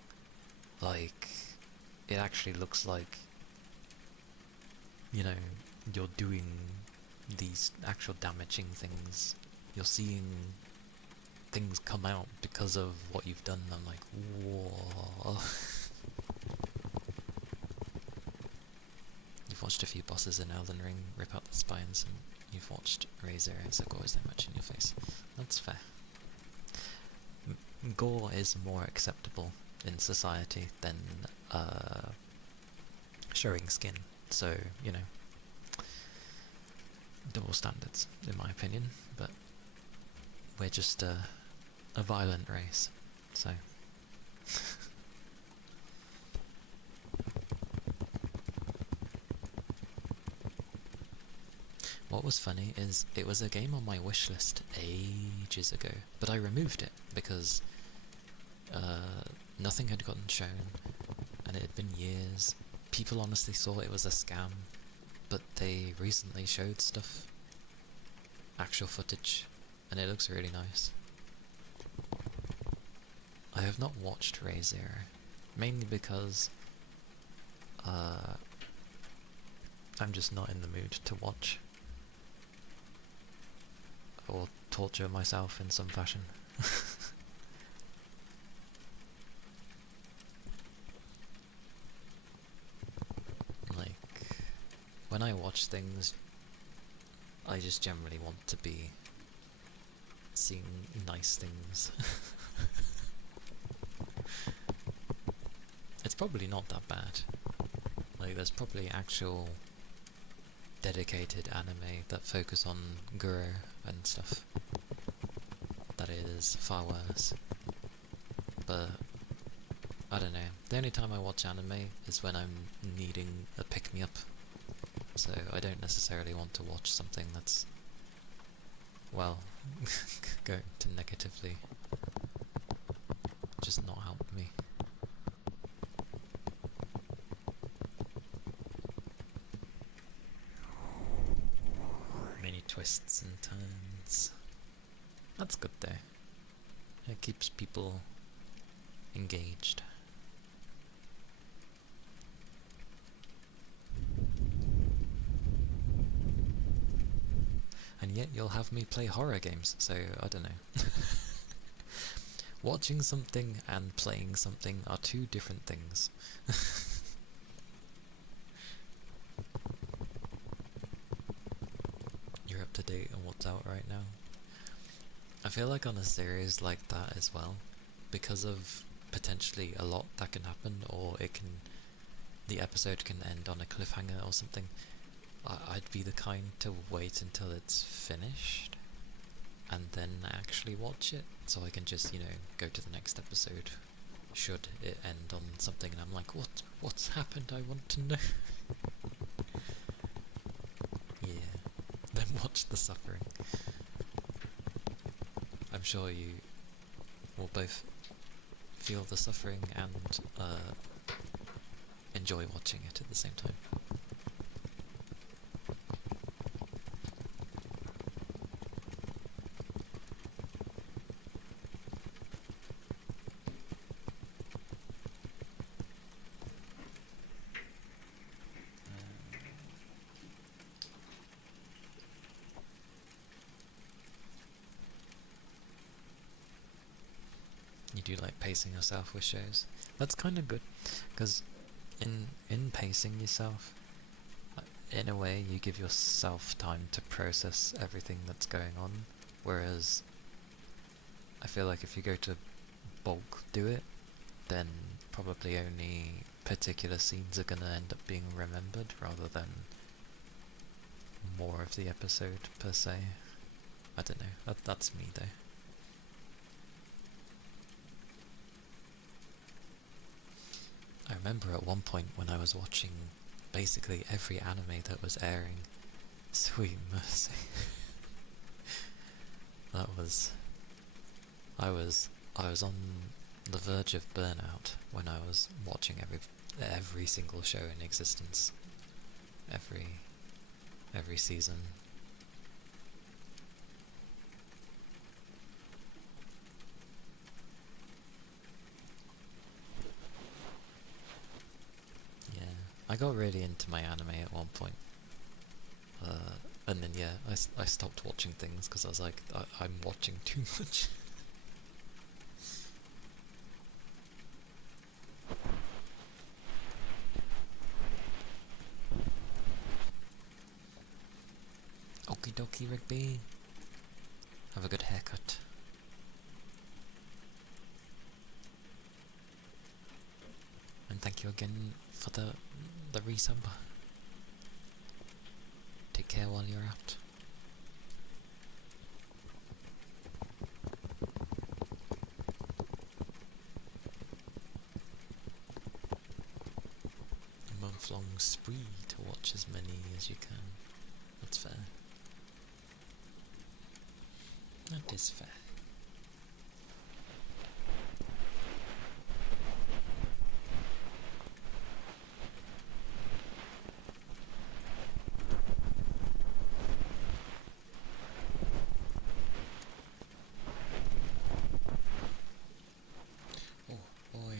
like, it actually looks like, you know, you're doing these actual damaging things. You're seeing things come out because of what you've done. I'm like, whoa. You've watched a few bosses in Elden Ring rip out the spines, and you've watched Razor as it goes that much in your face. That's fair. Gore is more acceptable in society than showing skin, so, you know, double standards in my opinion, but we're just a violent race, so. What was funny is, it was a game on my wishlist ages ago, but I removed it because nothing had gotten shown, and it had been years. People honestly thought it was a scam, but they recently showed stuff, actual footage, and it looks really nice. I have not watched Re:Zero, mainly because I'm just not in the mood to watch or torture myself in some fashion. Like, when I watch things, I just generally want to be seeing nice things. It's probably not that bad. Like, there's probably actual dedicated anime that focus on Guro and stuff. That is far worse. But I don't know. The only time I watch anime is when I'm needing a pick-me-up. So I don't necessarily want to watch something that's, well, going to negatively just not help me. Many twists and turns. That's good though. It keeps people engaged. And yet you'll have me play horror games, so I don't know. Watching something and playing something are two different things. You're up to date on what's out right now. I feel like on a series like that as well, because of potentially a lot that can happen, or the episode can end on a cliffhanger or something, I'd be the kind to wait until it's finished and then actually watch it, so I can just, go to the next episode should it end on something and I'm like, what's happened? I want to know. Yeah, then watch the suffering. I'm sure you will both feel the suffering and enjoy watching it at the same time. You do like pacing yourself with shows. That's kind of good, because in pacing yourself, in a way you give yourself time to process everything that's going on, whereas I feel like if you go to bulk do it, then probably only particular scenes are going to end up being remembered rather than more of the episode per se. I don't know, that's me though. I remember at one point when I was watching basically every anime that was airing, sweet mercy. I was on the verge of burnout when I was watching every single show in existence, every season. Yeah, I got really into my anime at one point. And then I stopped watching things because I was like, I'm watching too much. Okie dokie, Rigby. Have a good haircut. And thank you again for the resub. Take care while you're out. A month-long spree to watch as many as you can. That's fair. That is fair. Oh boy.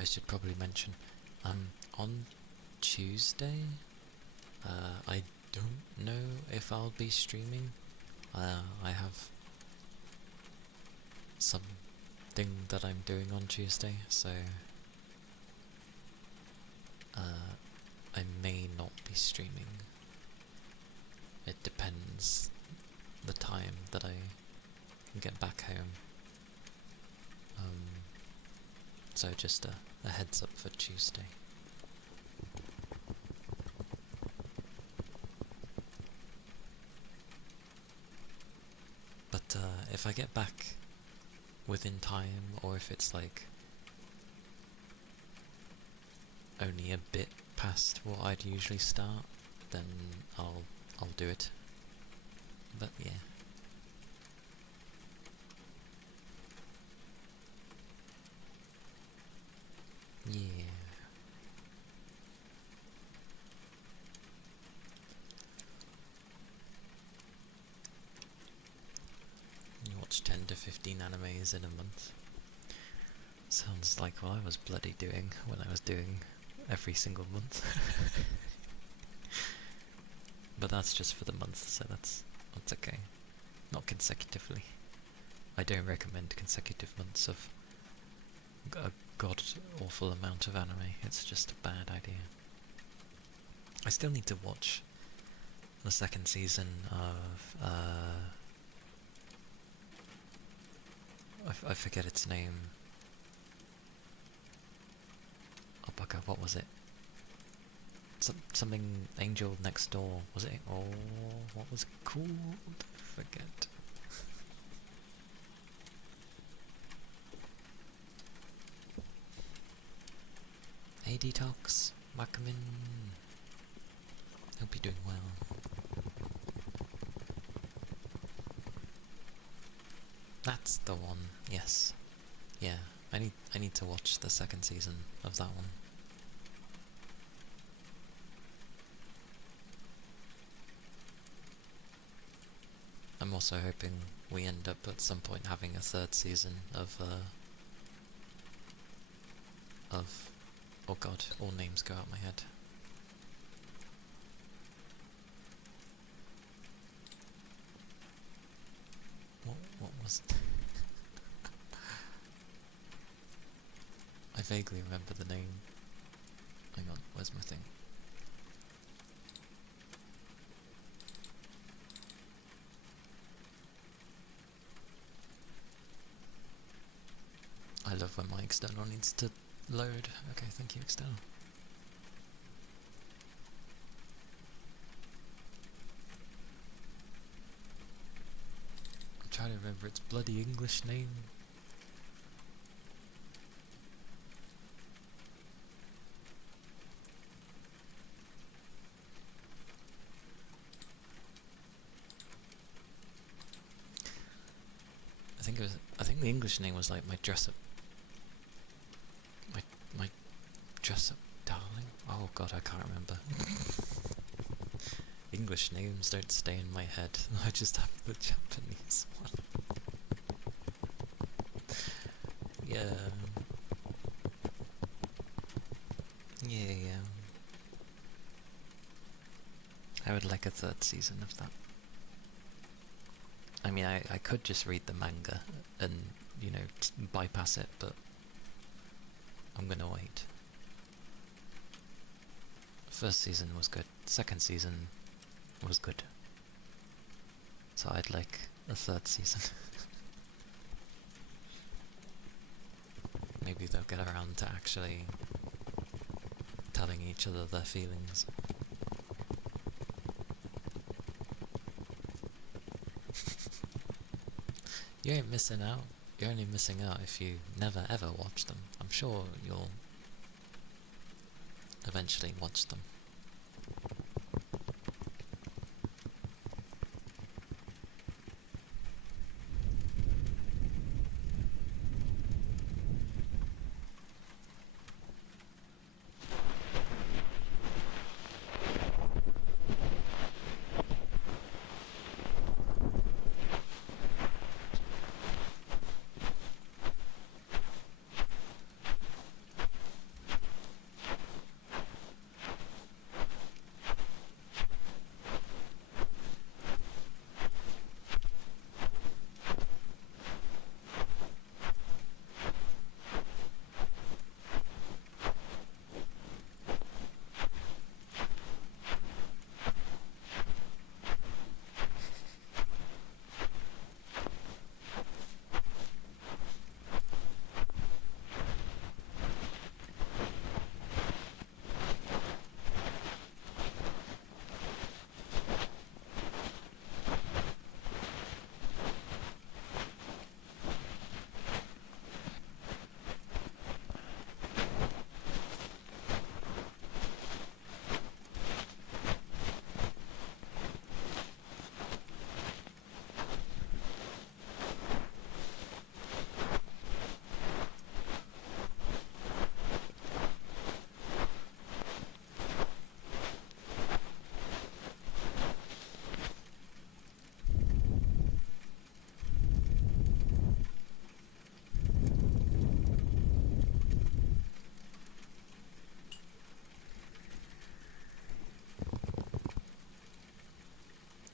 I should probably mention, on Tuesday, I don't know if I'll be streaming. I have something that I'm doing on Tuesday, so I may not be streaming. It depends the time that I get back home. So just a heads up for Tuesday. I get back within time, or if it's like only a bit past what I'd usually start, then I'll do it. But yeah. Yeah. You watch 10 to 15 animes in a month. Sounds like what I was bloody doing when I was doing every single month. But that's just for the month, so that's okay. Not consecutively. I don't recommend consecutive months of a god-awful amount of anime. It's just a bad idea. I still need to watch the second season of, I forget its name. Oh bugger, what was it? Something Angel Next Door, was it? Oh, what was it called? Forget. Hey Detox, welcome in. Hope you're doing well. That's the one, yes. Yeah, I need to watch the second season of that one. I'm also hoping we end up at some point having a third season of oh god, all names go out my head. What was it? I vaguely remember the name. Hang on, where's my thing? I love when my external needs to load. Okay, thank you, external. I'm trying to remember its bloody English name. I think the English name was like My Dress Up Darling? Oh god, I can't remember. English names don't stay in my head. I just have the Japanese one. Yeah. Yeah. I would like a third season of that. I mean, I could just read the manga and, you know, bypass it, but I'm gonna wait. First season was good. Second season was good. So I'd like a third season. Maybe they'll get around to actually telling each other their feelings. You ain't missing out. You're only missing out if you never ever watch them. I'm sure you'll eventually watch them.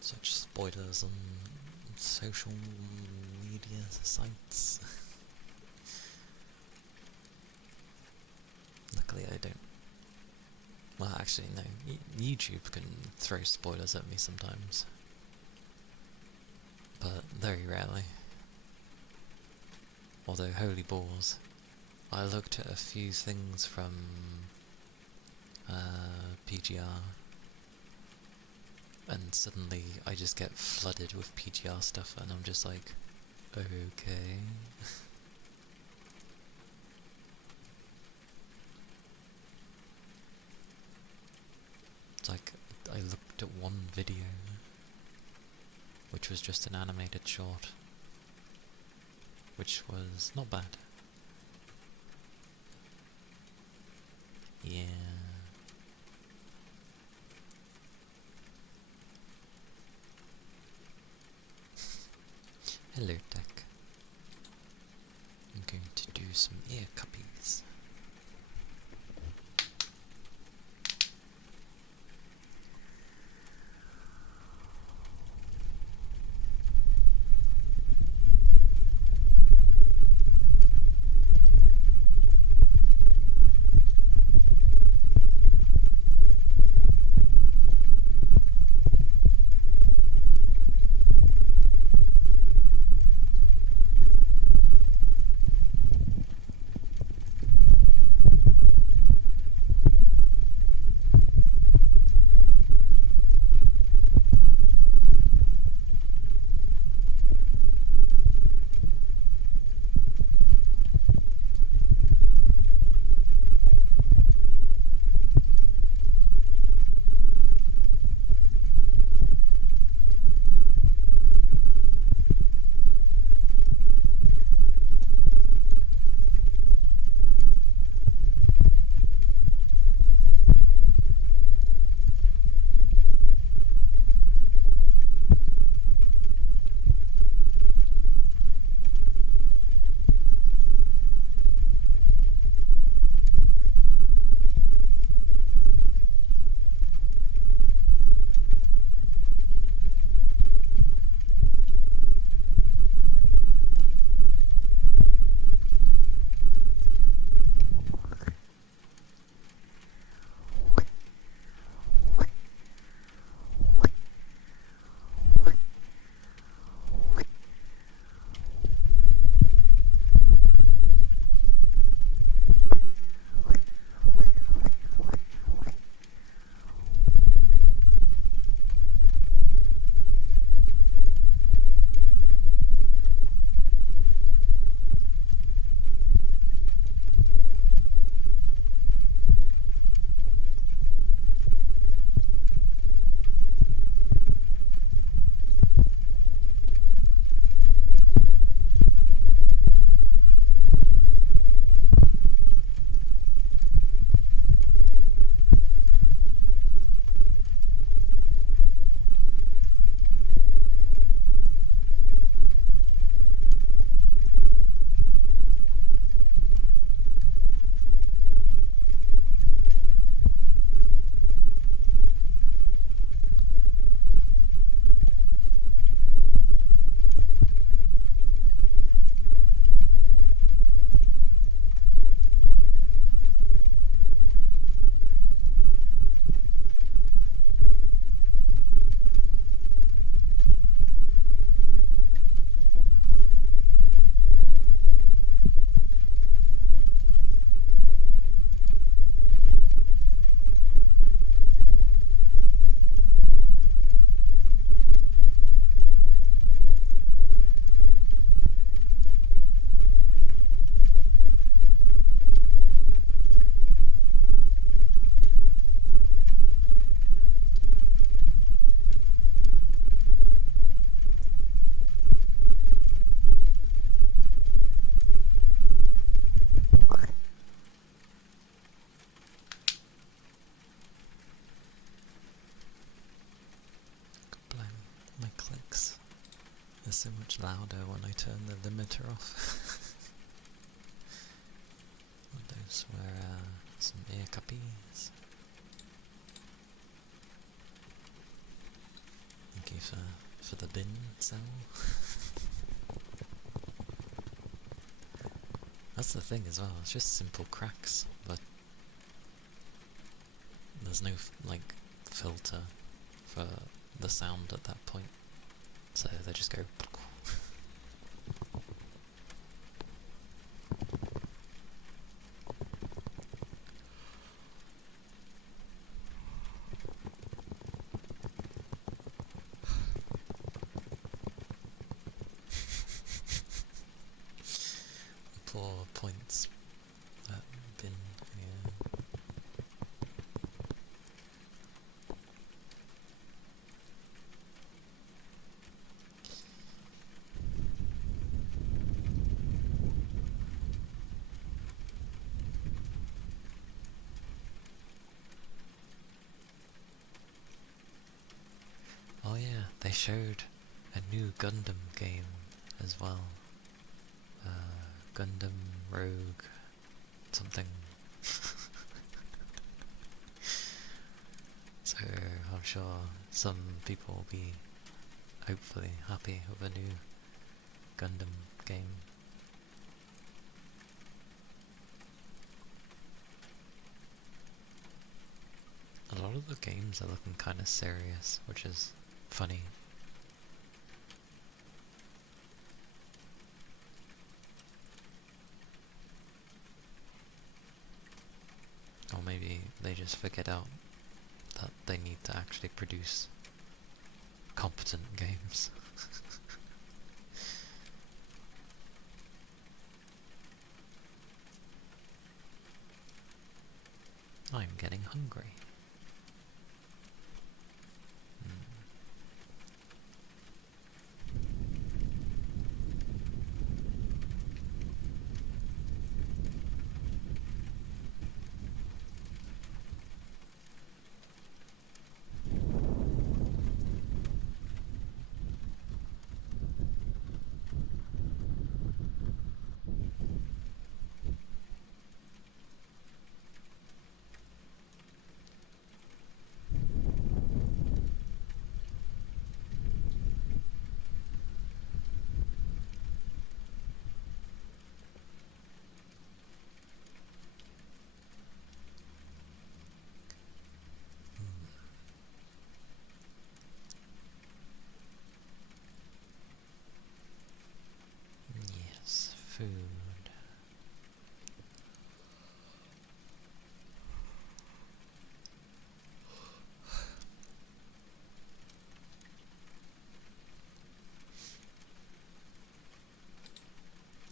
such spoilers on social media sites. Luckily I don't. Well, actually no, YouTube can throw spoilers at me sometimes. But very rarely. Although, holy balls, I looked at a few things from PGR, and suddenly I just get flooded with PGR stuff, and I'm just like, okay. It's like, I looked at one video, which was just an animated short, which was not bad. Yeah. Hello, Tech. I'm going to do some ear cuppies. So much louder when I turn the limiter off. Those were some ear cuppies. Thank you for the bin cell. That's the thing as well, it's just simple cracks, but there's no like filter for the sound at that point, so they just go. Poor points that bin, yeah. Oh yeah, they showed a new Gundam game as well. Gundam Rogue something. So I'm sure some people will be hopefully happy with a new Gundam game. A lot of the games are looking kind of serious, which is funny. Or maybe they just figured out that they need to actually produce competent games. I'm getting hungry. Yes, food.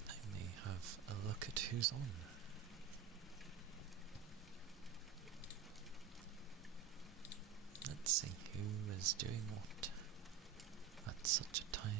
Let me have a look at who's on. Let's see who is doing what at such a time.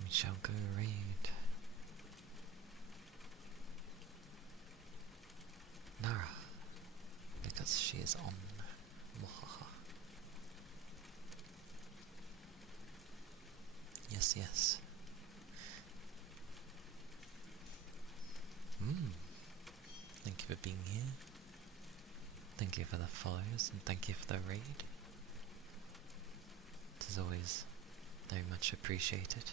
We shall go raid. Nara, because she is on. Mwahaha. Yes, yes. Thank you for being here. Thank you for the follows and thank you for the raid. It is always very much appreciated.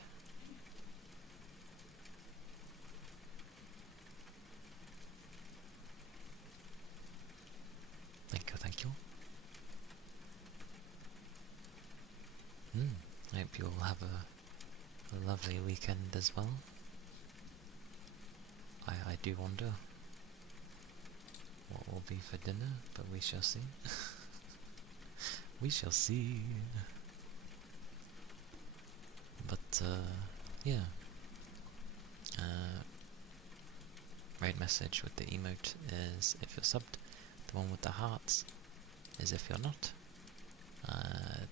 Thank you, thank you. I hope you all have a lovely weekend as well. I do wonder what will be for dinner, but we shall see. We shall see. But, yeah. Raid message with the emote is if you're subbed. The one with the hearts is if you're not.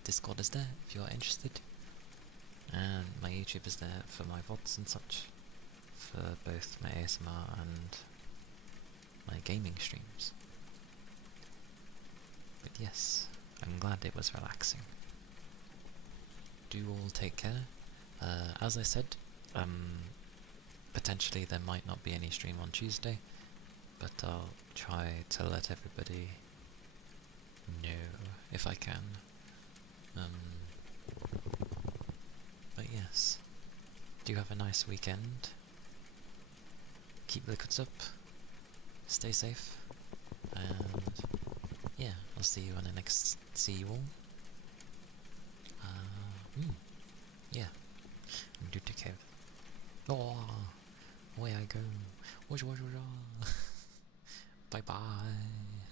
Discord is there if you're interested. And my YouTube is there for my VODs and such. For both my ASMR and my gaming streams. But yes, I'm glad it was relaxing. Do all take care. As I said, potentially there might not be any stream on Tuesday, but I'll try to let everybody know if I can. But yes, do have a nice weekend. Keep liquids up. Stay safe. And yeah, I'll see you on the next. See you all. Yeah. Do take care. Oh, away I go. Bye bye.